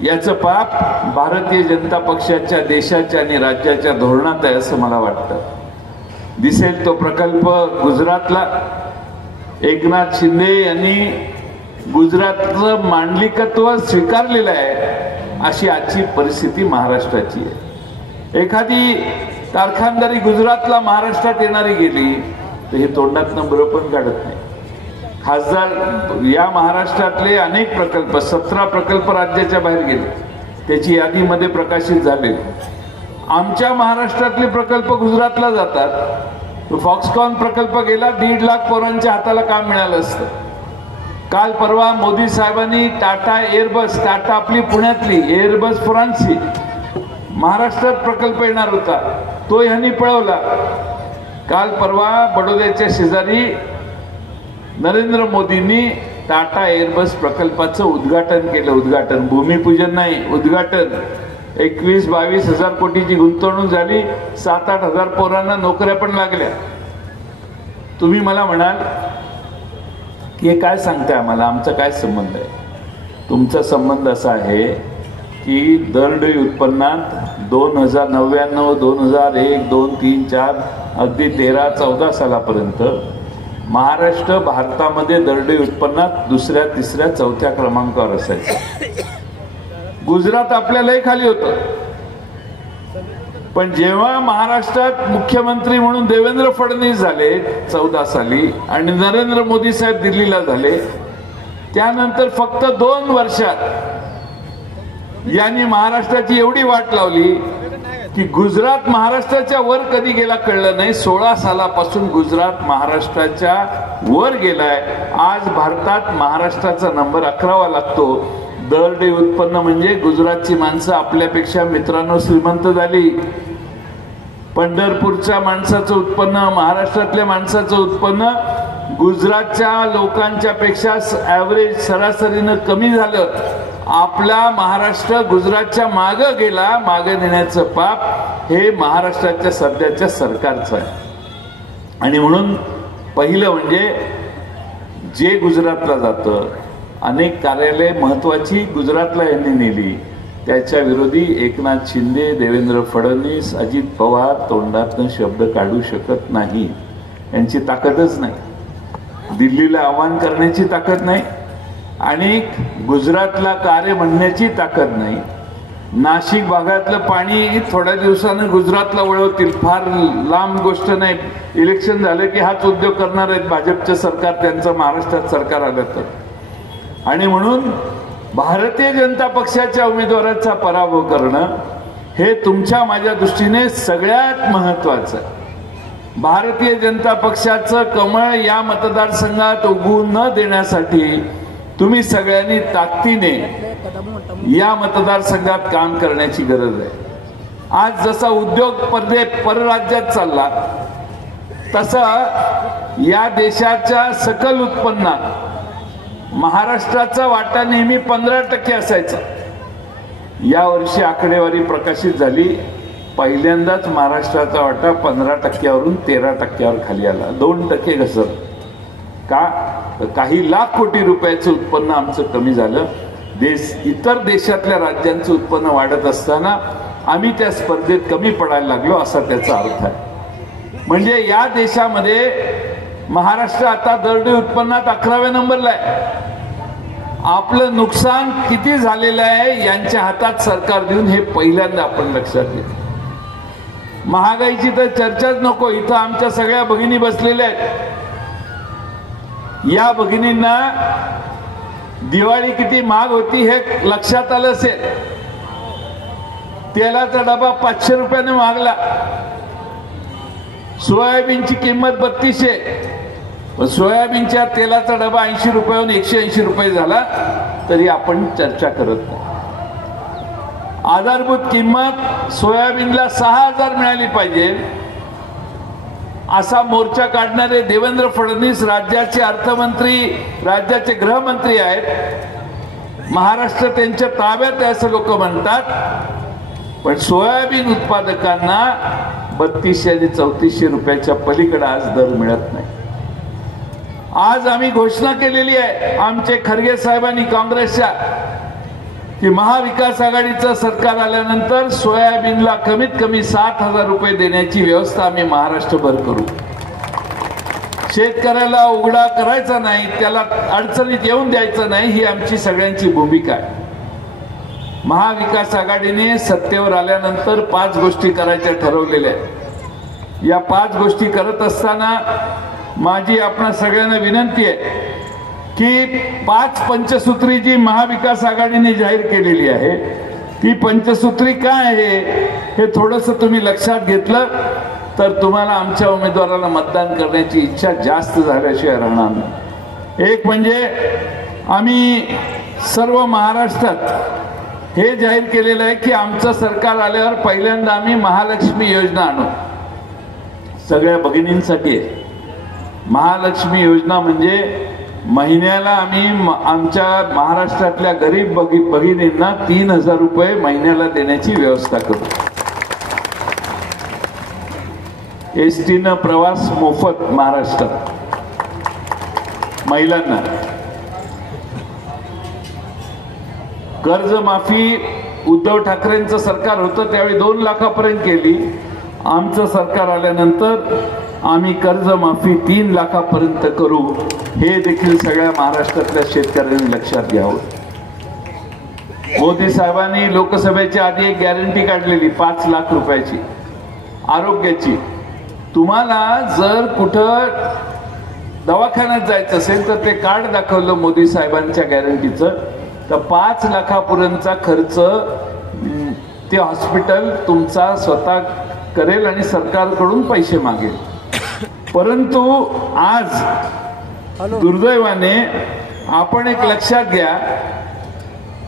याचं पाप भारतीय जनता पक्षाच्या, देशाच्या आणि राज्याच्या धोरणात आहे असं मला वाटतं. दिसेल तो प्रकल्प गुजरातला एकनाथ शिंदे यांनी गुजरातचं मांडलिकत्व स्वीकारलेलं आहे, अशी आजची परिस्थिती महाराष्ट्राची आहे. एखादी कारखानदारी गुजरातला महाराष्ट्रात येणारी गेली तर हे तोंडातनं बरं पण काढत नाही. खासदार या महाराष्ट्रातले अनेक प्रकल्प 17 प्रकल्प राज्याच्या बाहेर गेले, त्याची यादीमध्ये प्रकाशित झाले. आमच्या महाराष्ट्रातले प्रकल्प गुजरातला जातात. फॉक्सकॉन प्रकल्प गेला, 1.5 लाख पोरांच्या हाताला काम मिळालं असतं. काल परवा मोदी साहेबांनी टाटा एअरबस, टाटा आपली पुण्यातली, एअरबस फ्रान्सची महाराष्ट्रात प्रकल्प येणार होता, तो ह्यांनी पळवला. काल परवा बडोद्याच्या शेजारी नरेंद्र मोदींनी टाटा एअरबस प्रकल्पाचं उद्घाटन केलं. उद्घाटन, भूमिपूजन नाही, उद्घाटन. 21-22 हजार कोटीची गुंतवणूक झाली, 7-8 हजार पोरांना नोकऱ्या पण लागल्या. तुम्ही मला म्हणाल की हे काय सांगताय आम्हाला, आमचा काय संबंध आहे? तुमचा संबंध असा आहे की दरडोई उत्पन्नात 2099, 2001, 2, 3, 4 अगदी 13-14 सालापर्यंत महाराष्ट्र भारतामध्ये दरडोई उत्पन्नात 2ऱ्या, 3ऱ्या, 4थ्या क्रमांकावर असायचं. गुजरात आपल्या लय खाली होतं. पण जेव्हा महाराष्ट्रात मुख्यमंत्री म्हणून देवेंद्र फडणवीस झाले 14 साली आणि नरेंद्र मोदी साहेब दिल्लीला झाले, त्यानंतर फक्त 2 वर्षात यांनी महाराष्ट्राची एवढी वाट लावली की गुजरात महाराष्ट्राच्या वर कधी गेला कळलं नाही. 16 सालापासून गुजरात महाराष्ट्राच्या वर गेलाय. आज भारतात महाराष्ट्राचा नंबर 11वा लागतो. दरडोई उत्पन्न म्हणजे गुजरातची माणसं आपल्यापेक्षा मित्रांनो श्रीमंत झाली. पंढरपूरच्या माणसाचं उत्पन्न, महाराष्ट्रातल्या माणसाचं उत्पन्न गुजरातच्या लोकांच्या पेक्षा ॲव्हरेज सरासरीनं कमी झालं. आपला महाराष्ट्र गुजरातच्या मागं गेला. मागं नेण्याचं पाप हे महाराष्ट्राच्या सध्याच्या सरकारचं आहे. आणि म्हणून पहिलं म्हणजे जे गुजरातला जातं, अनेक कार्यालय महत्वाची गुजरातला यांनी नेली, त्याच्या विरोधी एकनाथ शिंदे, देवेंद्र फडणवीस, अजित पवार तोंडातून शब्द काढू शकत नाही. यांची ताकदच नाही. दिल्लीला आव्हान करण्याची ताकद नाही आणि गुजरातला कार्य म्हणण्याची ताकद नाही. नाशिक भागातलं पाणी थोड्या दिवसानं गुजरातला वळवतील, फार लांब गोष्ट नाही. इलेक्शन झालं की हाच उद्योग करणार आहेत भाजपचं सरकार, त्यांचं महाराष्ट्रात सरकार आलं तर. आणि म्हणून भारतीय जनता पक्षाच्या उमेदवाराचा पराभव करणं हे तुमच्या माझ्या दृष्टीने सगळ्यात महत्वाचं आहे. भारतीय जनता पक्षाचं कमळ या मतदारसंघात उगवू न देण्यासाठी तुम्ही सगळ्यांनी ताकदीने या मतदारसंघात काम करण्याची गरज आहे. आज जसा उद्योग परराज्यात चालला तसं या देशाच्या सकल उत्पन्नात महाराष्ट्राचा वाटा नेहमी 15% असायचा. या वर्षी आकडेवारी प्रकाशित झाली, पहिल्यांदाच महाराष्ट्राचा वाटा 15%वरून 13%वर खाली आला. 2% घसरला. का? तर काही लाख कोटी रुपयाचं उत्पन्न आमचं कमी झालं. इतर देशातल्या राज्यांचं उत्पन्न वाढत असताना आम्ही त्या स्पर्धेत कमी पडायला लागलो, असा त्याचा अर्थ आहे. म्हणजे या देशामध्ये महाराष्ट्र आता दरडोई उत्पन्नात 11व्या नंबरला आहे. आपलं नुकसान किती झालेलं आहे यांच्या हातात सरकार देऊन हे पहिल्यांदा आपण लक्षात घेतलं. महागाईची तर चर्चाच नको. इथं आमच्या सगळ्या भगिनी बसलेल्या आहेत. या भगिनींना दिवाळी किती महाग होती हे लक्षात आलं असेल. तेलाचा डबा 500 रुपयाने मागला. सोयाबीनची किंमत 3200. सोयाबीनच्या तेलाचा डबा 80 रुपयाहून 180 रुपये झाला तरी आपण चर्चा करत नाही. आधारभूत किंमत सोयाबीनला 6000 मिळाली पाहिजे असा मोर्चा काढणारे देवेंद्र फडणवीस राज्याचे अर्थमंत्री, राज्याचे गृहमंत्री आहेत. महाराष्ट्र त्यांच्या ताब्यात आहे असं लोक म्हणतात. पण सोयाबीन उत्पादकांना 3200 आणि 3400 रुपयाच्या पलीकडे आज दर मिळत नाही. आज आम्ही घोषणा केलेली आहे आमचे खरगे साहेबांनी काँग्रेसच्या की महाविकास आघाडीचं सरकार आल्यानंतर सोयाबीनला कमीत कमी 7000 रुपये देण्याची व्यवस्था आम्ही महाराष्ट्रभर करू. शेतकऱ्याला उघडा करायचा नाही, त्याला अडचणीत येऊन द्यायचं नाही, ही आमची सगळ्यांची भूमिका आहे. महाविकास आघाडीने सत्तेवर आल्यानंतर 5 गोष्टी करायच्या ठरवलेल्या आहेत. या 5 गोष्टी करत असताना माझी आपणा सगळ्यांना विनंती आहे की 5 पंचसूत्री जी महाविकास आघाडीने जाहीर केलेली आहे, ती पंचसूत्री काय आहे हे थोडंसं तुम्ही लक्षात घेतलं तर तुम्हाला आमच्या उमेदवाराला मतदान करण्याची इच्छा जास्त झाल्याशिवाय राहणार नाही. एक म्हणजे आम्ही सर्व महाराष्ट्रात हे जाहीर केलेलं आहे की आमचं सरकार आल्यावर पहिल्यांदा आम्ही महालक्ष्मी योजना आणू. सगळ्या भगिनींसाठी महालक्ष्मी योजना म्हणजे महिन्याला आम्ही आमच्या महाराष्ट्रातल्या गरीब भगिनींना 3,000 रुपये महिन्याला देण्याची व्यवस्था करू. ST न प्रवास मोफत महाराष्ट्रात महिलांना. कर्जमाफी उद्धव ठाकरेंचं सरकार होतं त्यावेळी 2 लाखापर्यंत केली. आमचं सरकार आल्यानंतर आम्ही कर्जमाफी 3 लाखापर्यंत करू. हे देखील सगळ्या महाराष्ट्रातल्या शेतकऱ्यांनी लक्षात घ्यावं. मोदी साहेबांनी लोकसभेच्या आधी एक गॅरंटी काढलेली 5 लाख रुपयाची आरोग्याची. तुम्हाला जर कुठं दवाखान्यात जायचं असेल तर ते कार्ड दाखवलं मोदी साहेबांच्या गॅरंटीचं तर 5 लाखापर्यंतचा खर्च ते हॉस्पिटल तुमचा स्वतः करेल आणि सरकारकडून पैसे मागेल. परंतु आज दुर्दैवाने आपण एक लक्षात घ्या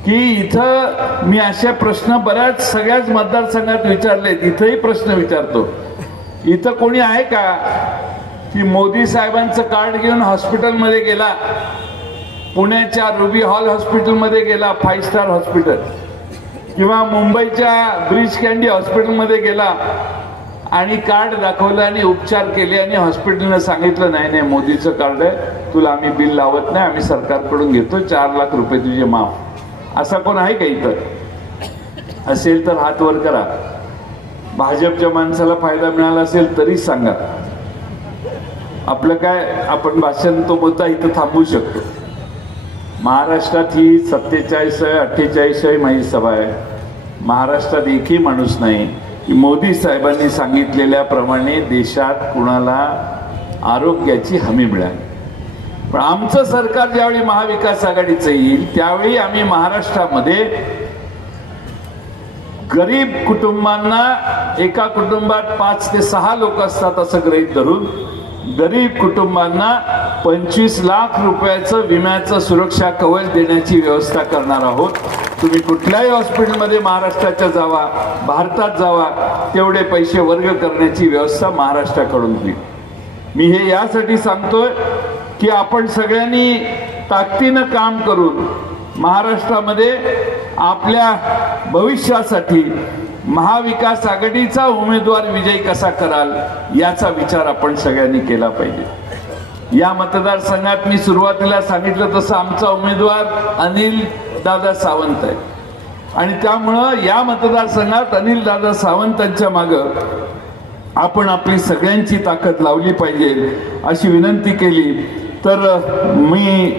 की इथं मी असे प्रश्न बऱ्याच सगळ्याच मतदारसंघात विचारलेत, इथंही प्रश्न विचारतो. इथं कोणी आहे का की मोदी साहेबांचं कार्ड घेऊन हॉस्पिटलमध्ये गेला, पुण्याच्या रुबी हॉल हॉस्पिटलमध्ये गेला, 5 स्टार हॉस्पिटल, किंवा मुंबईच्या ब्रिज कँडी हॉस्पिटलमध्ये गेला आणि कार्ड दाखवलं आणि उपचार केले आणि हॉस्पिटलनं सांगितलं नाही नाही मोदीचं कार्ड आहे, तुला आम्ही बिल लावत नाही, आम्ही सरकारकडून घेतो 4 लाख रुपये तुझे माफ. असा कोण आहे का इथं? असेल तर हात वर करा. भाजपच्या माणसाला फायदा मिळाला असेल तरी सांगा. आपलं काय, आपण भाषण तो बोलता इथं थांबवू शकतो. महाराष्ट्रात ही 47-48 माझी सभा आहे. महाराष्ट्रात एकही माणूस नाही की मोदी साहेबांनी सांगितलेल्याप्रमाणे देशात कुणाला आरोग्याची हमी मिळाली. पण आमचं सरकार ज्यावेळी महाविकास आघाडीचं येईल त्यावेळी आम्ही महाराष्ट्रामध्ये गरीब कुटुंबांना, एका कुटुंबात 5 ते 6 लोक असतात असं गृहीत धरून, गरीब कुटुंबांना 25 लाख रुपयाचं विम्याचं सुरक्षा कवच देण्याची व्यवस्था करणार आहोत. तुम्ही कुठल्याही हॉस्पिटलमध्ये महाराष्ट्राच्या जावा, भारतात जावा, तेवढे पैसे वर्ग करण्याची व्यवस्था महाराष्ट्राकडून होईल. मी हे यासाठी सांगतोय की आपण सगळ्यांनी ताकदीनं काम करून महाराष्ट्रामध्ये आपल्या भविष्यासाठी महाविकास आघाडीचा उमेदवार विजयी कसा कराल याचा विचार आपण सगळ्यांनी केला पाहिजे. या मतदारसंघात मी सुरुवातीला सांगितलं तसं आमचा उमेदवार अनिल दादा सावंत आहे आणि त्यामुळं या मतदारसंघात अनिल दादा सावंतांच्या मागं आपण आपली सगळ्यांची ताकद लावली पाहिजे अशी विनंती केली तर मी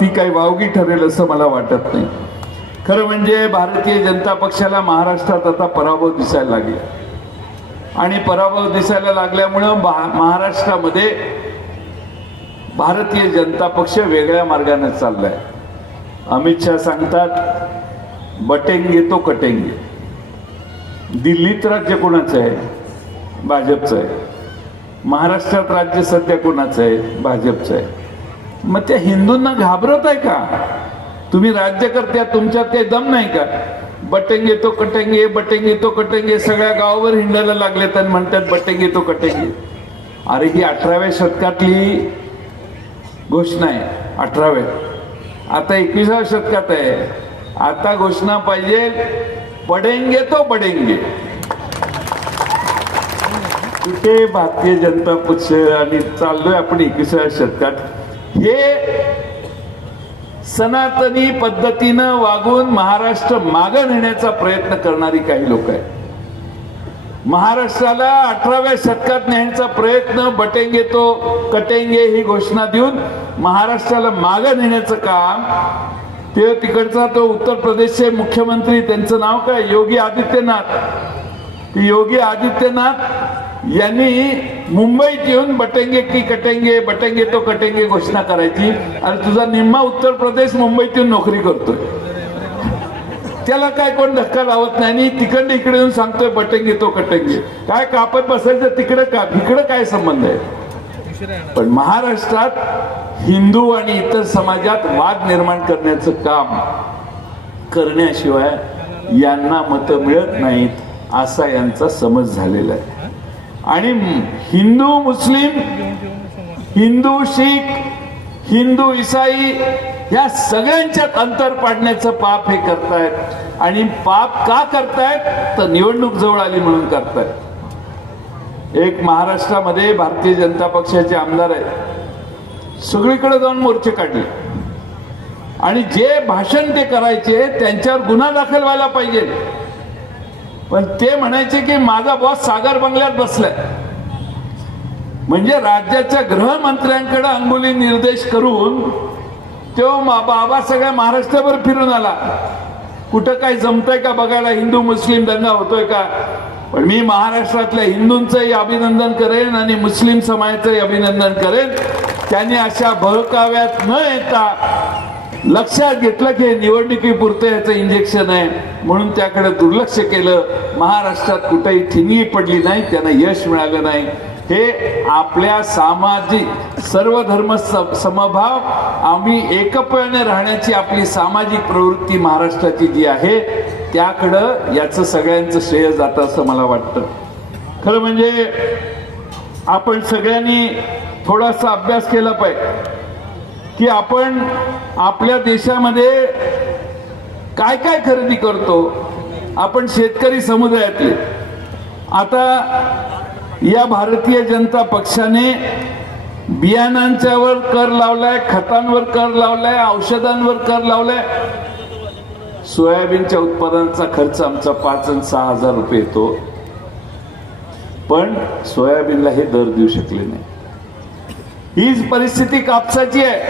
ती काही वावगी ठरेल असं मला वाटत नाही. खरं म्हणजे भारतीय जनता पक्षाला महाराष्ट्रात आता पराभव दिसायला लागला आणि पराभव दिसायला लागल्यामुळं महाराष्ट्रामध्ये भारतीय जनता पक्ष वेगळ्या मार्गाने चाललाय. अमित शहा सांगतात बटेंगे तो कटेंगे. दिल्लीत राज्य कोणाचं आहे? भाजपचं आहे. महाराष्ट्रात राज्य सध्या कोणाचं आहे? भाजपचं आहे. मग त्या हिंदूंना घाबरत आहे का? तुम्ही राज्यकर्त्या, तुमच्यात काही दम नाही का? बटेंगे तो कटेंगे, बटेंगे तो कटेंगे, सगळ्या गावावर हिंडायला लागलेत आणि म्हणतात बटेंगे तो कटेंगे. अरे ही 18व्या शतकातली घोषणा आहे. 18व्या, आता 21व्या शतकात आहे. आता घोषणा पाहिजे पडेंगे तो बडेंगे. कुठे भारतीय जनता पक्ष आणि चाललोय आपण 21व्या शतकात. हे सनातनी पद्धतीनं वागून महाराष्ट्र मागे नेण्याचा प्रयत्न करणारी काही लोक आहेत. महाराष्ट्राला 18व्या शतकात नेण्याचा प्रयत्न बटेंगे तो कटेंगे ही घोषणा देऊन महाराष्ट्राला मागे नेण्याचं काम ते तिकडचा तो उत्तर प्रदेशचे मुख्यमंत्री, त्यांचं नाव काय, योगी आदित्यनाथ. योगी आदित्यनाथ यांनी मुंबईत येऊन बटेंगे की कटेंगे, बटेंगे तो कटेंगे घोषणा करायची आणि तुझा निम्मा उत्तर प्रदेश मुंबईत येऊन नोकरी करतोय. त्याला काय कोण धक्का लावत नाही आणि तिकडे इकडे येऊन सांगतोय बटेंगे तो कटेंगे. काय कापत बसायचं तिकडे का, इकडे काय संबंध आहे. पण महाराष्ट्रात हिंदू आणि इतर समाजात वाद निर्माण करण्याचं काम करण्याशिवाय यांना मतं मिळत नाहीत असा यांचा समज झालेला आहे. आणि हिंदू मुस्लिम, हिंदू शीख, हिंदू इसाई या सगळ्यांच्यात अंतर पाडण्याचं पाप हे करतायत. आणि पाप का करतायत तर निवडणूक जवळ आली म्हणून करतायत. एक महाराष्ट्रामध्ये भारतीय जनता पक्षाचे आमदार आहेत, सगळीकडे जाऊन मोर्चे काढले आणि जे भाषण ते करायचे त्यांच्यावर गुन्हा दाखल व्हायला पाहिजे. पण ते म्हणायचे की माझा बॉस सागर बंगल्यात बसलाय. म्हणजे राज्याच्या गृहमंत्र्यांकडे अंगुली निर्देश करून तो बाबा सगळ्या महाराष्ट्राभर फिरून आला. कुठं काय जमतंय का बघायला, हिंदू मुस्लिम दंगा होतोय का. पण मी महाराष्ट्रातल्या हिंदूंचंही अभिनंदन करेन आणि मुस्लिम समाजाचंही अभिनंदन करेन. त्यांनी अशा बहकाव्यात न येता लक्षात घेतलं की निवडणुकीपुरतं याचं इंजेक्शन आहे म्हणून त्याकडे दुर्लक्ष केलं. महाराष्ट्रात कुठेही ठिणगी पडली नाही, त्यांना यश मिळालं नाही. हे आपल्या सामाजिक सर्व धर्म समभाव आम्ही एकप्याने राहण्याची आपली सामाजिक प्रवृत्ती महाराष्ट्राची जी आहे त्याकडं याचं सगळ्यांचं श्रेय जातं असं मला वाटतं. खरं म्हणजे आपण सगळ्यांनी थोडासा अभ्यास केला पाहिजे की आपण आपल्या देशामध्ये काय काय खरेदी करतो. आपण शेतकरी समुदायातले. आता या भारतीय जनता पक्षाने बियाणांच्यावर कर लावलाय, खतांवर कर लावलाय, औषधांवर कर लावलाय. सोयाबीनच्या उत्पादनाचा खर्च आमचा 5 आणि 6 हजार रुपये येतो. पण सोयाबीनला हे दर देऊ शकले नाही. हीच परिस्थिती कापसाची आहे.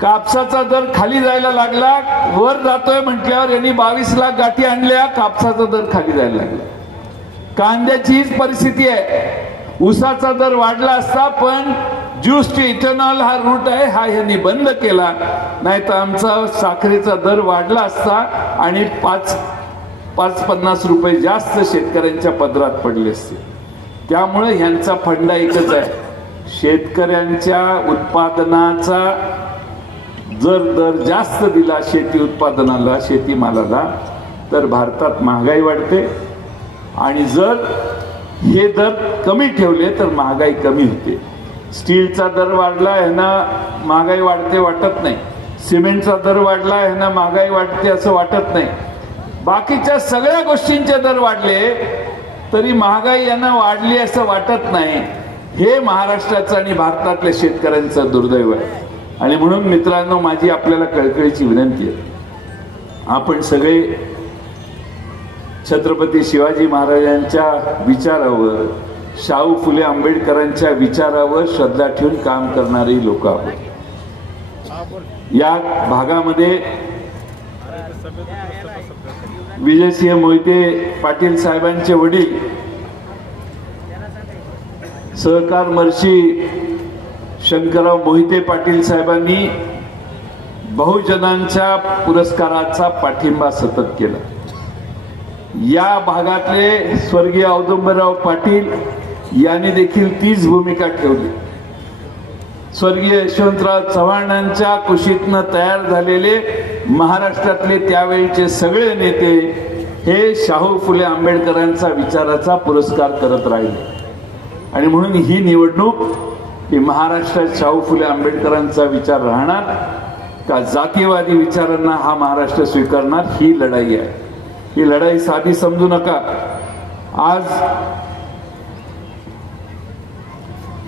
कापसाचा दर खाली जायला लागला, वर जातोय म्हटल्यावर यांनी 22 लाख गाठी आणल्या, कापसाचा दर खाली जायला लागला. कांद्याची हीच परिस्थिती आहे. ऊसाचा दर वाढला असता पण ज्यूस टू इथेनॉल हा रूट आहे हा यांनी बंद केला, नाही तर आमचा साखरेचा दर वाढला असता आणि 5-50 रुपये जास्त शेतकऱ्यांच्या पदरात पडले असते. त्यामुळे ह्यांचा फंडा एकच आहे, शेतकऱ्यांच्या उत्पादनाचा जर दर जास्त दिला शेती उत्पादनाला, शेतीमालाला, तर भारतात महागाई वाढते. आणि जर हे दर कमी ठेवले तर महागाई कमी होते. स्टीलचा दर वाढला ह्यांना महागाई वाढते वाटत नाही, सिमेंटचा दर वाढला ह्यांना महागाई वाढते असं वाटत नाही. बाकीच्या सगळ्या गोष्टींचे दर वाढले तरी महागाई यांना वाढली असं वाटत नाही. हे महाराष्ट्राचं आणि भारतातल्या शेतकऱ्यांचं दुर्दैव आहे. आणि म्हणून मित्रांनो, माझी आपल्याला कळकळीची विनंती आहे, आपण सगळे छत्रपती शिवाजी महाराजांच्या विचारावर, शाहू फुले आंबेडकरांच्या विचारावर श्रद्धा ठेवून काम करणारी लोक आहोत. या भागामध्ये विजयसिंह मोहिते पाटील साहेबांचे वडील सहकार महर्षी शंकरराव मोहिते पाटील साहेबांनी बहुजनांच्या पुरस्काराचा पाठिंबा सतत केला. या भागातले स्वर्गीय औदुंबरराव पाटील यांनी देखील तीच भूमिका ठेवली. स्वर्गीय यशवंतराव चव्हाणांच्या कुशीतनं तयार झालेले महाराष्ट्रातले त्यावेळीचे सगळे नेते हे शाहू फुले आंबेडकरांचा विचाराचा पुरस्कार करत राहिले. आणि म्हणून ही निवडणूक ही महाराष्ट्रात शाहू फुले आंबेडकरांचा विचार राहणार का जातीवादी विचारांना हा महाराष्ट्र स्वीकारणार, ही लढाई आहे. ही लढाई साधी समजू नका. आज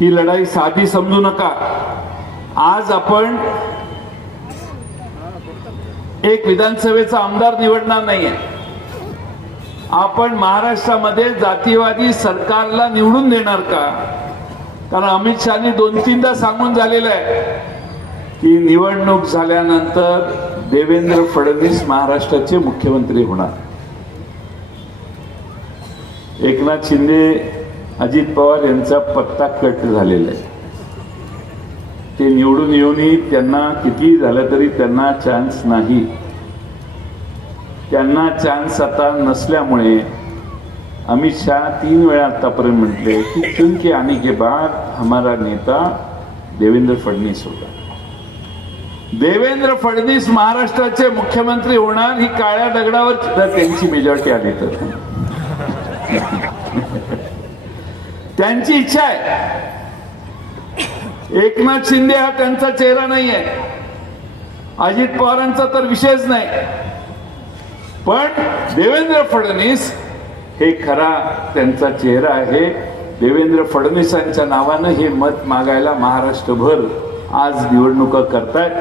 ही लढाई साधी समजू नका. आज आपण एक विधानसभेचा आमदार निवडणार नाहीये. आपण महाराष्ट्रामध्ये जातीवादी सरकारला निवडून देणार का? कारण अमित शहानी 2-3दा सांगून झालेलं आहे की निवडणूक झाल्यानंतर देवेंद्र फडणवीस महाराष्ट्राचे मुख्यमंत्री होणार. एकनाथ शिंदे, अजित पवार यांचा पत्ता कट झालेला आहे. ते निवडून येऊनही त्यांना किती झालं तरी त्यांना चान्स नाही. त्यांना चान्स आता नसल्यामुळे अमित शाह 3 वेळा आतापर्यंत म्हटले की चुनके आने के बाद हमारा नेता देवेंद्र फडणवीस होगा. देवेंद्र फडणवीस महाराष्ट्राचे मुख्यमंत्री होणार ही काळ्या दगडावर जर त्यांची मेजॉरिटी आली तर त्यांची इच्छा आहे. एकनाथ शिंदे हा त्यांचा चेहरा नाही आहे, अजित पवारांचा तर विषयच नाही, पण देवेंद्र फडणवीस हे खरा त्यांचा चेहरा आहे. देवेंद्र फडणवीसांच्या नावानं हे मत मागायला महाराष्ट्रभर आज निवडणुका करतायत.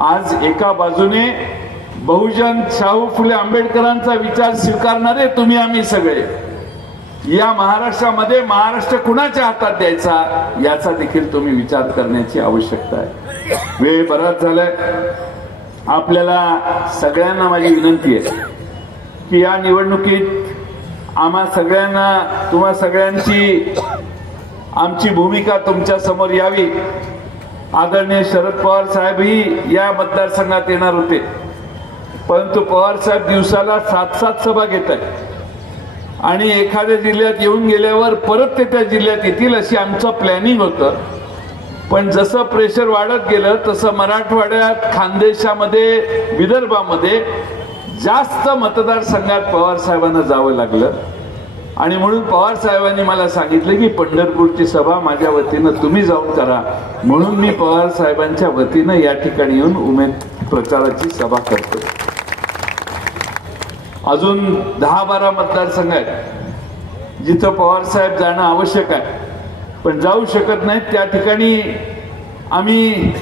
आज एका बाजूने बहुजन शाहू फुले आंबेडकरांचा विचार स्वीकारणारे तुम्ही आम्ही सगळे, या महाराष्ट्रामध्ये महाराष्ट्र कुणाच्या हातात द्यायचा याचा देखील तुम्ही विचार करण्याची आवश्यकता आहे. वेळ बराच झालाय. आपल्याला सगळ्यांना माझी विनंती आहे की या निवडणुकीत आम्हा सगळ्यांना, तुम्हा सगळ्यांची आमची भूमिका तुमच्या समोर यावी. आदरणीय शरद पवार साहेबही या मतदारसंघात येणार होते, परंतु पवार साहेब दिवसाला 7-7 सभा घेत आहेत आणि एखाद्या जिल्ह्यात येऊन गेल्यावर परत ते त्या जिल्ह्यात येतील अशी आमचं प्लॅनिंग होतं. पण जसं प्रेशर वाढत गेलं तसं मराठवाड्यात, खानदेशामध्ये, विदर्भामध्ये जास्त मतदारसंघात पवार साहेबांना जावं लागलं आणि म्हणून पवार साहेबांनी मला सांगितलं की पंढरपूरची सभा माझ्या वतीनं तुम्ही जाऊन करा. म्हणून मी पवार साहेबांच्या वतीनं या ठिकाणी येऊन प्रचाराची सभा करतो. अजून 10-12 मतदारसंघ आहेत जिथं पवार साहेब जाणं आवश्यक आहे, पण जाऊ शकत नाहीत. त्या ठिकाणी आम्ही,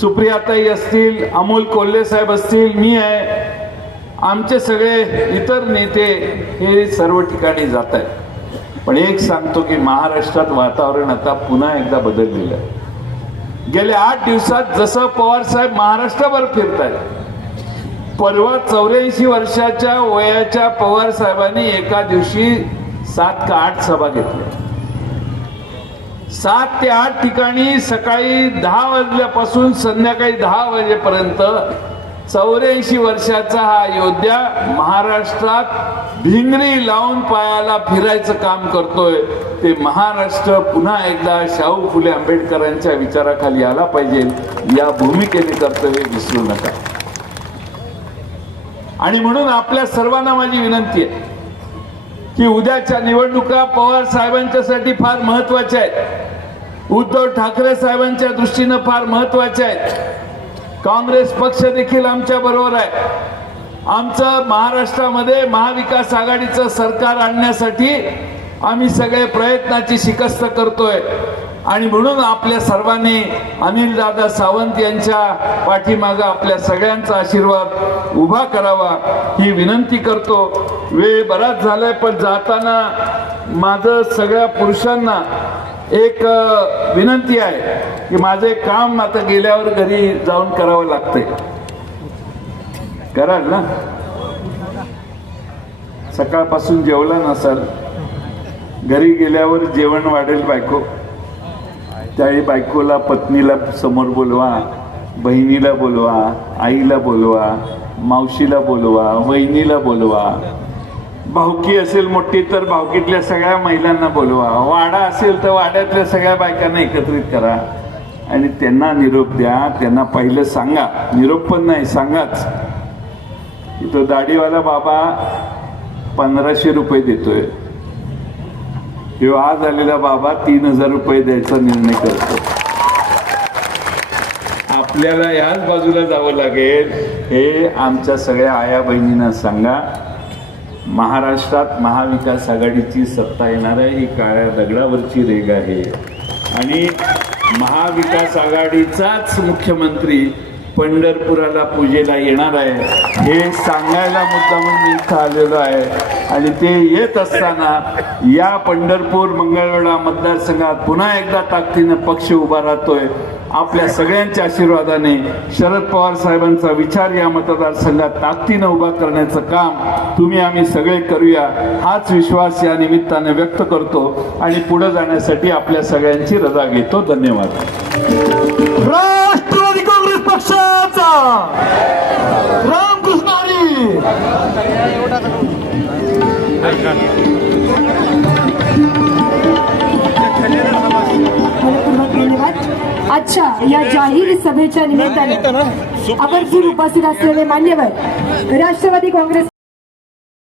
सुप्रियाताई असतील, अमोल कोल्हे साहेब असतील, मी आहे, आमचे सगळे इतर नेते हे सर्व ठिकाणी जात आहेत. पण एक सांगतो की महाराष्ट्रात वातावरण आता पुन्हा एकदा बदललेलं आहे. गेल्या 8 दिवसात जसं पवार साहेब महाराष्ट्रभर फिरत आहेत, परवा 84 वर्षाच्या वयाच्या पवार साहेबांनी एका दिवशी 7 का 8 सभा घेतल्या. 7 ते 8 ठिकाणी सकाळी 10 वाजल्यापासून संध्याकाळी 10 वाजेपर्यंत 84 वर्षाचा हा योद्धा महाराष्ट्रात भिंगरी लावून पायाला फिरायचं काम करतोय. ते महाराष्ट्र पुन्हा एकदा शाहू फुले आंबेडकरांच्या विचाराखाली आला पाहिजे या भूमिकेने करतोय, हे विसरू नका. आणि म्हणून आपल्या सर्वांना माझी विनंती आहे की उद्याच्या निवडणुका पवार साहेबांच्यासाठी फार महत्वाच्या आहेत, उद्धव ठाकरे साहेबांच्या दृष्टीनं फार महत्वाच्या आहेत. काँग्रेस पक्ष देखील आमच्या बरोबर आहे. आमचं महाराष्ट्रामध्ये महाविकास आघाडीचं सरकार आणण्यासाठी आम्ही सगळे प्रयत्नाची शिकस्त करतोय आणि म्हणून आपल्या सर्वांनी अनिलदादा सावंत यांच्या पाठीमागं आपल्या सगळ्यांचा आशीर्वाद उभा करावा ही विनंती करतो. वेळ बराच झालाय, पण जाताना माझं सगळ्या पुरुषांना एक विनंती आहे की माझे काम आता गेल्यावर घरी जाऊन करावं लागतंय. कराल ना? सकाळपासून जेवला नसाल, घरी गेल्यावर जेवण वाढेल बायको, त्यावेळी बायकोला, पत्नीला समोर बोलवा, बहिणीला बोलवा, आईला बोलवा, मावशीला बोलवा, वहिनीला बोलवा, भाऊकी असेल मोठी तर भाऊकीतल्या सगळ्या महिलांना बोलवा, वाडा असेल तर वाड्यातल्या सगळ्या बायकांना एकत्रित करा आणि त्यांना निरोप द्या. त्यांना पहिलं सांगा, निरोप पण नाही सांगाच, तो दाढीवाला बाबा 1500 रुपये देतोय, किंवा आज आलेला बाबा 3000 रुपये द्यायचा निर्णय करतो. आपल्याला याच बाजूला जावं लागेल हे आमच्या सगळ्या आया बहिणींना सांगा. महाराष्ट्रात महाविकास आघाडीची सत्ता येणार आहे, ही काळ्या दगडावरची रेग आहे आणि महाविकास आघाडीचाच मुख्यमंत्री पंढरपुराला पूजेला येणार आहे हे सांगायला मुद्दामून मी इथं आलेलो आहे. आणि ते येत असताना या पंढरपूर मंगळवेढा मतदारसंघात पुन्हा एकदा ताकदीनं पक्ष उभा राहतोय. आपल्या सगळ्यांच्या आशीर्वादाने शरद पवार साहेबांचा विचार या मतदारसंघात ताकदीनं उभा करण्याचं काम तुम्ही आम्ही सगळे करूया हाच विश्वास या निमित्ताने व्यक्त करतो आणि पुढे जाण्यासाठी आपल्या सगळ्यांची रजा घेतो. धन्यवाद. राष्ट्रवादी काँग्रेस पक्षाचा रामकृष्ण हरी. मनपूर्वक धन्यवाद. आजच्या या जाहीर सभेच्या निमित्ताने आपण उपस्थित असलेले मान्यवर राष्ट्रवादी काँग्रेस